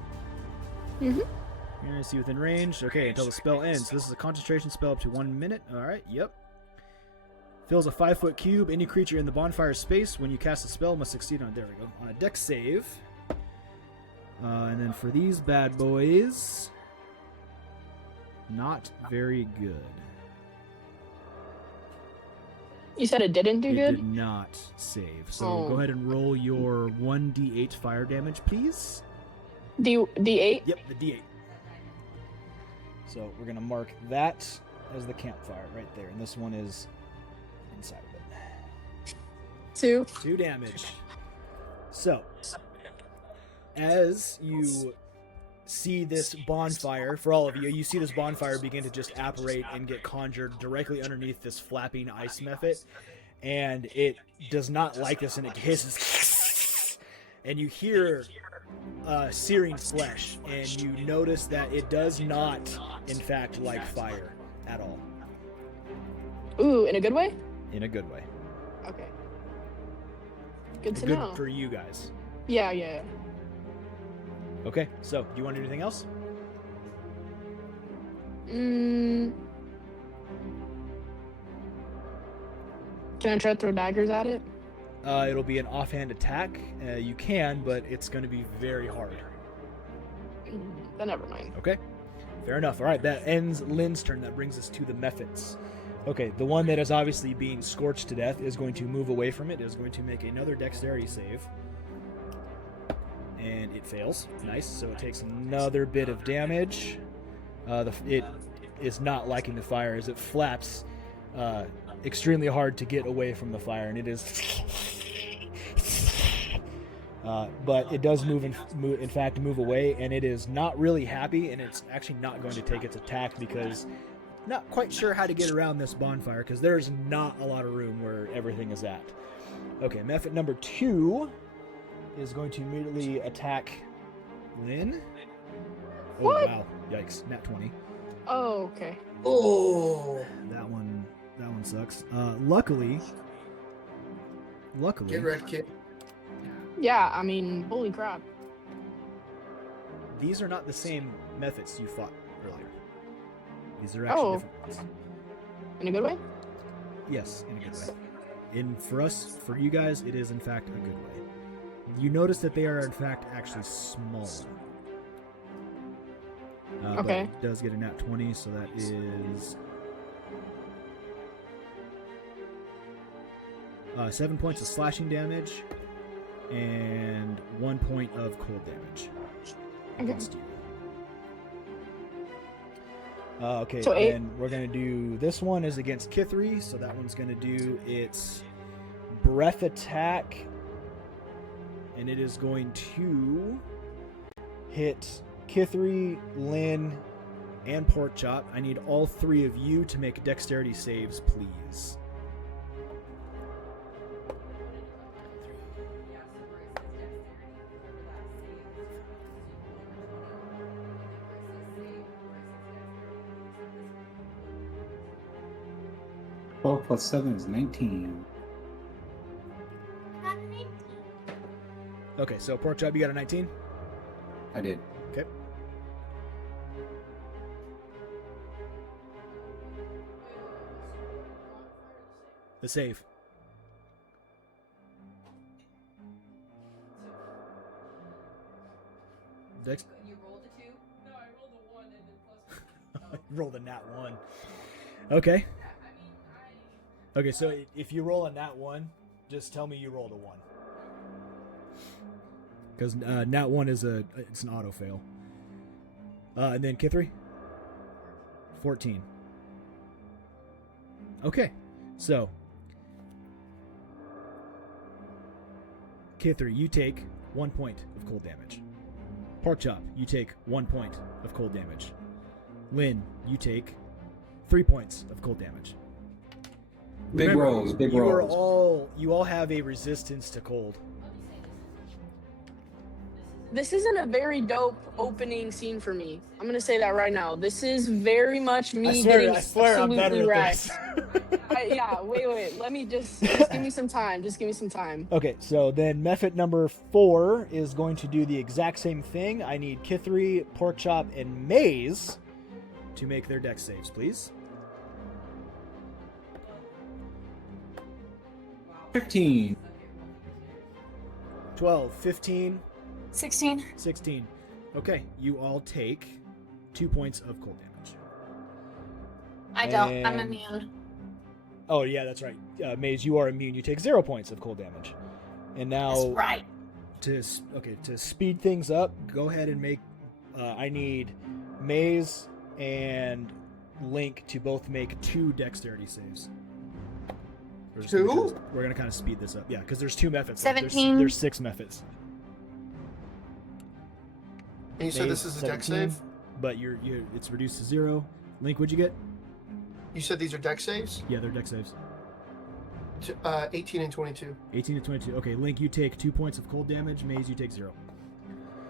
Mhm. You're gonna see within range. Okay, until the spell ends. This is a concentration spell up to 1 minute. Alright, yep. Fills a 5-foot cube. Any creature in the bonfire space when you cast a spell must succeed on, there we go, on a dex save. And then for these bad boys, not very good. You said it didn't do It good? did not save. So Oh. go ahead and roll your 1d8 fire damage, please. D8? Yep, the d8. So we're going to mark that as the campfire right there. And this one is inside of it. 2. 2 damage. So, as you see this bonfire, for all of you, you see this bonfire begin to just apparate and get conjured directly underneath this flapping ice mephit, and it does not like this, and it hisses, and you hear searing flesh, and you notice that it does not, in fact, like fire at all. Ooh, in a good way? In a good way. Okay. Good to Good know. for you guys. Yeah. Okay, so do you want to do anything else? Can I try to throw daggers at it? It'll be an offhand attack. You can, but it's going to be very hard. Then never mind. Okay, fair enough. All right, that ends Lynn's turn. That brings us to the Mephits. Okay, the one that is obviously being scorched to death is going to move away from it. Is going to make another dexterity save. And it fails. Nice. So it takes another bit of damage. It is not liking the fire as it flaps extremely hard to get away from the fire, and it is. But it does move away, and it is not really happy, and it's actually not going to take its attack because not quite sure how to get around this bonfire because there's not a lot of room where everything is at. Okay, Mephit number 2 is going to immediately attack Lynn. Oh, What? wow. Yikes. Nat 20. Oh, okay. Oh, That one sucks. Luckily, get red kit. Yeah, I mean, holy crap. these are not the same methods you fought earlier. These are actually different ones. In a good way? Yes, in a good way. For you guys, it is in fact a good way. You notice that they are in fact actually smaller. Okay. But it does get a nat 20, so that is 7 points of slashing damage and 1 point of cold damage against you. Okay, So 8. and we're going to do this one is against Kithri, so that one's going to do its breath attack, and it is going to hit Kithri, Lynn, and Porkchop. I need all 3 of you to make dexterity saves, please. Oh, plus 7 is 19. Okay, so Porkchop, you got a 19? I did. Okay. The save. Dex. You rolled a 2? No, I rolled a 1 and then plus 1. Rolled a nat 1. Okay. Okay, so if you roll a nat 1, just tell me you rolled a 1. Because nat 1 is it's an auto fail. And then Kithri? 14. Okay, so Kithri, you take 1 point of cold damage. Porkchop, you take 1 point of cold damage. Lynn, you take 3 points of cold damage. Big rolls, big rolls. You all have a resistance to cold. This isn't a very dope opening scene for me. I'm gonna say that right now. This is very much me getting I swear I'm better absolutely at wrecked. this. Yeah, wait. Let me just give me some time. Just give me some time. Okay, so then Mephit number 4 is going to do the exact same thing. I need Kithri, Porkchop, and Maze to make their dex saves, please. 15. 12, 15, 16. 16. Okay, you all take 2 points of cold damage. I don't. I'm And- immune. Oh, yeah, that's right. Maze, you are immune. You take 0 points of cold damage. And now, That's right. to speed things up, go ahead and make. I need Maze and Link to both make 2 dexterity saves. We're gonna kind of speed this up, yeah, because there's 2 methods. 17. There's 6 methods. And you said Maze, this is a deck 17, save? but it's reduced to 0. Link, what'd you get? You said these are deck saves? Yeah, they're dex saves. 18 and 22. 18 to 22. Okay, Link, you take 2 points of cold damage. Maze, you take 0.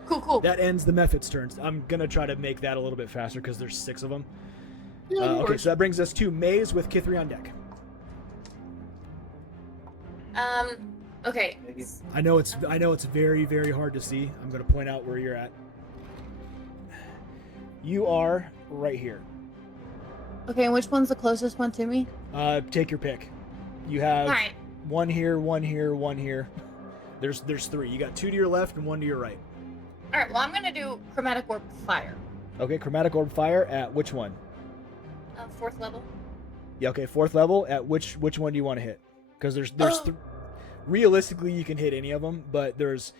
Cool. That ends the Mephit's turns. I'm gonna try to make that a little bit faster because there's 6 of them. Yeah, no Okay, worries. so that brings us to Maze with Kithri on deck. Okay. I know it's very, very hard to see. I'm going to point out where you're at. You are right here. Okay, and which one's the closest one to me? Take your pick. You have All right. one here, one here, one here. There's 3. You got 2 to your left and 1 to your right. All right. Well, I'm gonna do chromatic orb fire. Okay, chromatic orb fire at which one? 4th level. Yeah, okay, 4th level. At which one do you want to hit? Because realistically you can hit any of them, but there's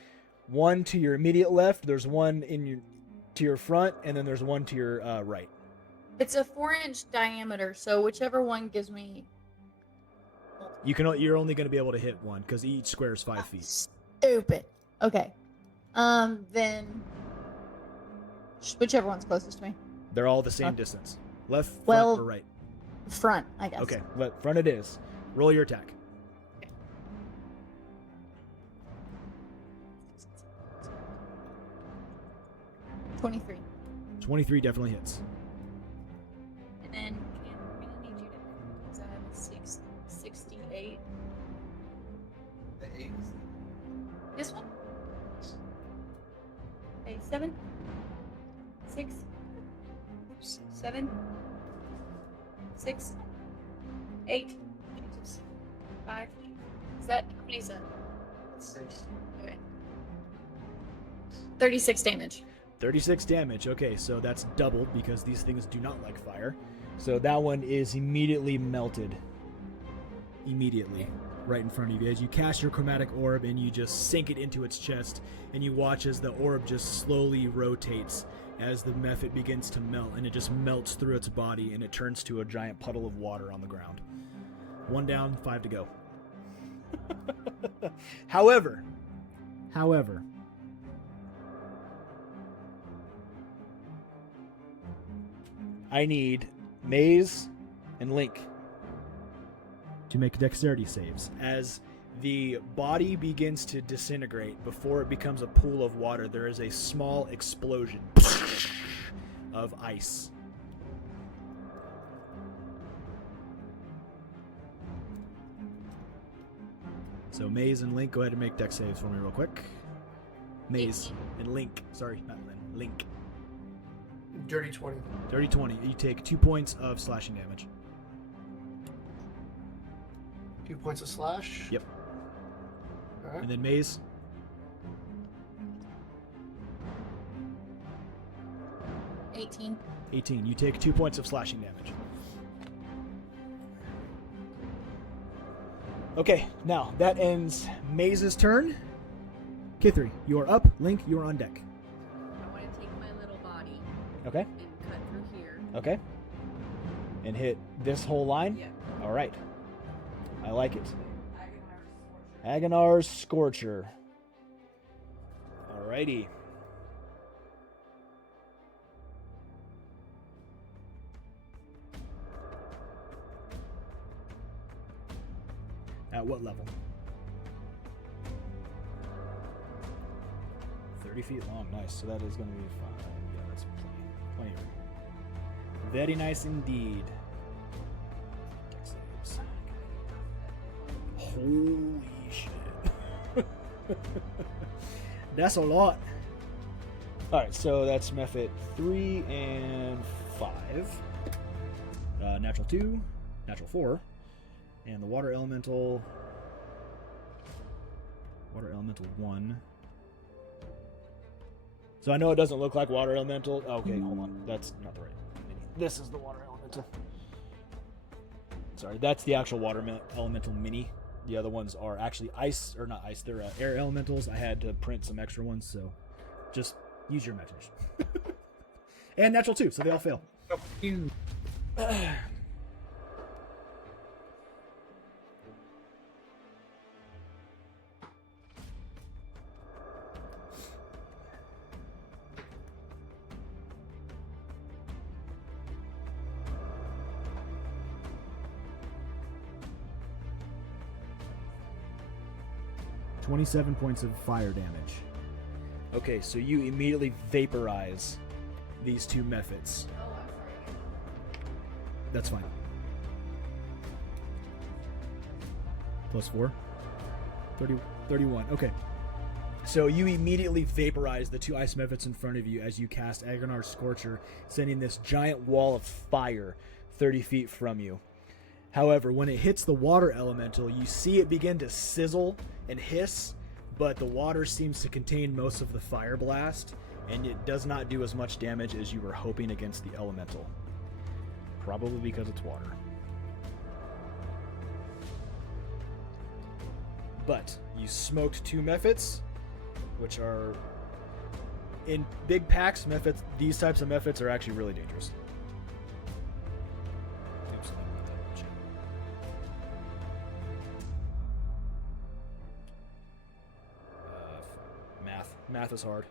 one to your immediate left, there's one to your front, and then there's one to your right. It's a 4-inch diameter, so whichever one gives me. You're only going to be able to hit one because each square is 5 feet. Stupid. Okay. Then whichever one's closest to me. They're all the same distance. Left, front, Well, or right? Front, I guess. Okay, front it is. Roll your attack. Okay. 23. 23 definitely hits. And then I'm gonna need you to because I have a 68. The 8. This one? Okay, 7, 6, 7, 6, 8, Jesus, 5. Is that how many is that? 6. Okay. 36 damage. 36 damage. Okay, so that's doubled because these things do not like fire. So that one is immediately melted. Immediately. Right in front of you. As you cast your chromatic orb and you just sink it into its chest, and you watch as the orb just slowly rotates as the mephit begins to melt, and it just melts through its body and it turns to a giant puddle of water on the ground. 1 down, 5 to go. However, I need Maze and Link to make dexterity saves. As the body begins to disintegrate, before it becomes a pool of water, there is a small explosion of ice. So Maze and Link, go ahead and make dex saves for me real quick. Maze and Link. Sorry, not Link. Link. Dirty 20. Dirty 20. You take 2 points of slashing damage. 2 points of slash. Yep. All right. And then Maze. 18. 18. You take 2 points of slashing damage. Okay, now that ends Maze's turn. Kithri, you are up. Link, you are on deck. I want to take my little body Okay. and cut through here. Okay. And hit this whole line? Yeah. All right. I like it. Agonar's Agonar's Scorcher. Scorcher. Alrighty. At what level? 30 feet long. Nice. So that is going to be fine. Yeah, that's plenty of room. Very nice indeed. Saves. Holy shit. That's a lot. Alright, so that's Mephit 3 and 5. Natural 2, natural 4. And the water elemental. Water elemental 1. So I know it doesn't look like water elemental. Okay, hold on. That's not the right mini. This is the water elemental. Sorry, that's the actual water elemental mini. The other ones are actually ice, or not ice, they're air elementals. I had to print some extra ones, so just use your imagination. And natural 2, so they all fail. 27 points of fire damage. Okay, so you immediately vaporize these two mephits. Oh, I'm sorry. That's fine. +4. 31. Okay. So you immediately vaporize the two ice mephits in front of you as you cast Agronar's Scorcher, sending this giant wall of fire 30 feet from you. However, when it hits the water elemental, you see it begin to sizzle and hiss, but the water seems to contain most of the fire blast, and it does not do as much damage as you were hoping against the elemental. Probably because it's water. But you smoked two mephits, which are in big packs. Mephits, these types of mephits are actually really dangerous. Oops, math is hard.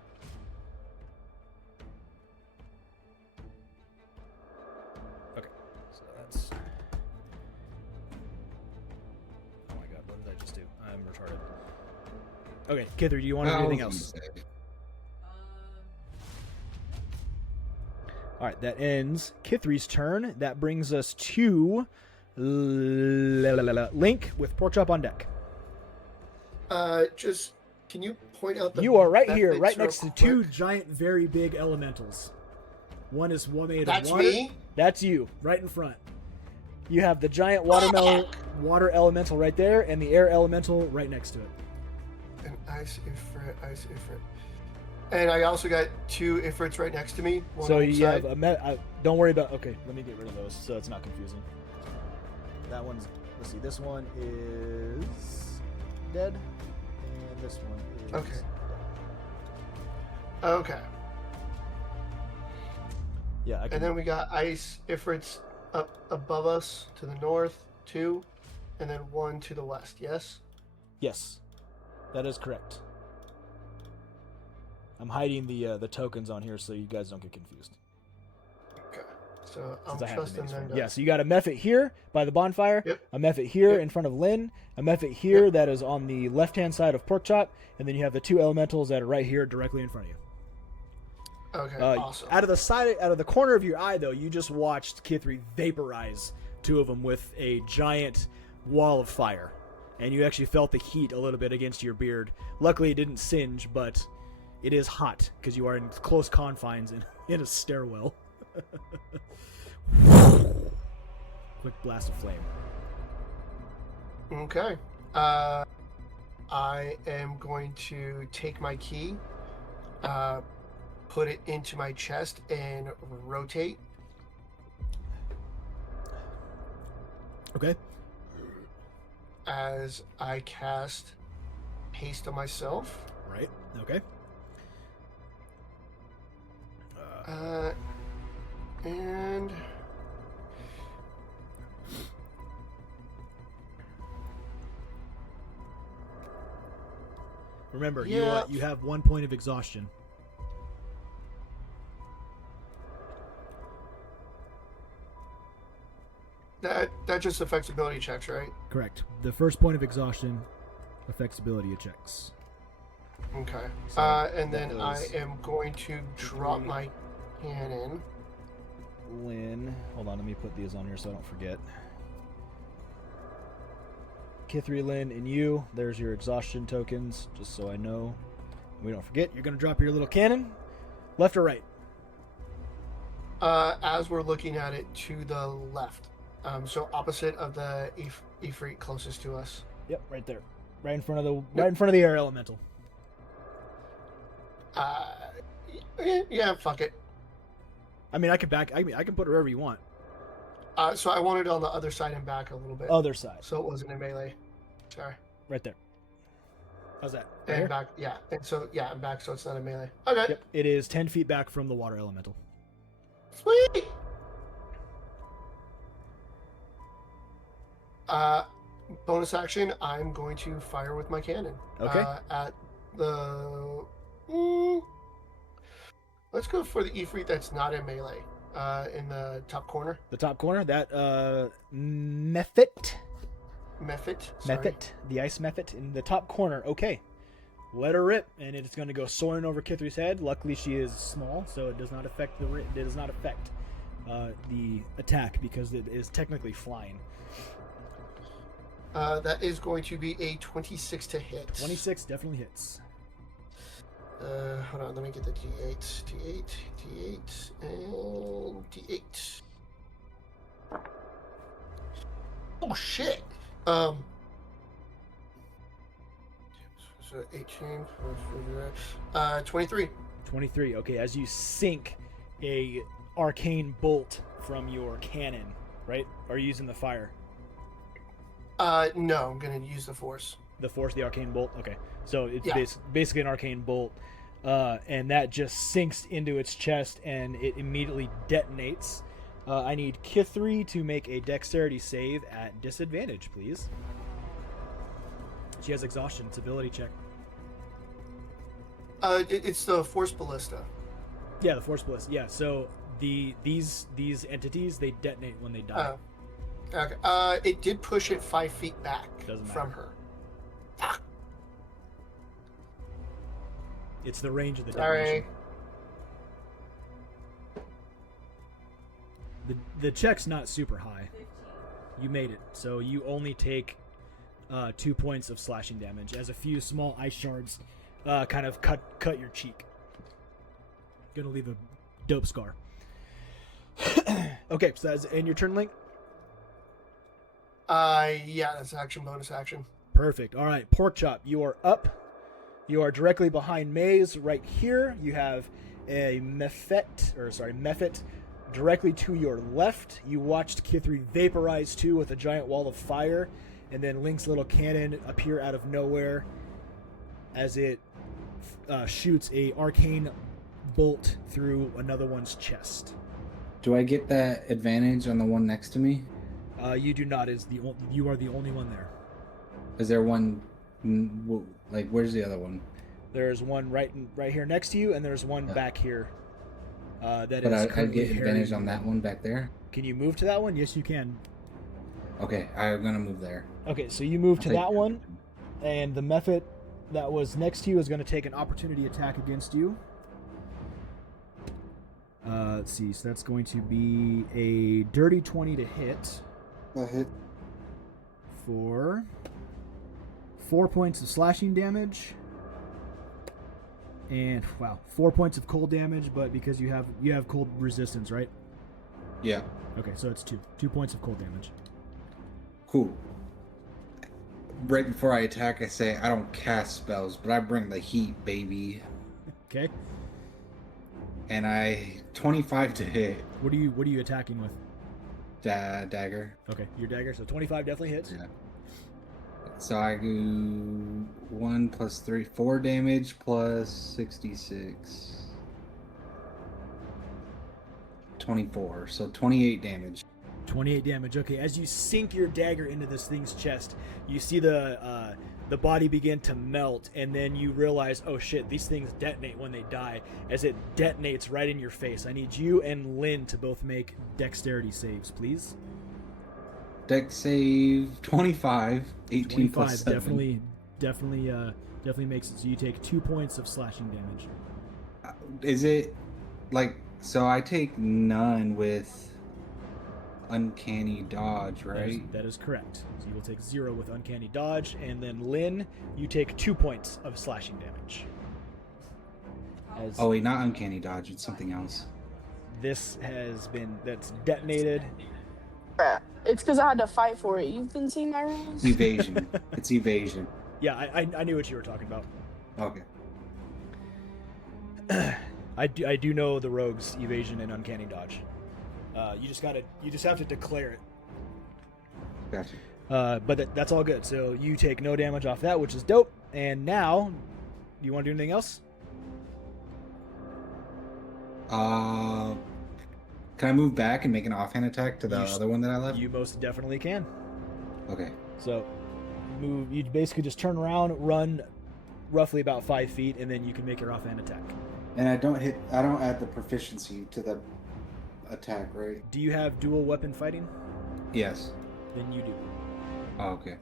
Okay, so that's. Oh my god, what did I just do? I'm retarded. Okay, Kither, do you want to do anything else? Alright, that ends Kithri's turn. That brings us to Link with Porkchop on deck. Just, can you point out the... You are right here, mephits right real next to two quick? giant, very big elementals. One is made of That's water. me? That's you, right in front. You have the giant water elemental right there, and the air elemental right next to it. An ice ifrit. And I also got two ifrits right next to me. One So on each you side. have don't worry about. Okay, let me get rid of those so it's not confusing. That one's. Let's see. This one is dead, and this one is. Okay. dead. Okay. Yeah. I can, And then we got ice ifrits up above us to the north, two, and then one to the west. Yes. yes, that is correct. I'm hiding the tokens on here so you guys don't get confused. Okay. So I'm Since I have the trusting names them. for it. Yeah, so you got a mephit here by the bonfire, Yep. a mephit here Yep. in front of Lynn, a mephit here Yep. that is on the left-hand side of Porkchop, and then you have the two elementals that are right here directly in front of you. Okay. Awesome. Out of the corner of your eye, though, you just watched Kithri vaporize two of them with a giant wall of fire, and you actually felt the heat a little bit against your beard. Luckily, it didn't singe, but it is hot because you are in close confines in a stairwell. Quick blast of flame. Okay. I am going to take my key, put it into my chest, and rotate. Okay. As I cast haste on myself. Right. Okay. And Remember, Yeah. you have 1 point of exhaustion. that just affects ability checks, right? Correct. The first point of exhaustion affects ability checks. Okay. So And that then I is- am going to drop my cannon. Lynn, hold on, let me put these on here so I don't forget. Kithri, Lynn, and you, there's your exhaustion tokens, just so I know. We don't forget, you're going to drop your little cannon. Left or right? As we're looking at it, to the left. So opposite of the Ifrit closest to us. Yep, right there. Right in front of the air elemental. Yeah, fuck it. I mean, I can put it wherever you want. So I want it on the other side and back a little bit. Other side. So it wasn't in melee. Sorry. Right there. How's that? Right And here? back, yeah. And so, yeah, and back so it's not in melee. Okay. Yep, it is 10 feet back from the water elemental. Sweet! Bonus action, I'm going to fire with my cannon. Okay. At the... let's go for the Ifrit that's not in melee. In the top corner. The top corner, that Mephit. Mephit. Sorry. Mephit, the ice Mephit in the top corner. Okay. Let her rip, and it's going to go soaring over Kithri's head. Luckily, she is small, so it does not affect the attack because it is technically flying. That is going to be a 26 to hit. 26 definitely hits. Hold on, let me get the D8, D8, and D8. Oh shit! So 18 plus 23. 23. Okay, as you sink a arcane bolt from your cannon, right? Are you using the fire? No, I'm gonna use the force. The force, the arcane bolt? Okay. So it's Yeah. basically an arcane bolt. And that just sinks into its chest and it immediately detonates. I need Kithri to make a dexterity save at disadvantage, please. She has exhaustion. It's ability check. It's the force ballista. Yeah, the force bliss. Yeah, so these entities, they detonate when they die. Okay. It did push it 5 feet back Doesn't from matter. her. It's the range of the Sorry. detonation. The check's not super high. You made it, so you only take 2 points of slashing damage as a few small ice shards kind of cut your cheek. Gonna leave a dope scar. Okay, so that's in your turn, Link. Yeah, that's action, bonus action. Perfect. All right, Porkchop, you are up. You are directly behind Maze right here. You have a Mephit directly to your left. You watched Kithri vaporize too with a giant wall of fire, and then Link's little cannon appear out of nowhere as it shoots a arcane bolt through another one's chest. Do I get that advantage on the one next to me? You do not. You are the only one there. Is there one? Like, where's the other one? There's one right here next to you, and there's one back here. That But is I currently get advantage harrying on you. that one back there. Can you move to that one? Yes, you can. Okay, I'm gonna move there. Okay, so you move to I'll that take- one, and the Mephit that was next to you is going to take an opportunity attack against you. Let's see, so that's going to be a dirty 20 to hit That hit. for 4 points of slashing damage. And, wow, 4 points of cold damage, but because you have cold resistance, right? Yeah. Okay, so it's 2 points of cold damage. Cool. Right before I attack, I say I don't cast spells, but I bring the heat, baby. Okay, And I 25 to hit. what are you attacking with? Dagger. Okay, your dagger, so 25 definitely hits. Yeah. So I do 1 plus 3, 4 damage plus 66. 24. So 28 damage. 28 damage. Okay, as you sink your dagger into this thing's chest, you see the body begin to melt, and then you realize, oh shit, these things detonate when they die. As it detonates right in your face, I need you and Lynn to both make dexterity saves, please. Dex save 25. 18 25 plus 7. definitely makes it. So you take 2 points of slashing damage. Is it like, so I take none with uncanny dodge, right? That is correct. So you will take 0 with uncanny dodge, and then Lynn, you take 2 points of slashing damage. As Oh wait, not uncanny dodge, it's something else. that's detonated. Crap. It's because I had to fight for it. You've been seeing my rules? Evasion. It's evasion. Yeah, I knew what you were talking about. Okay. I do know the rogues evasion and uncanny dodge. You just have to declare it. Gotcha. But that's all good. So you take no damage off that, which is dope. And now, do you want to do anything else? Can I move back and make an offhand attack to the You other one that I left? You most definitely can. Okay. So move. You basically just turn around, run roughly about 5 feet, and then you can make your offhand attack. And I don't add the proficiency to the attack, right? Do you have dual weapon fighting? Yes. Then you do. Oh, okay.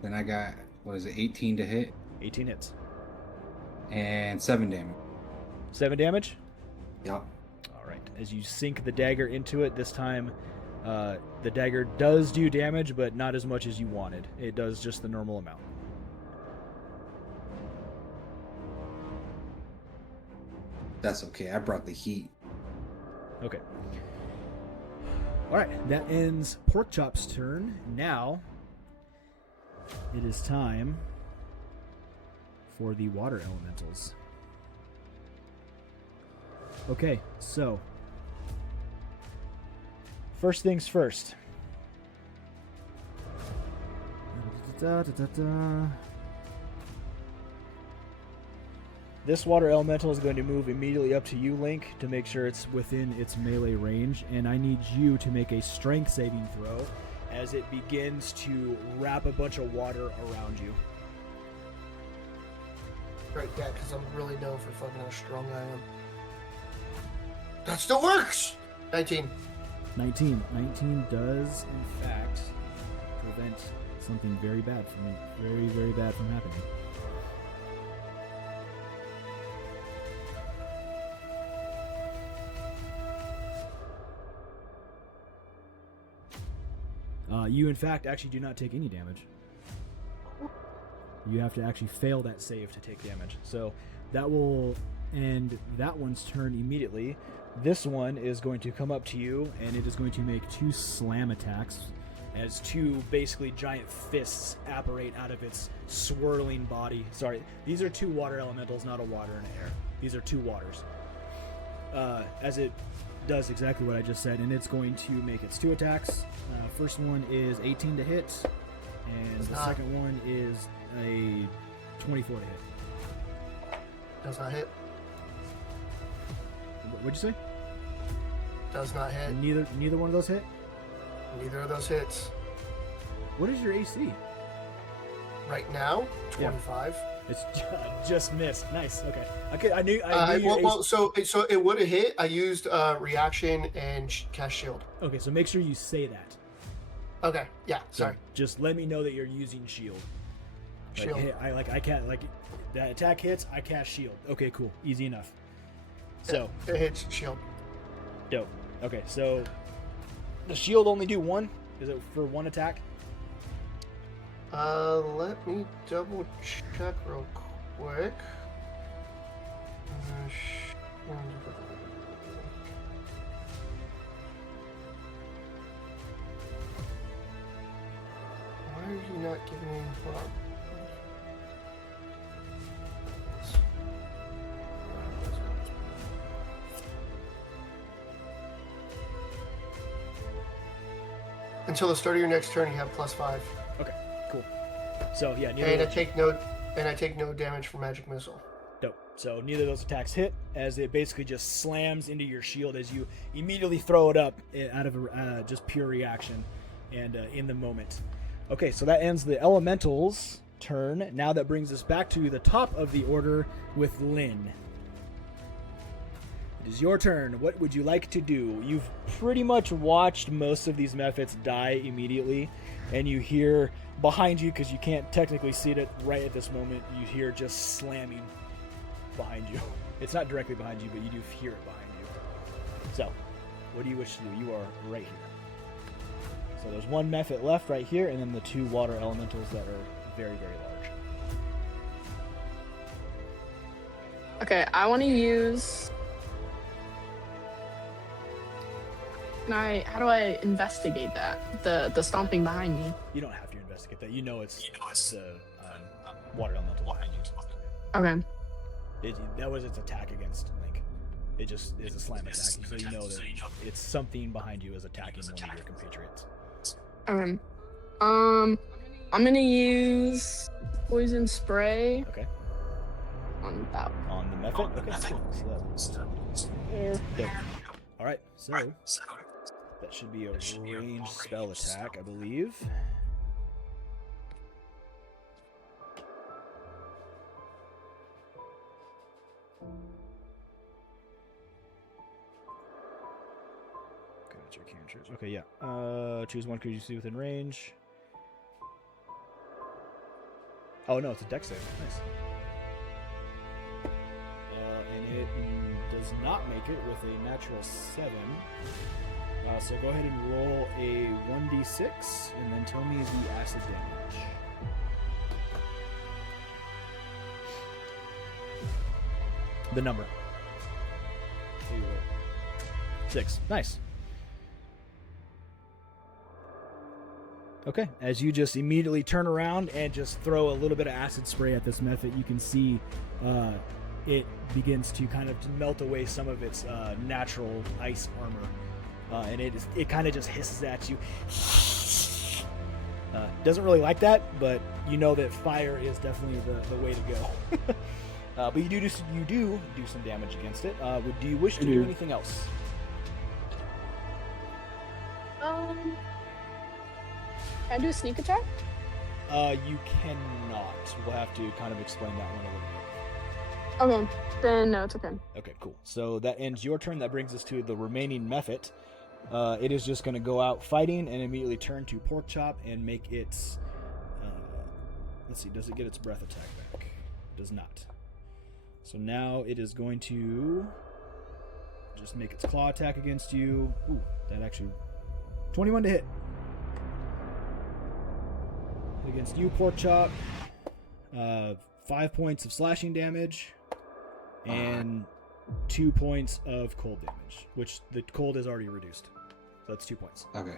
Then I got, what is it, 18 to hit 18 hits. and 7 damage. 7 damage? Yep. All right. As you sink the dagger into it, this time The dagger does do damage, but not as much as you wanted. It does just the normal amount. That's okay. I brought the heat. Okay. Alright, that ends Porkchop's turn. Now, it is time for the water elementals. Okay, so first things first. This water elemental is going to move immediately up to you, Link, to make sure it's within its melee range, and I need you to make a strength saving throw as it begins to wrap a bunch of water around you. Right, yeah, because I'm really known for fucking how strong I am. That still works! 19. 19. 19 does, in fact, prevent something very bad from me. Very, very bad from happening. You, in fact, actually do not take any damage. You have to actually fail that save to take damage. So that will end that one's turn immediately. This one is going to come up to you, and it is going to make 2 slam attacks as 2 basically giant fists apparate out of its swirling body. Sorry, these are 2 water elementals, not a water and air. These are 2 waters. As it does exactly what I just said, and it's going to make its 2 attacks. First one is 18 to hit, and the second one is a 24 to hit. Does not hit. What'd you say? Does not hit. Neither one of those hit? Neither of those hits. What is your AC? Right now, 25. It's just missed. Nice. Okay. I knew your AC. Well, so it would have hit. I used reaction and cast shield. Okay, so make sure you say that. Okay. Yeah. So Sorry. just let me know that you're using shield. Shield. Hey, I can't that attack hits. I cast shield. Okay, cool. Easy enough. So it hits shield. dope. Okay, so the shield only do 1? Is it for 1 attack? Let me double check real quick. Why are you not giving me? Hold on. Until the start of your next turn, you have +5. Okay, cool. So yeah, And I take no damage from magic missile. dope. So neither of those attacks hit, as it basically just slams into your shield as you immediately throw it up out of just pure reaction and in the moment. Okay, so that ends the elementals' turn. Now that brings us back to the top of the order with Lynn. It is your turn. What would you like to do? You've pretty much watched most of these methods die immediately, and you hear behind you, because you can't technically see it right at this moment, you hear just slamming behind you. It's not directly behind you, but you do hear it behind you. So, what do you wish to do? You are right here. So there's 1 method left right here, and then the 2 water elementals that are very, very large. Okay, I want to use. How do I investigate that? The stomping behind me. You don't have to investigate that. You know it's the water elemental behind you. Okay. That was its attack against Link. It just is a slam attack, so you know that it's something behind you is attacking one of your compatriots. Okay. I'm gonna use poison spray. Okay. On that. On the method? Okay, cool. So dope. Alright, so that should be a ranged spell attack, I believe. Okay, that's your cantrips. Okay, yeah. Choose 1 creature you see within range. Oh no, it's a dex save. Nice. And it does not make it with a natural 7. So go ahead and roll a 1d6, and then tell me the acid damage. The number. So you roll. 6. Nice. Okay, as you just immediately turn around and just throw a little bit of acid spray at this method, you can see it begins to kind of melt away some of its natural ice armor. And it kind of just hisses at you. Doesn't really like that, but you know that fire is definitely the way to go. But you do some damage against it. Do you wish to do anything else? Can I do a sneak attack? You cannot. We'll have to kind of explain that one a little bit. Okay, then no, it's okay. Okay, cool. So that ends your turn. That brings us to the remaining Mephit. It is just going to go out fighting and immediately turn to Pork Chop and make its... let's see, does it get its breath attack back? It does not. So now it is going to just make its claw attack against you. Ooh, that actually... 21 to hit. Against you, Pork Chop. 5 points of slashing damage. And 2 points of cold damage, which the cold is already reduced. So that's 2 points. Okay.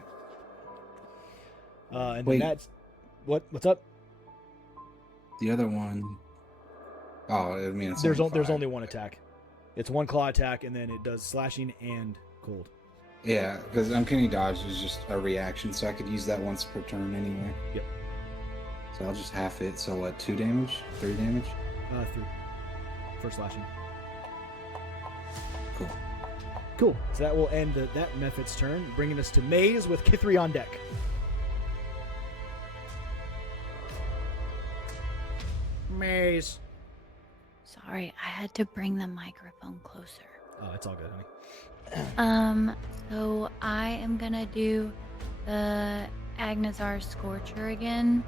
And Wait. then that's... What's up? The other one... Oh, I mean, it's There's five. only one attack. It's one claw attack, and then it does slashing and cold. Yeah, because Uncanny Dodge is just a reaction, so I could use that once per turn anyway. Yep. So I'll just half it. So what, 2 damage? 3 damage? 3 for slashing. Cool. Cool. So that will end that Mephit's turn, bringing us to Maze with Kithri on deck. Maze. Sorry, I had to bring the microphone closer. Oh, it's all good, honey. So I am gonna do the Agnazar Scorcher again.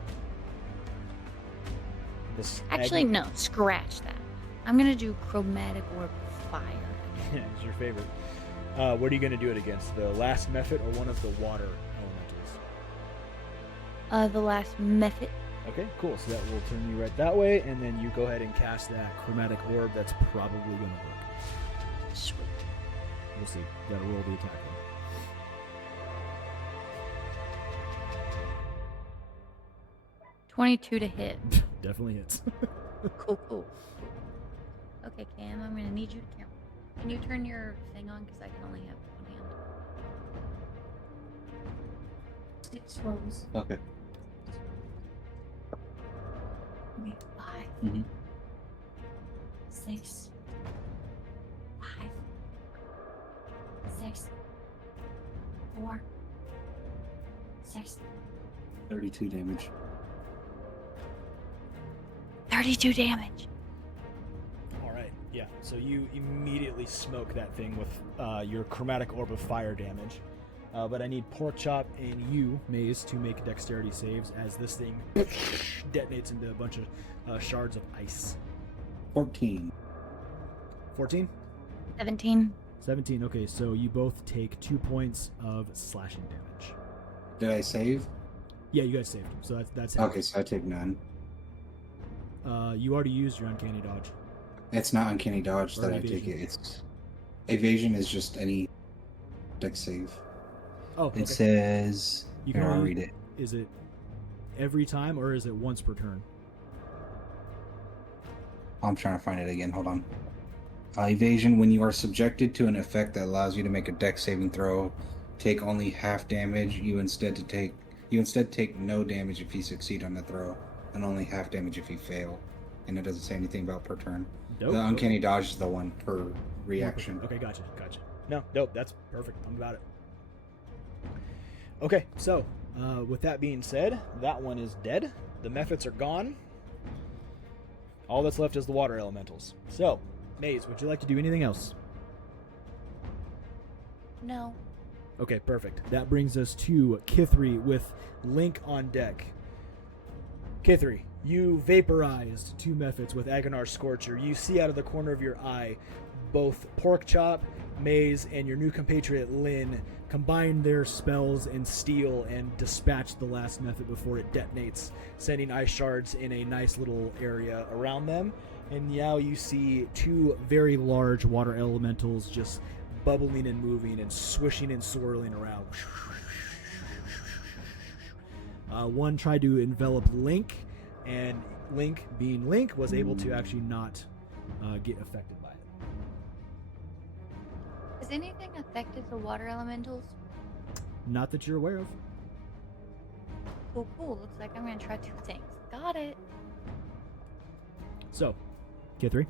Actually, no, scratch that. I'm gonna do Chromatic Orb of Fire. It's your favorite. What are you going to do it against? The last Mephit or one of the water elementals? The last method. Okay, cool. So that will turn you right that way, and then you go ahead and cast that Chromatic Orb. That's probably going to work. Sweet. We'll see. Got to roll the attack roll. 22 to hit. Definitely hits. Cool. Okay, Cam, I'm gonna need you to count. Can you turn your thing on? Because I can only have one hand. 6 rolls. Okay. Wait, 5. Mhm. 6. 5. 6. 4. 6. 32 damage. 32 damage. All right. Yeah. So you immediately smoke that thing with your Chromatic Orb of Fire damage. But I need Pork Chop and you, Maze, to make dexterity saves as this thing detonates into a bunch of shards of ice. 14. 14? 17. 17. Okay, so you both take 2 points of slashing damage. Did I save? Yeah, you guys saved him, so that's it. Okay, so I take none. You already used your Uncanny Dodge. It's not Uncanny Dodge Or that I take evasion. it. It's evasion is just any dex save. Oh, okay. It says. You Here, I'll only- read it. Is it every time or is it once per turn? I'm trying to find it again. Hold on. Evasion: when you are subjected to an effect that allows you to make a dex saving throw, take only half damage. You instead take no damage if you succeed on the throw, and only half damage if you fail. And it doesn't say anything about per turn. Dope. The Uncanny Dodge is the one per reaction. Okay, gotcha. No, dope. That's perfect. I'm about it. Okay, so with that being said, that one is dead. The Mephits are gone. All that's left is the water elementals. So, Maze, would you like to do anything else? No. Okay, perfect. That brings us to Kithri with Link on deck. Kithri, you vaporized 2 Mephits with Agonar Scorcher. You see out of the corner of your eye both Pork Chop Maze and your new compatriot Lynn combine their spells and steel and dispatch the last method before it detonates, sending ice shards in a nice little area around them. And now you see two very large water elementals just bubbling and moving and swishing and swirling around. One tried to envelop Link, and Link, being Link, was able to actually not get affected by it. Has anything affected the water elementals? Not that you're aware of. Cool. Looks like I'm gonna try two things. Got it. So, K3,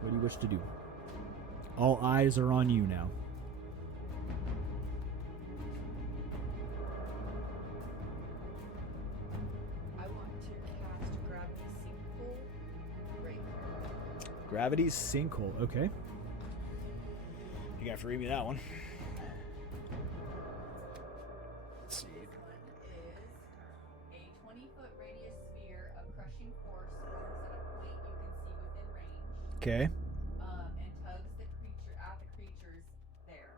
what do you wish to do? All eyes are on you now. I want to cast Gravity Sinkhole right here. Gravity's sinkhole. Okay. You got to read me that one. Let's see. This one is a 20-foot radius sphere of crushing force forms at a point you can see within range. Okay. And tugs the creature at the creatures there.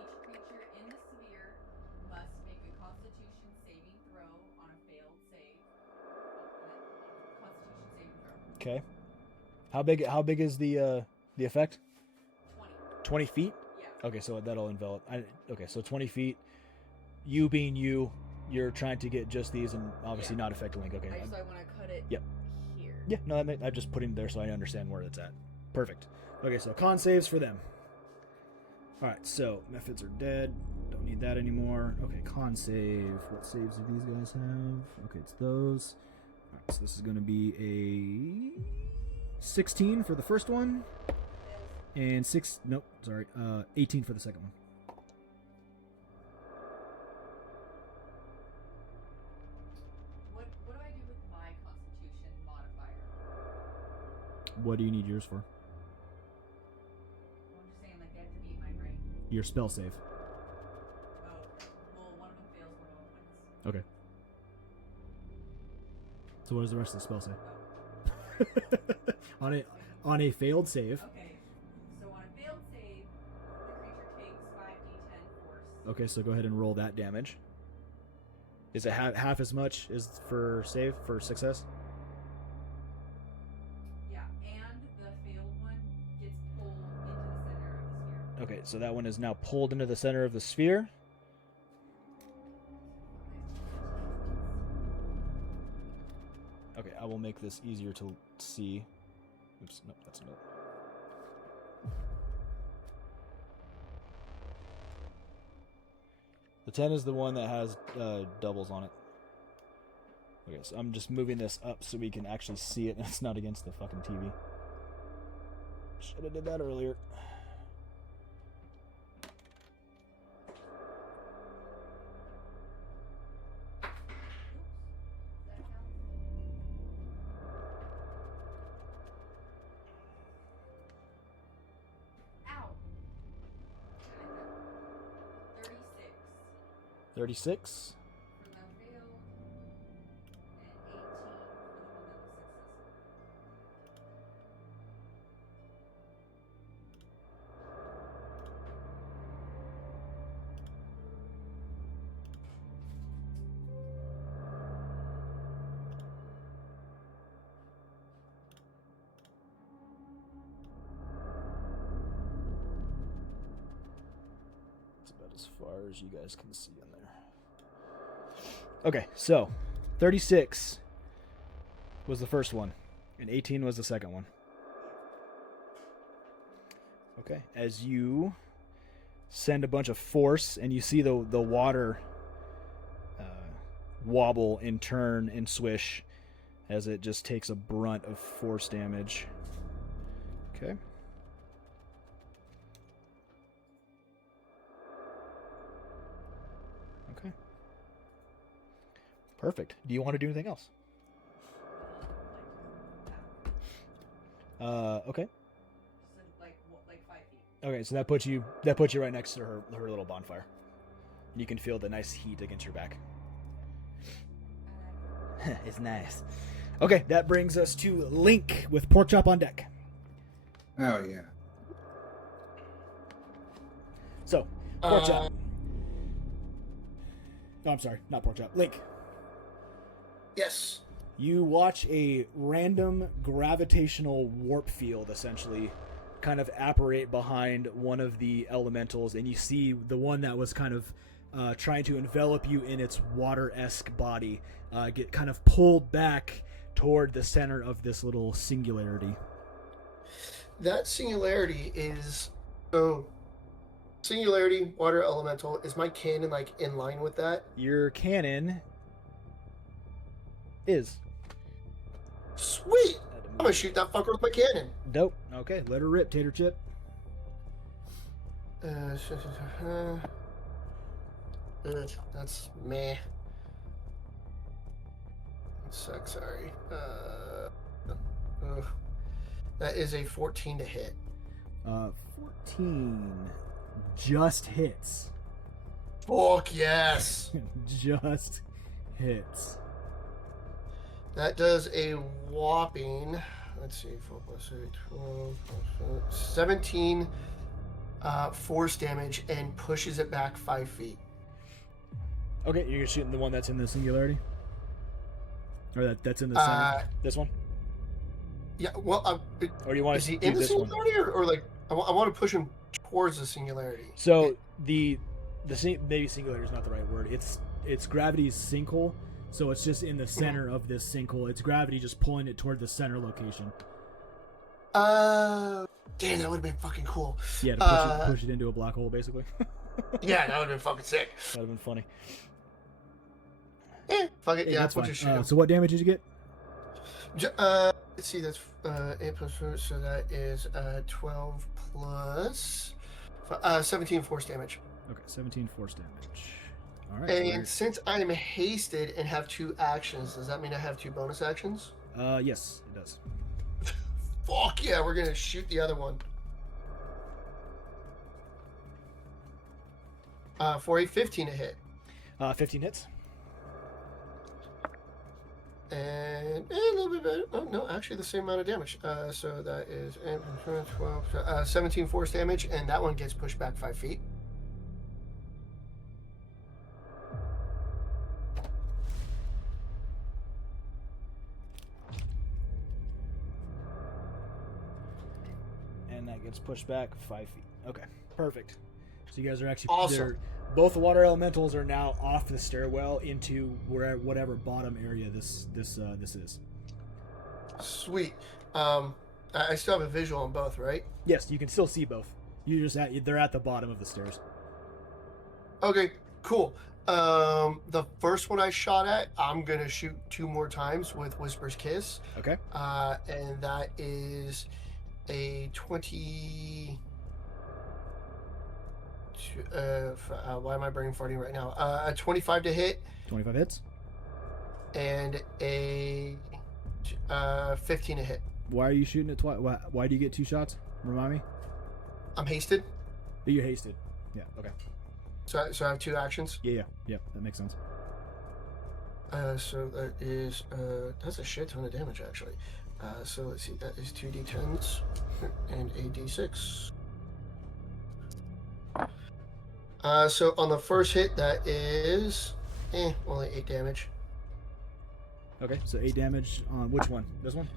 Each creature in the sphere must make a Constitution saving throw on a failed save. Constitution saving throw. Okay. How big is the effect? 20 feet? Yeah. Okay, so that'll envelop. Okay, so 20 feet. You being you, you're trying to get just these and obviously Yeah. not affect Link. Okay. I want to cut it Yep. here. Yeah, no, I'm just putting it there so I understand where it's at. Perfect. Okay, so con saves for them. Alright, so methods are dead. Don't need that anymore. Okay, con save. What saves do these guys have? Okay, it's those. Alright, so this is going to be a 16 for the first one. And 18 for the second one. What do I do with my Constitution modifier? What do you need yours for? I'm just saying, like, they have to beat mine, right? Your spell save. Oh, well, one of them fails, one of them wins. Okay. So what does the rest of the spell say? on a failed save. Okay, so on a failed save, the creature takes 5d10 force. Okay, so go ahead and roll that damage. Is it half as much as for success? Yeah, and the failed one gets pulled into the center of the sphere. Okay, so that one is now pulled into the center of the sphere. Okay, I will make this easier to see. Oops, no, that's not. The 10 is the one that has doubles on it. Okay, so I'm just moving this up so we can actually see it and it's not against the fucking TV. Should have did that earlier. Ow! 36 36. for the failed, and 18 for the one that was successful. That's about as far as you guys can see in there. Okay, so 36 was the first one, and 18 was the second one. Okay, as you send a bunch of force, and you see the water wobble and turn and swish as it just takes a brunt of force damage. Okay. Okay. Perfect. Do you want to do anything else? Okay. So, like 5 feet. Okay, so that puts you right next to her little bonfire. You can feel the nice heat against your back. It's nice. Okay, that brings us to Link with Pork Chop on deck. Oh yeah. So, pork chop. Oh, I'm sorry, not pork chop. Link. Yes. You watch a random gravitational warp field, essentially, kind of apparate behind one of the elementals, and you see the one that was kind of trying to envelop you in its water-esque body get kind of pulled back toward the center of this little singularity. That singularity is singularity, water elemental. Is my cannon like in line with that? Your cannon is. Sweet. I'm gonna shoot that fucker with my cannon. Dope. Okay, let her rip, Tater Chip. That's meh. Sucks. Sorry. That is a 14 to hit. 14 just hits. Fuck yes. Just hits. That does a whopping, let's see, 4 plus 8, 12, 17 force damage and pushes it back 5 feet. Okay, you're shooting the one that's in the singularity? Or that's in the center? This one? Yeah, well, Or do you want is to he do in the this one? singularity or like, I want to push him towards the singularity. So maybe singularity is not the right word. It's gravity's sinkhole. So it's just in the center of this sinkhole. It's gravity just pulling it toward the center location. Damn, that would have been fucking cool. Yeah, to push it into a black hole, basically. Yeah, that would have been fucking sick. That would have been funny. Fuck it, Hey, yeah, that's we'll fine. just shoot him. So what damage did you get? Let's see, that's 8 plus 4, so that is 12 plus 17 force damage. Okay, 17 force damage. All right. And since I am hasted and have 2 actions, does that mean I have 2 bonus actions? Yes, it does. Fuck yeah, we're gonna shoot the other one. For a 15 to hit. 15 hits. And a little bit better. Oh, no, actually the same amount of damage. So that is 12, 17 force damage, and that one gets pushed back 5 feet. And that gets pushed back 5 feet. Okay, perfect. So you guys are actually Awesome. both the water elementals are now off the stairwell into whatever bottom area this is. Sweet. I still have a visual on both, right? Yes, you can still see both. They're at the bottom of the stairs. Okay, cool. The first one I shot at, I'm gonna shoot 2 more times with Whisper's Kiss. Okay. And that is a 20. Why am I brain farting right now? A 25 to hit 25 hits. and a 15 to hit. Why are you shooting it twice? Why do you get 2 shots? Remind me. I'm hasted, You're hasted. Yeah. Okay. so I have 2 actions. Yeah. That makes sense. So that is that's a shit ton of damage actually. So let's see, that is 2d10s and a d6. So on the first hit, that is only 8 damage. Okay. So 8 damage on which one? This one?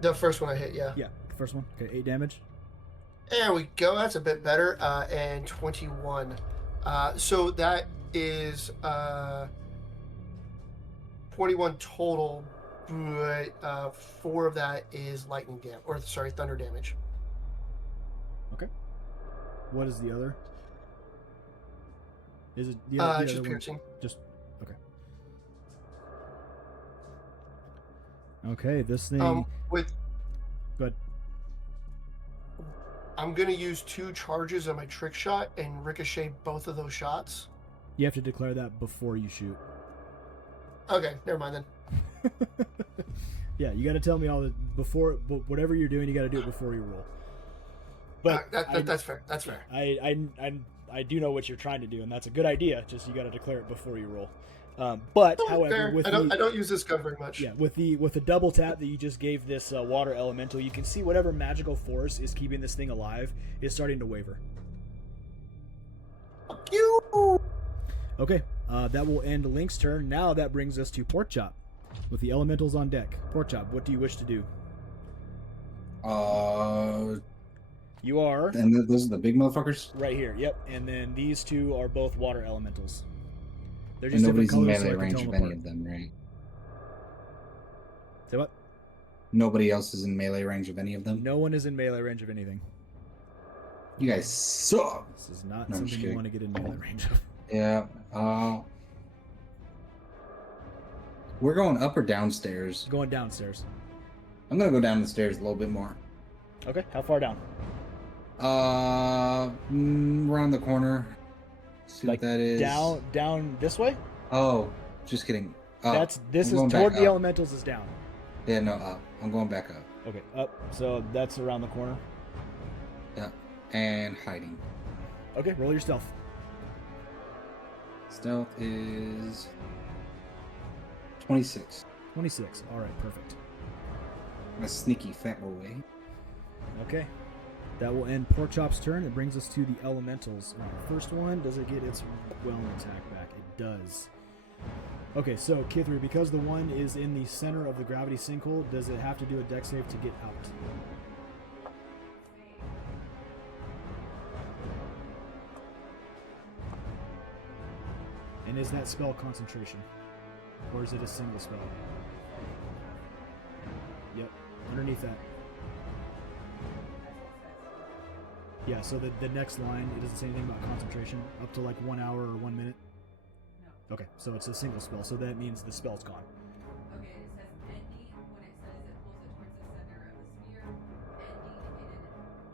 The first one I hit, yeah. Yeah. The first one. Okay. 8 damage. There we go. That's a bit better. And 21. So that is 21 total, but 4 of that is lightning damage, or sorry, thunder damage. Okay. What is the other? Is it the Just other one? piercing. Just okay. Okay, this thing. With Go ahead. I'm gonna use 2 charges of my trick shot and ricochet both of those shots. You have to declare that before you shoot. Okay, never mind then. Yeah, you got to tell me all the before. Whatever you're doing, you got to do it before you roll. But That's fair. That's fair. I do know what you're trying to do, and that's a good idea. Just you got to declare it before you roll. But however, Fair. with I don't use this gun very much. yeah, with the double tap that you just gave this water elemental, you can see whatever magical force is keeping this thing alive is starting to waver. Fuck you! Okay, that will end Link's turn. Now that brings us to Porkchop. With the elementals on deck. Porkchop, what do you wish to do? You are And those are the big motherfuckers? right here. Yep, and then these two are both water elementals. They're And just different nobody's in colors, so melee I can range tell of them any apart. of them, right? Say what? Nobody else is in melee range of any of them? No one is in melee range of anything. You guys suck! This is not No, I'm just something you kidding. want to get in melee range of. Yeah, we're going up or downstairs? Going downstairs. I'm gonna go down the stairs a little bit more. Okay, how far down? Around the corner. See Like what that is. down this way? Oh, just kidding. Up. This I'm is going toward back the up. elementals is down. Yeah, no, up. I'm going back up. Okay, up. So that's around the corner. Yeah, and hiding. Okay, roll your stealth. Stealth is 26. 26. All right, perfect. A sneaky fat boy. Okay. That will end Porkchop's turn. It brings us to the elementals. First one, does it get its whelm attack back? It does. Okay, so Kithri, because the one is in the center of the gravity sinkhole, does it have to do a dex save to get out? And is that spell concentration? Or is it a single spell? Yep, underneath that. Yeah, so the next line, it doesn't say anything about concentration, up to like 1 hour or 1 minute? No. Okay, so it's a single spell, so that means the spell's gone. Okay, it says ending when it says it pulls it towards the center of the sphere, ending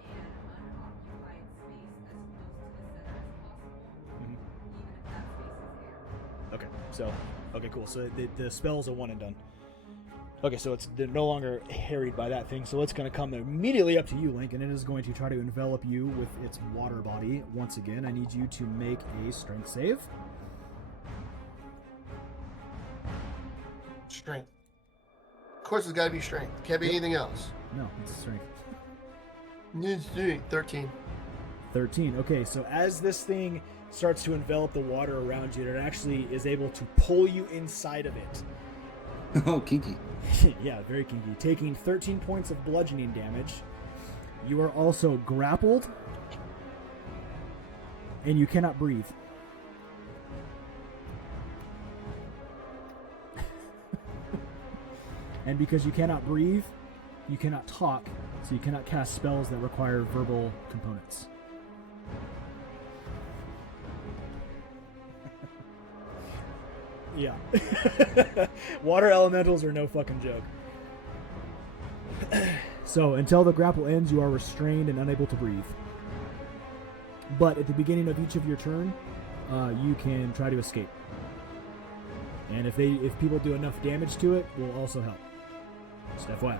in an unoccupied space as close to the center as possible, Mhm. even if that space is air. Okay, so, okay, cool. So the spell's a one and done. Okay, so they're no longer harried by that thing, so it's going to come immediately up to you, Link, and it is going to try to envelop you with its water body. Once again, I need you to make a strength save. Strength. Of course, it's got to be strength. Can't be anything else. No, it's strength. It's strength. 13. 13. Okay, so as this thing starts to envelop the water around you, it actually is able to pull you inside of it. Oh, kinky. Yeah, very kinky. Taking 13 points of bludgeoning damage. You are also grappled. And you cannot breathe. And because you cannot breathe, you cannot talk, so you cannot cast spells that require verbal components. Yeah. Water elementals are no fucking joke. So, until the grapple ends, you are restrained and unable to breathe. But at the beginning of each of your turn, you can try to escape. And if people do enough damage to it, will also help. Just FYI.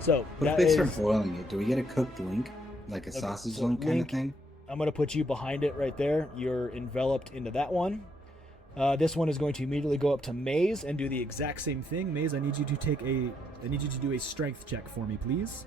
So, What if that they start is- boiling it? Do we get a cooked link? Like a Okay, sausage so link kind of Link- thing? I'm going to put you behind it right there. You're enveloped into that one. This one is going to immediately go up to Maze and do the exact same thing. Maze, I need you to do a strength check for me, please.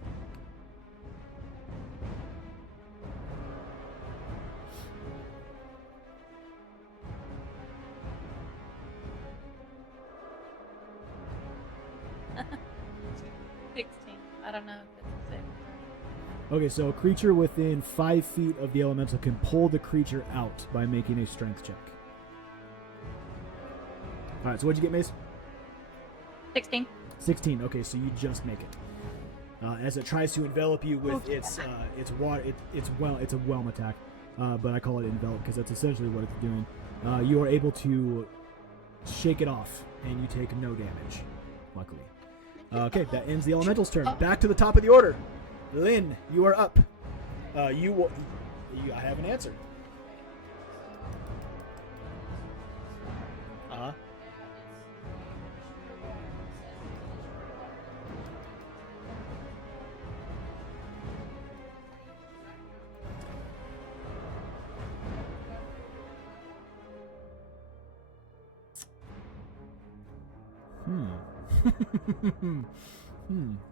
I don't know if it's the same. thing. Okay, so a creature within 5 feet of the elemental can pull the creature out by making a strength check. Alright, so what'd you get, Maze? 16. 16. Okay, so you just make it. As it tries to envelop you with its water, it's a whelm attack, but I call it envelop because that's essentially what it's doing. You are able to shake it off, and you take no damage, luckily. Okay, that ends the elemental's turn. Back to the top of the order. Lynn, you are up. I have an answer. Uh-huh.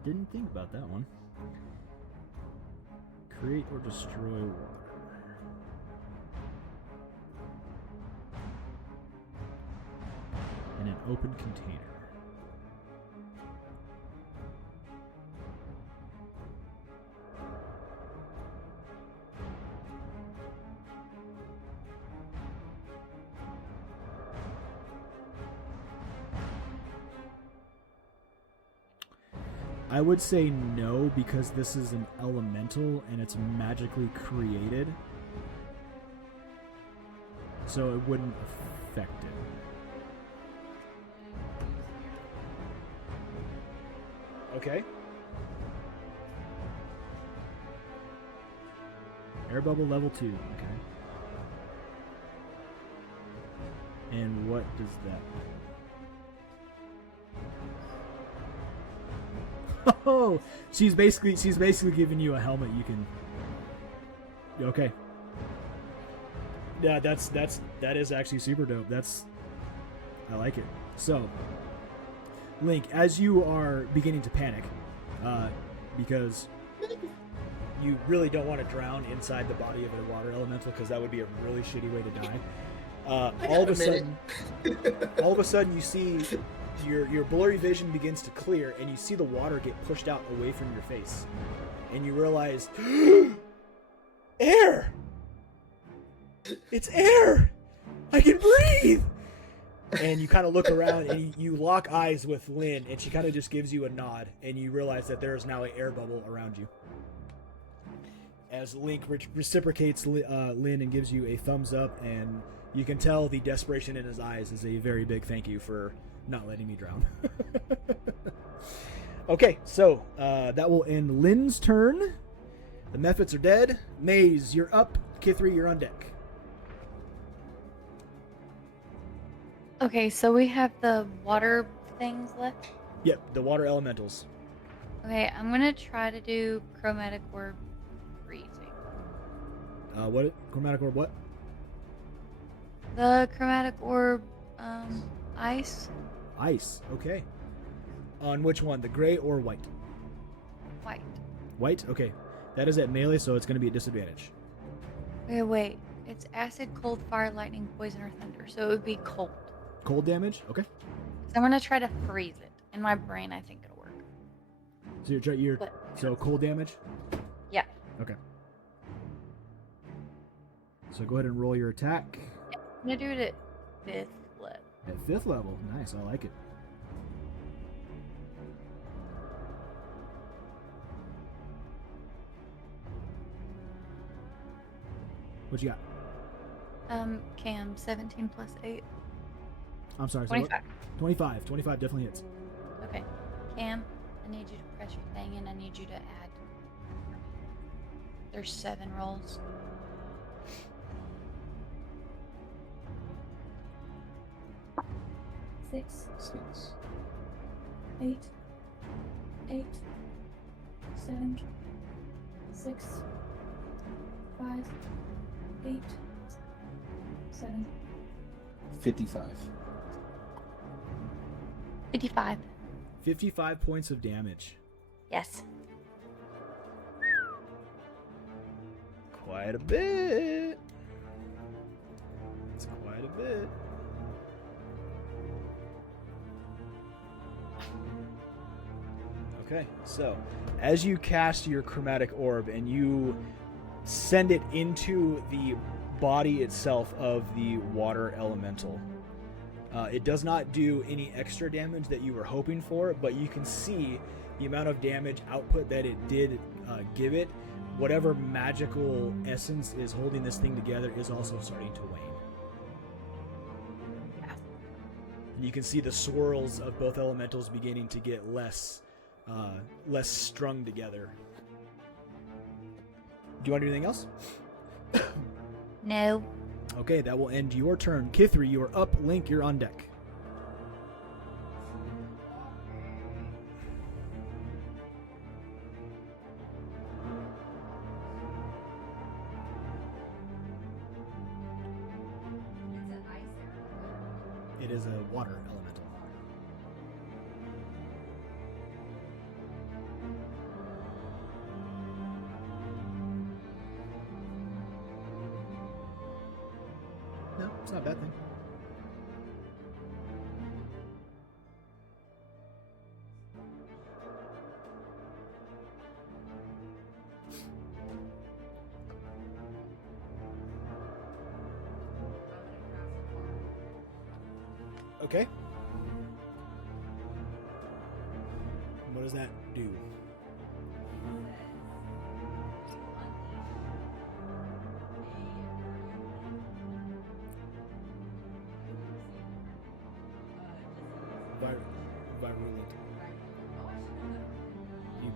Didn't think about that one. Create or destroy water. in an open container. I would say no, because this is an elemental and it's magically created. So it wouldn't affect it. Okay. Air bubble level 2. Okay. And what does that do? Oh, she's basically giving you a helmet you can. Okay. Yeah, that is actually super dope. I like it. So, Link, as you are beginning to panic, because you really don't want to drown inside the body of a water elemental, because that would be a really shitty way to die. All of a sudden, you see your blurry vision begins to clear, and you see the water get pushed out away from your face, and you realize, air! It's air! I can breathe! And you kind of look around, and you lock eyes with Lynn, and she kind of just gives you a nod, and you realize that there is now an air bubble around you. As Link reciprocates Lynn and gives you a thumbs up, and you can tell the desperation in his eyes is a very big thank you for not letting me drown. Okay, so that will end Lynn's turn. The Mephits are dead. Maze, you're up. Kithri, you're on deck. Okay, so we have the water things left. Yep, the water elementals. Okay, I'm gonna try to do chromatic orb freezing. What? Chromatic orb what? The chromatic orb, ice. Ice, okay. On which one, the gray or white? White. White, okay. That is at melee, so it's going to be a disadvantage. Okay, wait. It's acid, cold, fire, lightning, poison, or thunder, so it would be cold. Cold damage, okay. So I'm gonna try to freeze it. In my brain, I think it'll work. So so cold damage? Yeah. Okay. So go ahead and roll your attack. I'm gonna do it at 5th level. At 5th level, nice, I like it. What you got? Cam, 17 plus 8. I'm sorry. 25. 25. 25 definitely hits. Okay. Cam, I need you to press your thing and I need you to add. There's 7 rolls. Six. 8. 8. 7. 6. 5. 8. 7. 55. 55. 55 points of damage. Yes. Quite a bit. It's quite a bit. Okay, so as you cast your chromatic orb and you send it into the body itself of the water elemental, it does not do any extra damage that you were hoping for, but you can see the amount of damage output that it did give it. Whatever magical essence is holding this thing together is also starting to wane. Yeah. And you can see the swirls of both elementals beginning to get less strung together. Do you want to do anything else? No. Okay, that will end your turn. Kithri, you are up. Link, you're on deck. It's an ice area. It is a water elemental. No, it's not a bad thing. Okay. What does that do? Virulent. You,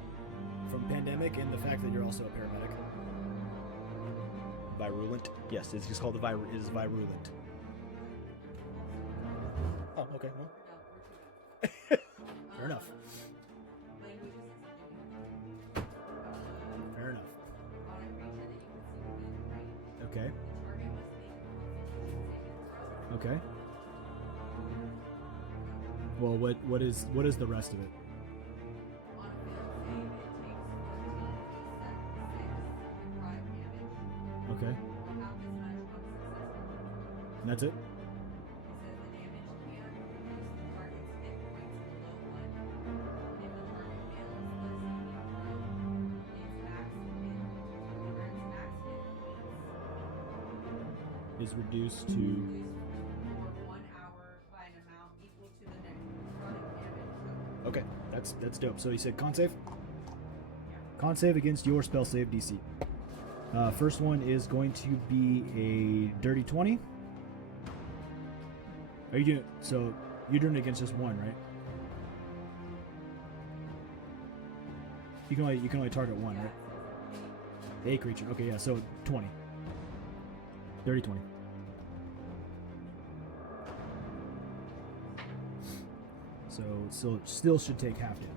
from pandemic and the fact that you're also a paramedic. Virulent. Yes, it's just called it is virulent. Oh, okay. Well. Fair enough. Fair enough. Okay. Okay. Well, what is the rest of it? Okay. And that's it? Is reduced to... for 1 hour by an amount equal to the necrotic damage. Okay, that's dope. So you said con save? Con save against your spell save DC. First one is going to be a dirty 20. Are you doing... So you're doing it against just one, right? You can only target one, right? A creature. Okay, yeah, so 20. Dirty 20. So still should take half damage.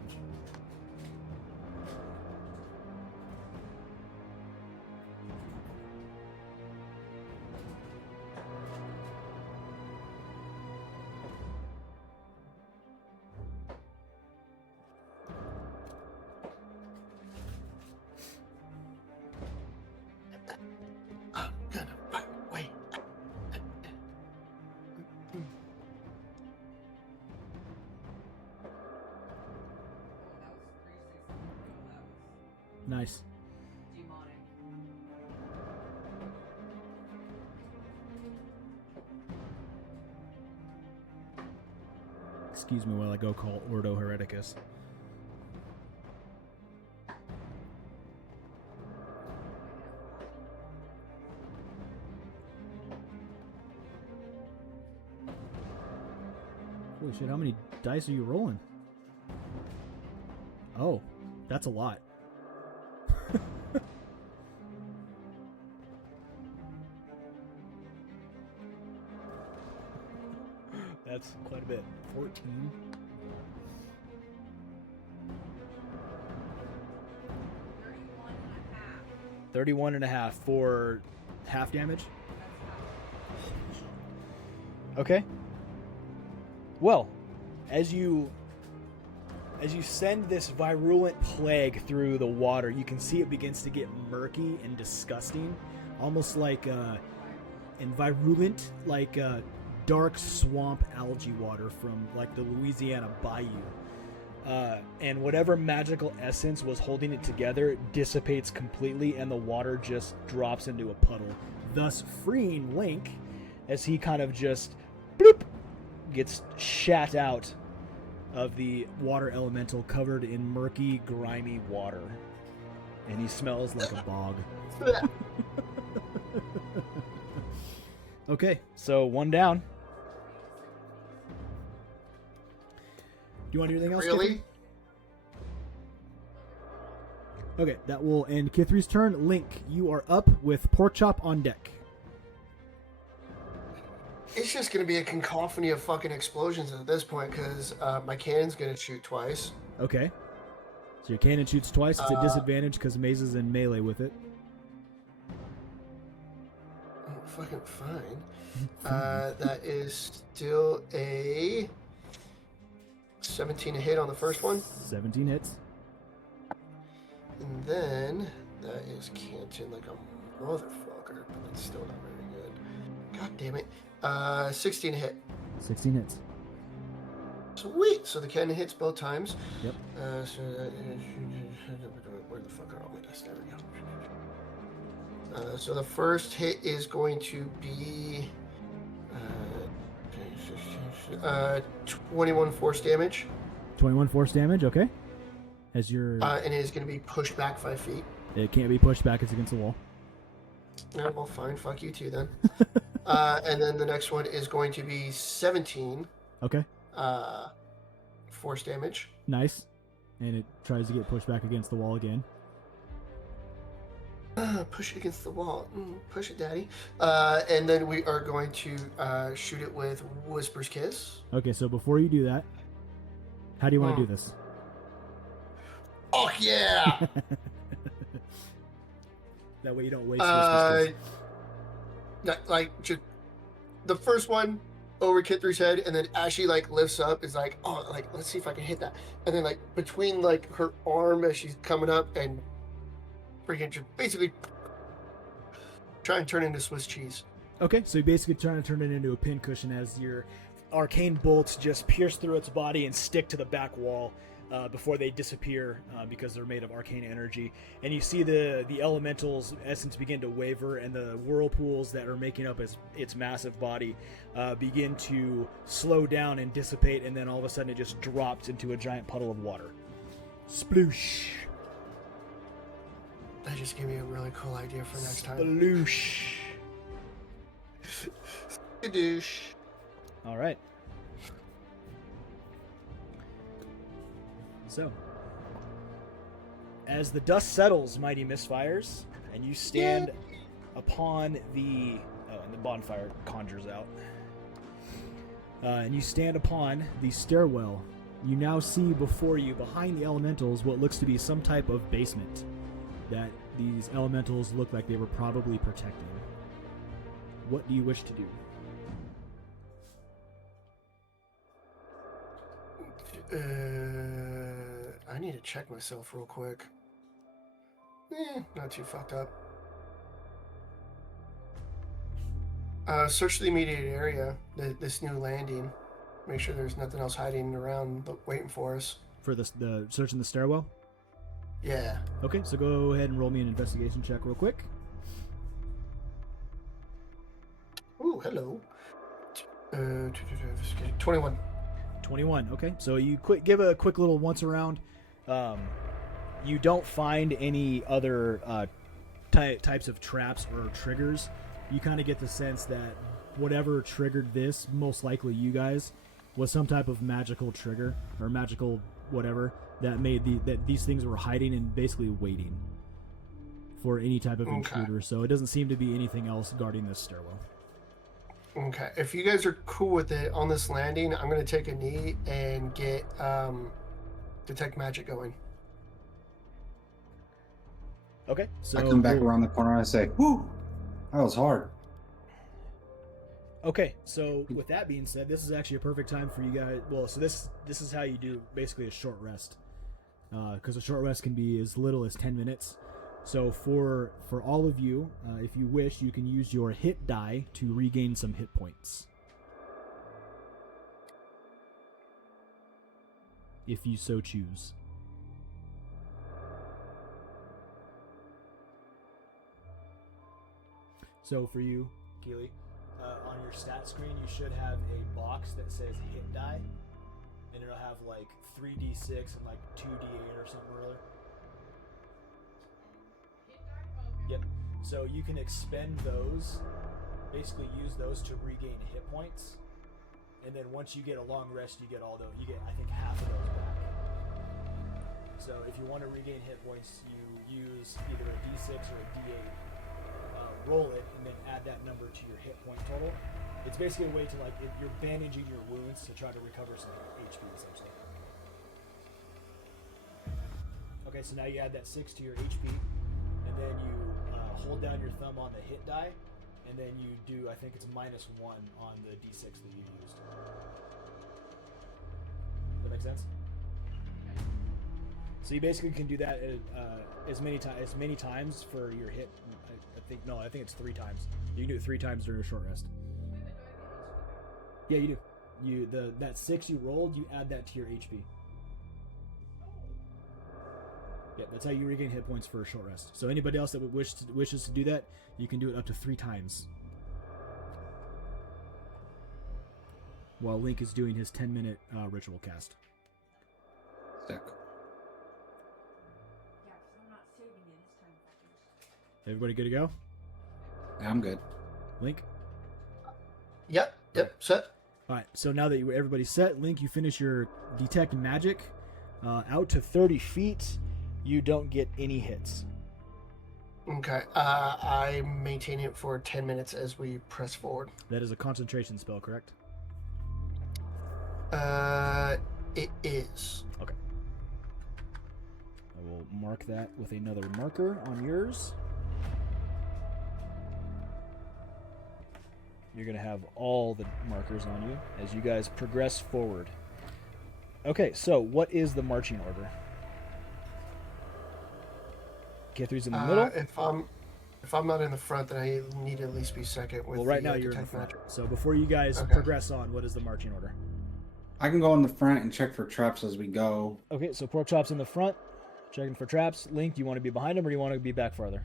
I'm gonna fight. Wait. Nice. Demonic. Excuse me while I go call Ordo Hereticus. Holy shit, how many dice are you rolling? Oh, that's a lot. That's quite a bit. 14. 31 and a half for half damage. Okay. Well, as you send this virulent plague through the water, you can see it begins to get murky and disgusting, almost like and virulent, like dark swamp algae water from like the Louisiana bayou. And whatever magical essence was holding it together dissipates completely, and the water just drops into a puddle, thus freeing Link as he kind of just bloop, gets shat out of the water elemental covered in murky, grimy water. And he smells like a bog. Okay, so one down. Do you want to do anything else? Really? Kithri? Okay, that will end Kithri's turn. Link, you are up with Porkchop on deck. It's just gonna be a cacophony of fucking explosions at this point because my cannon's gonna shoot twice. Okay. So your cannon shoots twice. It's a disadvantage because Maze is in melee with it. Oh, fucking fine. That is still a 17 to hit on the first one. 17 hits. And then that is canted like a motherfucker, but it's still not very good. God damn it. 16 to hit. 16 hits. Sweet. So the cannon hits both times. Yep. So that is, where the fuck are all my dice? There we go. So the first hit is going to be 16, 21 force damage. 21 force damage. Okay. As your And it is going to be pushed back 5 feet. it can't be pushed back. It's against the wall. No, well, fine. Fuck you too then. And then the next one is going to be 17 Okay. force damage. Nice. And it tries to get pushed back against the wall again. Push it against the wall. Push it, daddy. And then we are going to shoot it with Whisper's Kiss. Okay, so before you do that, how do you want to do this? Oh, yeah! That way you don't waste Whisper's Kiss. Like, just the first one over Kit 3's head, and then as she, like, lifts up, is like, oh, like, let's see if I can hit that. And then, like, between, like, her arm as she's coming up and freaking just basically try and turn into Swiss cheese. Okay, so you're basically trying to turn it into a pincushion as your arcane bolts just pierce through its body and stick to the back wall before they disappear because they're made of arcane energy. And you see the elemental's essence begin to waver, and the whirlpools that are making up its massive body begin to slow down and dissipate, and then all of a sudden it just drops into a giant puddle of water. Sploosh. That just gave me a really cool idea for next time. Sploosh. Skadoosh. All right. So, as the dust settles, Mighty Misfires, and you stand upon the... Oh, and the bonfire conjures out. And you stand upon the stairwell. You now see before you, behind the elementals, what looks to be some type of basement that these elementals look like they were probably protecting. What do you wish to do? I need to check myself real quick. Not too fucked up. Search the immediate area, this new landing. Make sure there's nothing else hiding around waiting for us. For the search in the stairwell? Yeah. Okay, so go ahead and roll me an investigation check real quick. Ooh, hello. 21. 21. Okay, so you give a quick little once around. You don't find any other types of traps or triggers. You kind of get the sense that whatever triggered this, most likely you guys, was some type of magical trigger or magical whatever that made that these things were hiding and basically waiting for any type of intruder. So it doesn't seem to be anything else guarding this stairwell. Okay, if you guys are cool with it on this landing, I'm going to take a knee and get Detect Magic going. Okay, so I come back around the corner and I say, whoo, that was hard. Okay, so with that being said, this is actually a perfect time for you guys. Well, so this is how you do basically a short rest, because a short rest can be as little as 10 minutes. So for all of you, if you wish, you can use your hit die to regain some hit points, if you so choose. So for you, Keely, on your stat screen, you should have a box that says hit die, and it'll have like 3d6 and like 2d8 or something or other. Yep. So you can expend those, basically use those to regain hit points, and then once you get a long rest, you get all those. You get, I think, half of those back. So if you want to regain hit points, you use either a d6 or a d8. Roll it and then add that number to your hit point total. It's basically a way to, like, if you're bandaging your wounds to try to recover some HP essentially. Okay, so now you add that 6 to your HP, and then you hold down your thumb on the hit die, and then you do, I think it's -1 on the d6 that you used. Does that make sense? So you basically can do that as many times for your hit. I think it's 3 times. You can do it 3 times during a short rest. Yeah, you do. That 6 you rolled, you add that to your HP. Yeah, that's how you regain hit points for a short rest. So anybody else that wishes to do that, you can do it up to 3 times. while Link is doing his 10-minute ritual cast. Sick. Yeah, 'cause I'm not saving it this time. Everybody good to go? Yeah, I'm good. Link? Yep, set. All right, so now that everybody's set, Link, you finish your detect magic. Out to 30 feet, you don't get any hits. Okay, I maintain it for 10 minutes as we press forward. That is a concentration spell, correct? It is. Okay. I will mark that with another marker on yours. You're going to have all the markers on you as you guys progress forward. Okay, so what is the marching order? K3's in the middle. If I'm not in the front, then I need to at least be second. With Well, right the, now you're in the detect front. magic. So before you guys Okay. progress on, what is the marching order? I can go in the front and check for traps as we go. Okay, so Pork Chop's in the front, checking for traps. Link, do you want to be behind him or do you want to be back farther?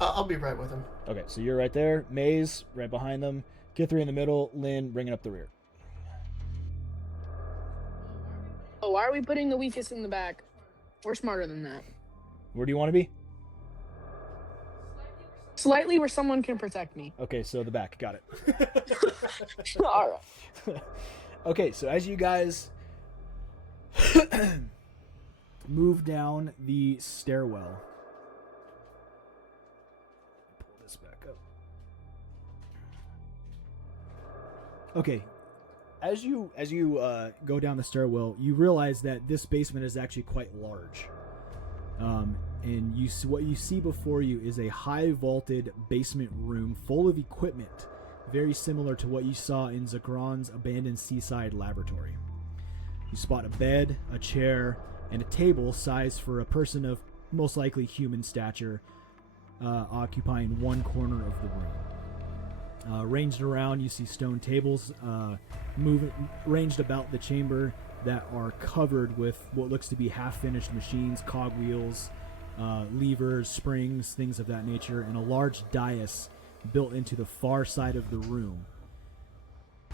I'll be right with him. Okay, so you're right there. Maze, right behind them. K3 in the middle. Lynn, bringing up the rear. Oh, why are we putting the weakest in the back? We're smarter than that. Where do you want to be? Slightly where someone can protect me. Okay, so the back. Got it. All right. Okay, so as you guys move down the stairwell. Pull this back up. Okay. As you go down the stairwell, you realize that this basement is actually quite large. And what you see before you is a high vaulted basement room full of equipment, very similar to what you saw in Zikran's abandoned seaside laboratory. You spot a bed, a chair, and a table sized for a person of most likely human stature, occupying one corner of the room. Ranged around, you see stone tables ranged about the chamber that are covered with what looks to be half-finished machines, cogwheels, levers, springs, things of that nature, and a large dais built into the far side of the room.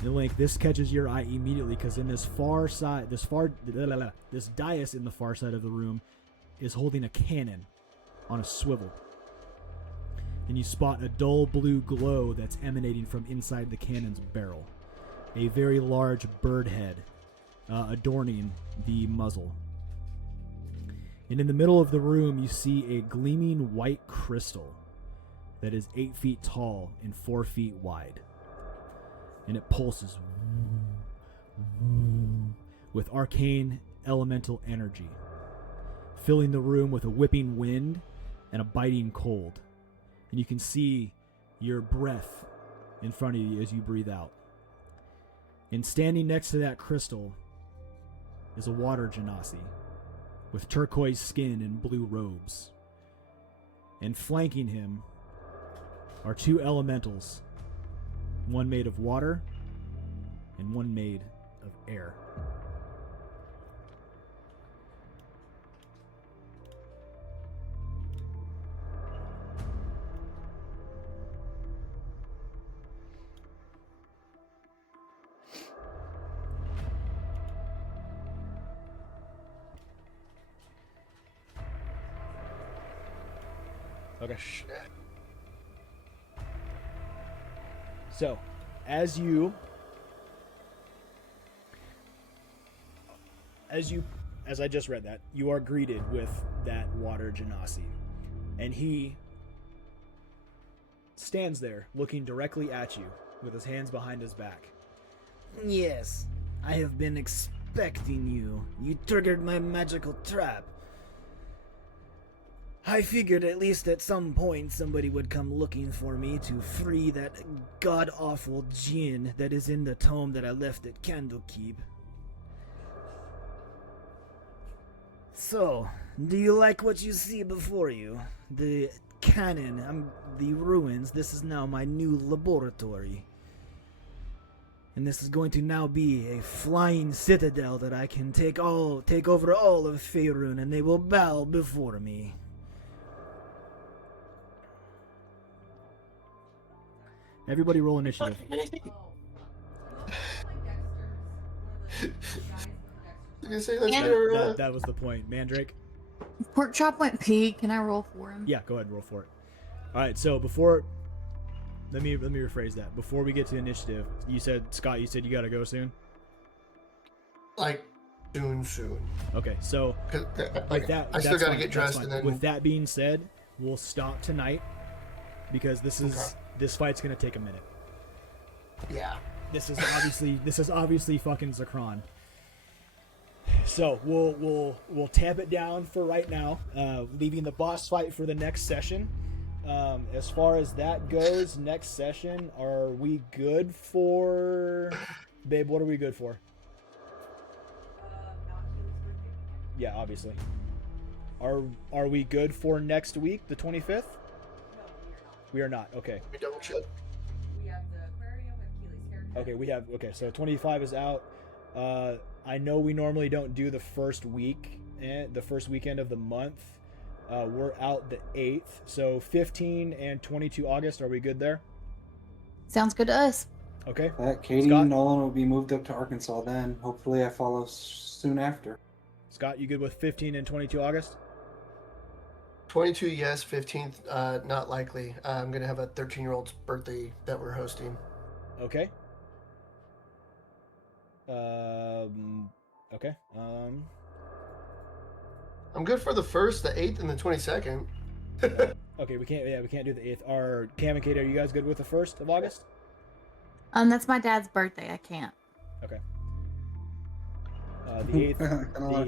And Link, this catches your eye immediately because in this dais in the far side of the room is holding a cannon on a swivel. And you spot a dull blue glow that's emanating from inside the cannon's barrel. A very large bird head adorning the muzzle. And in the middle of the room, you see a gleaming white crystal that is 8 feet tall and 4 feet wide. And it pulses with arcane elemental energy, filling the room with a whipping wind and a biting cold. And you can see your breath in front of you as you breathe out. And standing next to that crystal is a water genasi with turquoise skin and blue robes. And flanking him are two elementals, one made of water and one made of air. Okay. So, as I just read that, you are greeted with that water genasi. And he stands there looking directly at you with his hands behind his back. Yes, I have been expecting you. You triggered my magical trap. I figured at least at some point somebody would come looking for me to free that god-awful djinn that is in the tome that I left at Candlekeep. So, do you like what you see before you? The cannon, the ruins, this is now my new laboratory. And this is going to now be a flying citadel that I can take over all of Faerun, and they will bow before me. Everybody roll initiative. I was gonna say, let's Yeah. get her. That was the point. Mandrake? Pork chop went pee. Can I roll for him? Yeah, go ahead and roll for it. All right, so let me rephrase that. Before we get to initiative, Scott, you said you got to go soon? Like, soon. Okay, so 'Cause, with that, I still that's gotta fine, get that's dressed fine. and then. With that being said, we'll stop tonight because this fight's gonna take a minute. Yeah. This is obviously fucking Zikran. So we'll tamp it down for right now, leaving the boss fight for the next session. As far as that goes, next session, are we good for? Babe, what are we good for? Not Keely's birthday weekend? Yeah, obviously. Are we good for next week, the 25th? No, We are not. Okay. Let me double check. we are not. We have the aquarium, we have Keely's haircut. Okay, so 25 is out. I know we normally don't do the first weekend of the month. We're out the 8th. So 15 and 22 August, are we good there? Sounds good to us. Okay. Katie Scott? and Nolan will be moved up to Arkansas then. Hopefully I follow soon after. Scott, you good with 15 and 22 August? 22, yes. 15th, not likely. I'm gonna have a 13-year-old's birthday that we're hosting. Okay. Okay. I'm good for the 1st, the 8th, and the 22nd. Okay, we can't do the 8th. Are Cam and Kate, are you guys good with the 1st of August? That's my dad's birthday. I can't. Okay. The 8th.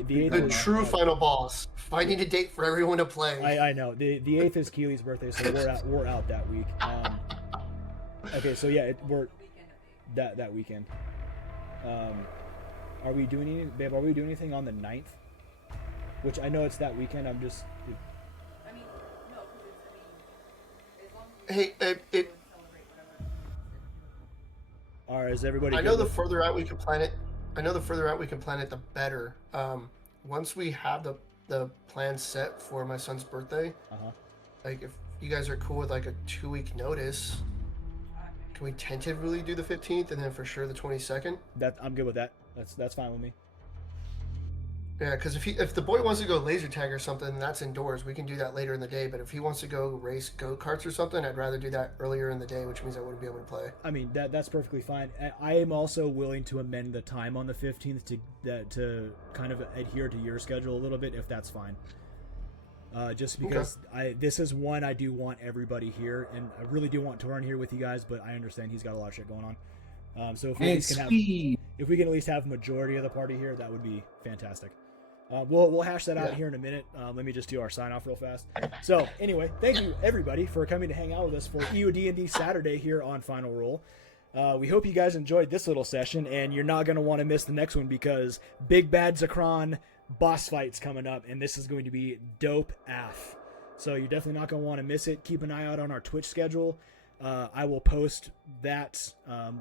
The 8th. The is- true final boss. Finding a date for everyone to play. I know. The 8th is Keely's birthday, so we're out that week. Okay, so yeah, we're that weekend. Are we doing anything, babe? Are we doing anything on the 9th? Which I know it's that weekend. I'm just. I mean, no, because as long as Hey, you celebrate whatever. Or is everybody? I good know the with- further out we can plan it. The better. Once we have the plan set for my son's birthday, like if you guys are cool with like a 2-week notice, can we tentatively do the 15th and then for sure the 22nd? That I'm good with that. That's fine with me. Yeah, because if the boy wants to go laser tag or something, that's indoors. We can do that later in the day. But if he wants to go race go karts or something, I'd rather do that earlier in the day, which means I wouldn't be able to play. I mean that's perfectly fine. I am also willing to amend the time on the 15th to kind of adhere to your schedule a little bit if that's fine. Just because this is one I do want everybody here, and I really do want Torin here with you guys, but I understand he's got a lot of shit going on. So if we can at least have majority of the party here, that would be fantastic. We'll hash that out here in a minute. Let me just do our sign off real fast. So anyway, thank you everybody for coming to hang out with us for EODD Saturday here on Final Roll. We hope you guys enjoyed this little session, and you're not going to want to miss the next one because Big Bad Zikran boss fight's coming up, and this is going to be dope AF. So you're definitely not going to want to miss it. Keep an eye out on our Twitch schedule. I will post that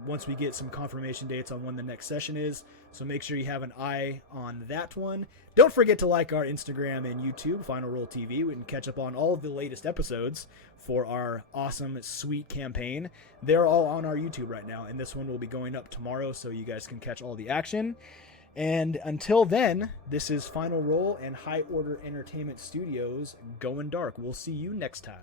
once we get some confirmation dates on when the next session is. So make sure you have an eye on that one. Don't forget to like our Instagram and YouTube, Final Roll TV. We can catch up on all of the latest episodes for our awesome, sweet campaign. They're all on our YouTube right now, and this one will be going up tomorrow so you guys can catch all the action. And until then, this is Final Roll and High Order Entertainment Studios going dark. We'll see you next time.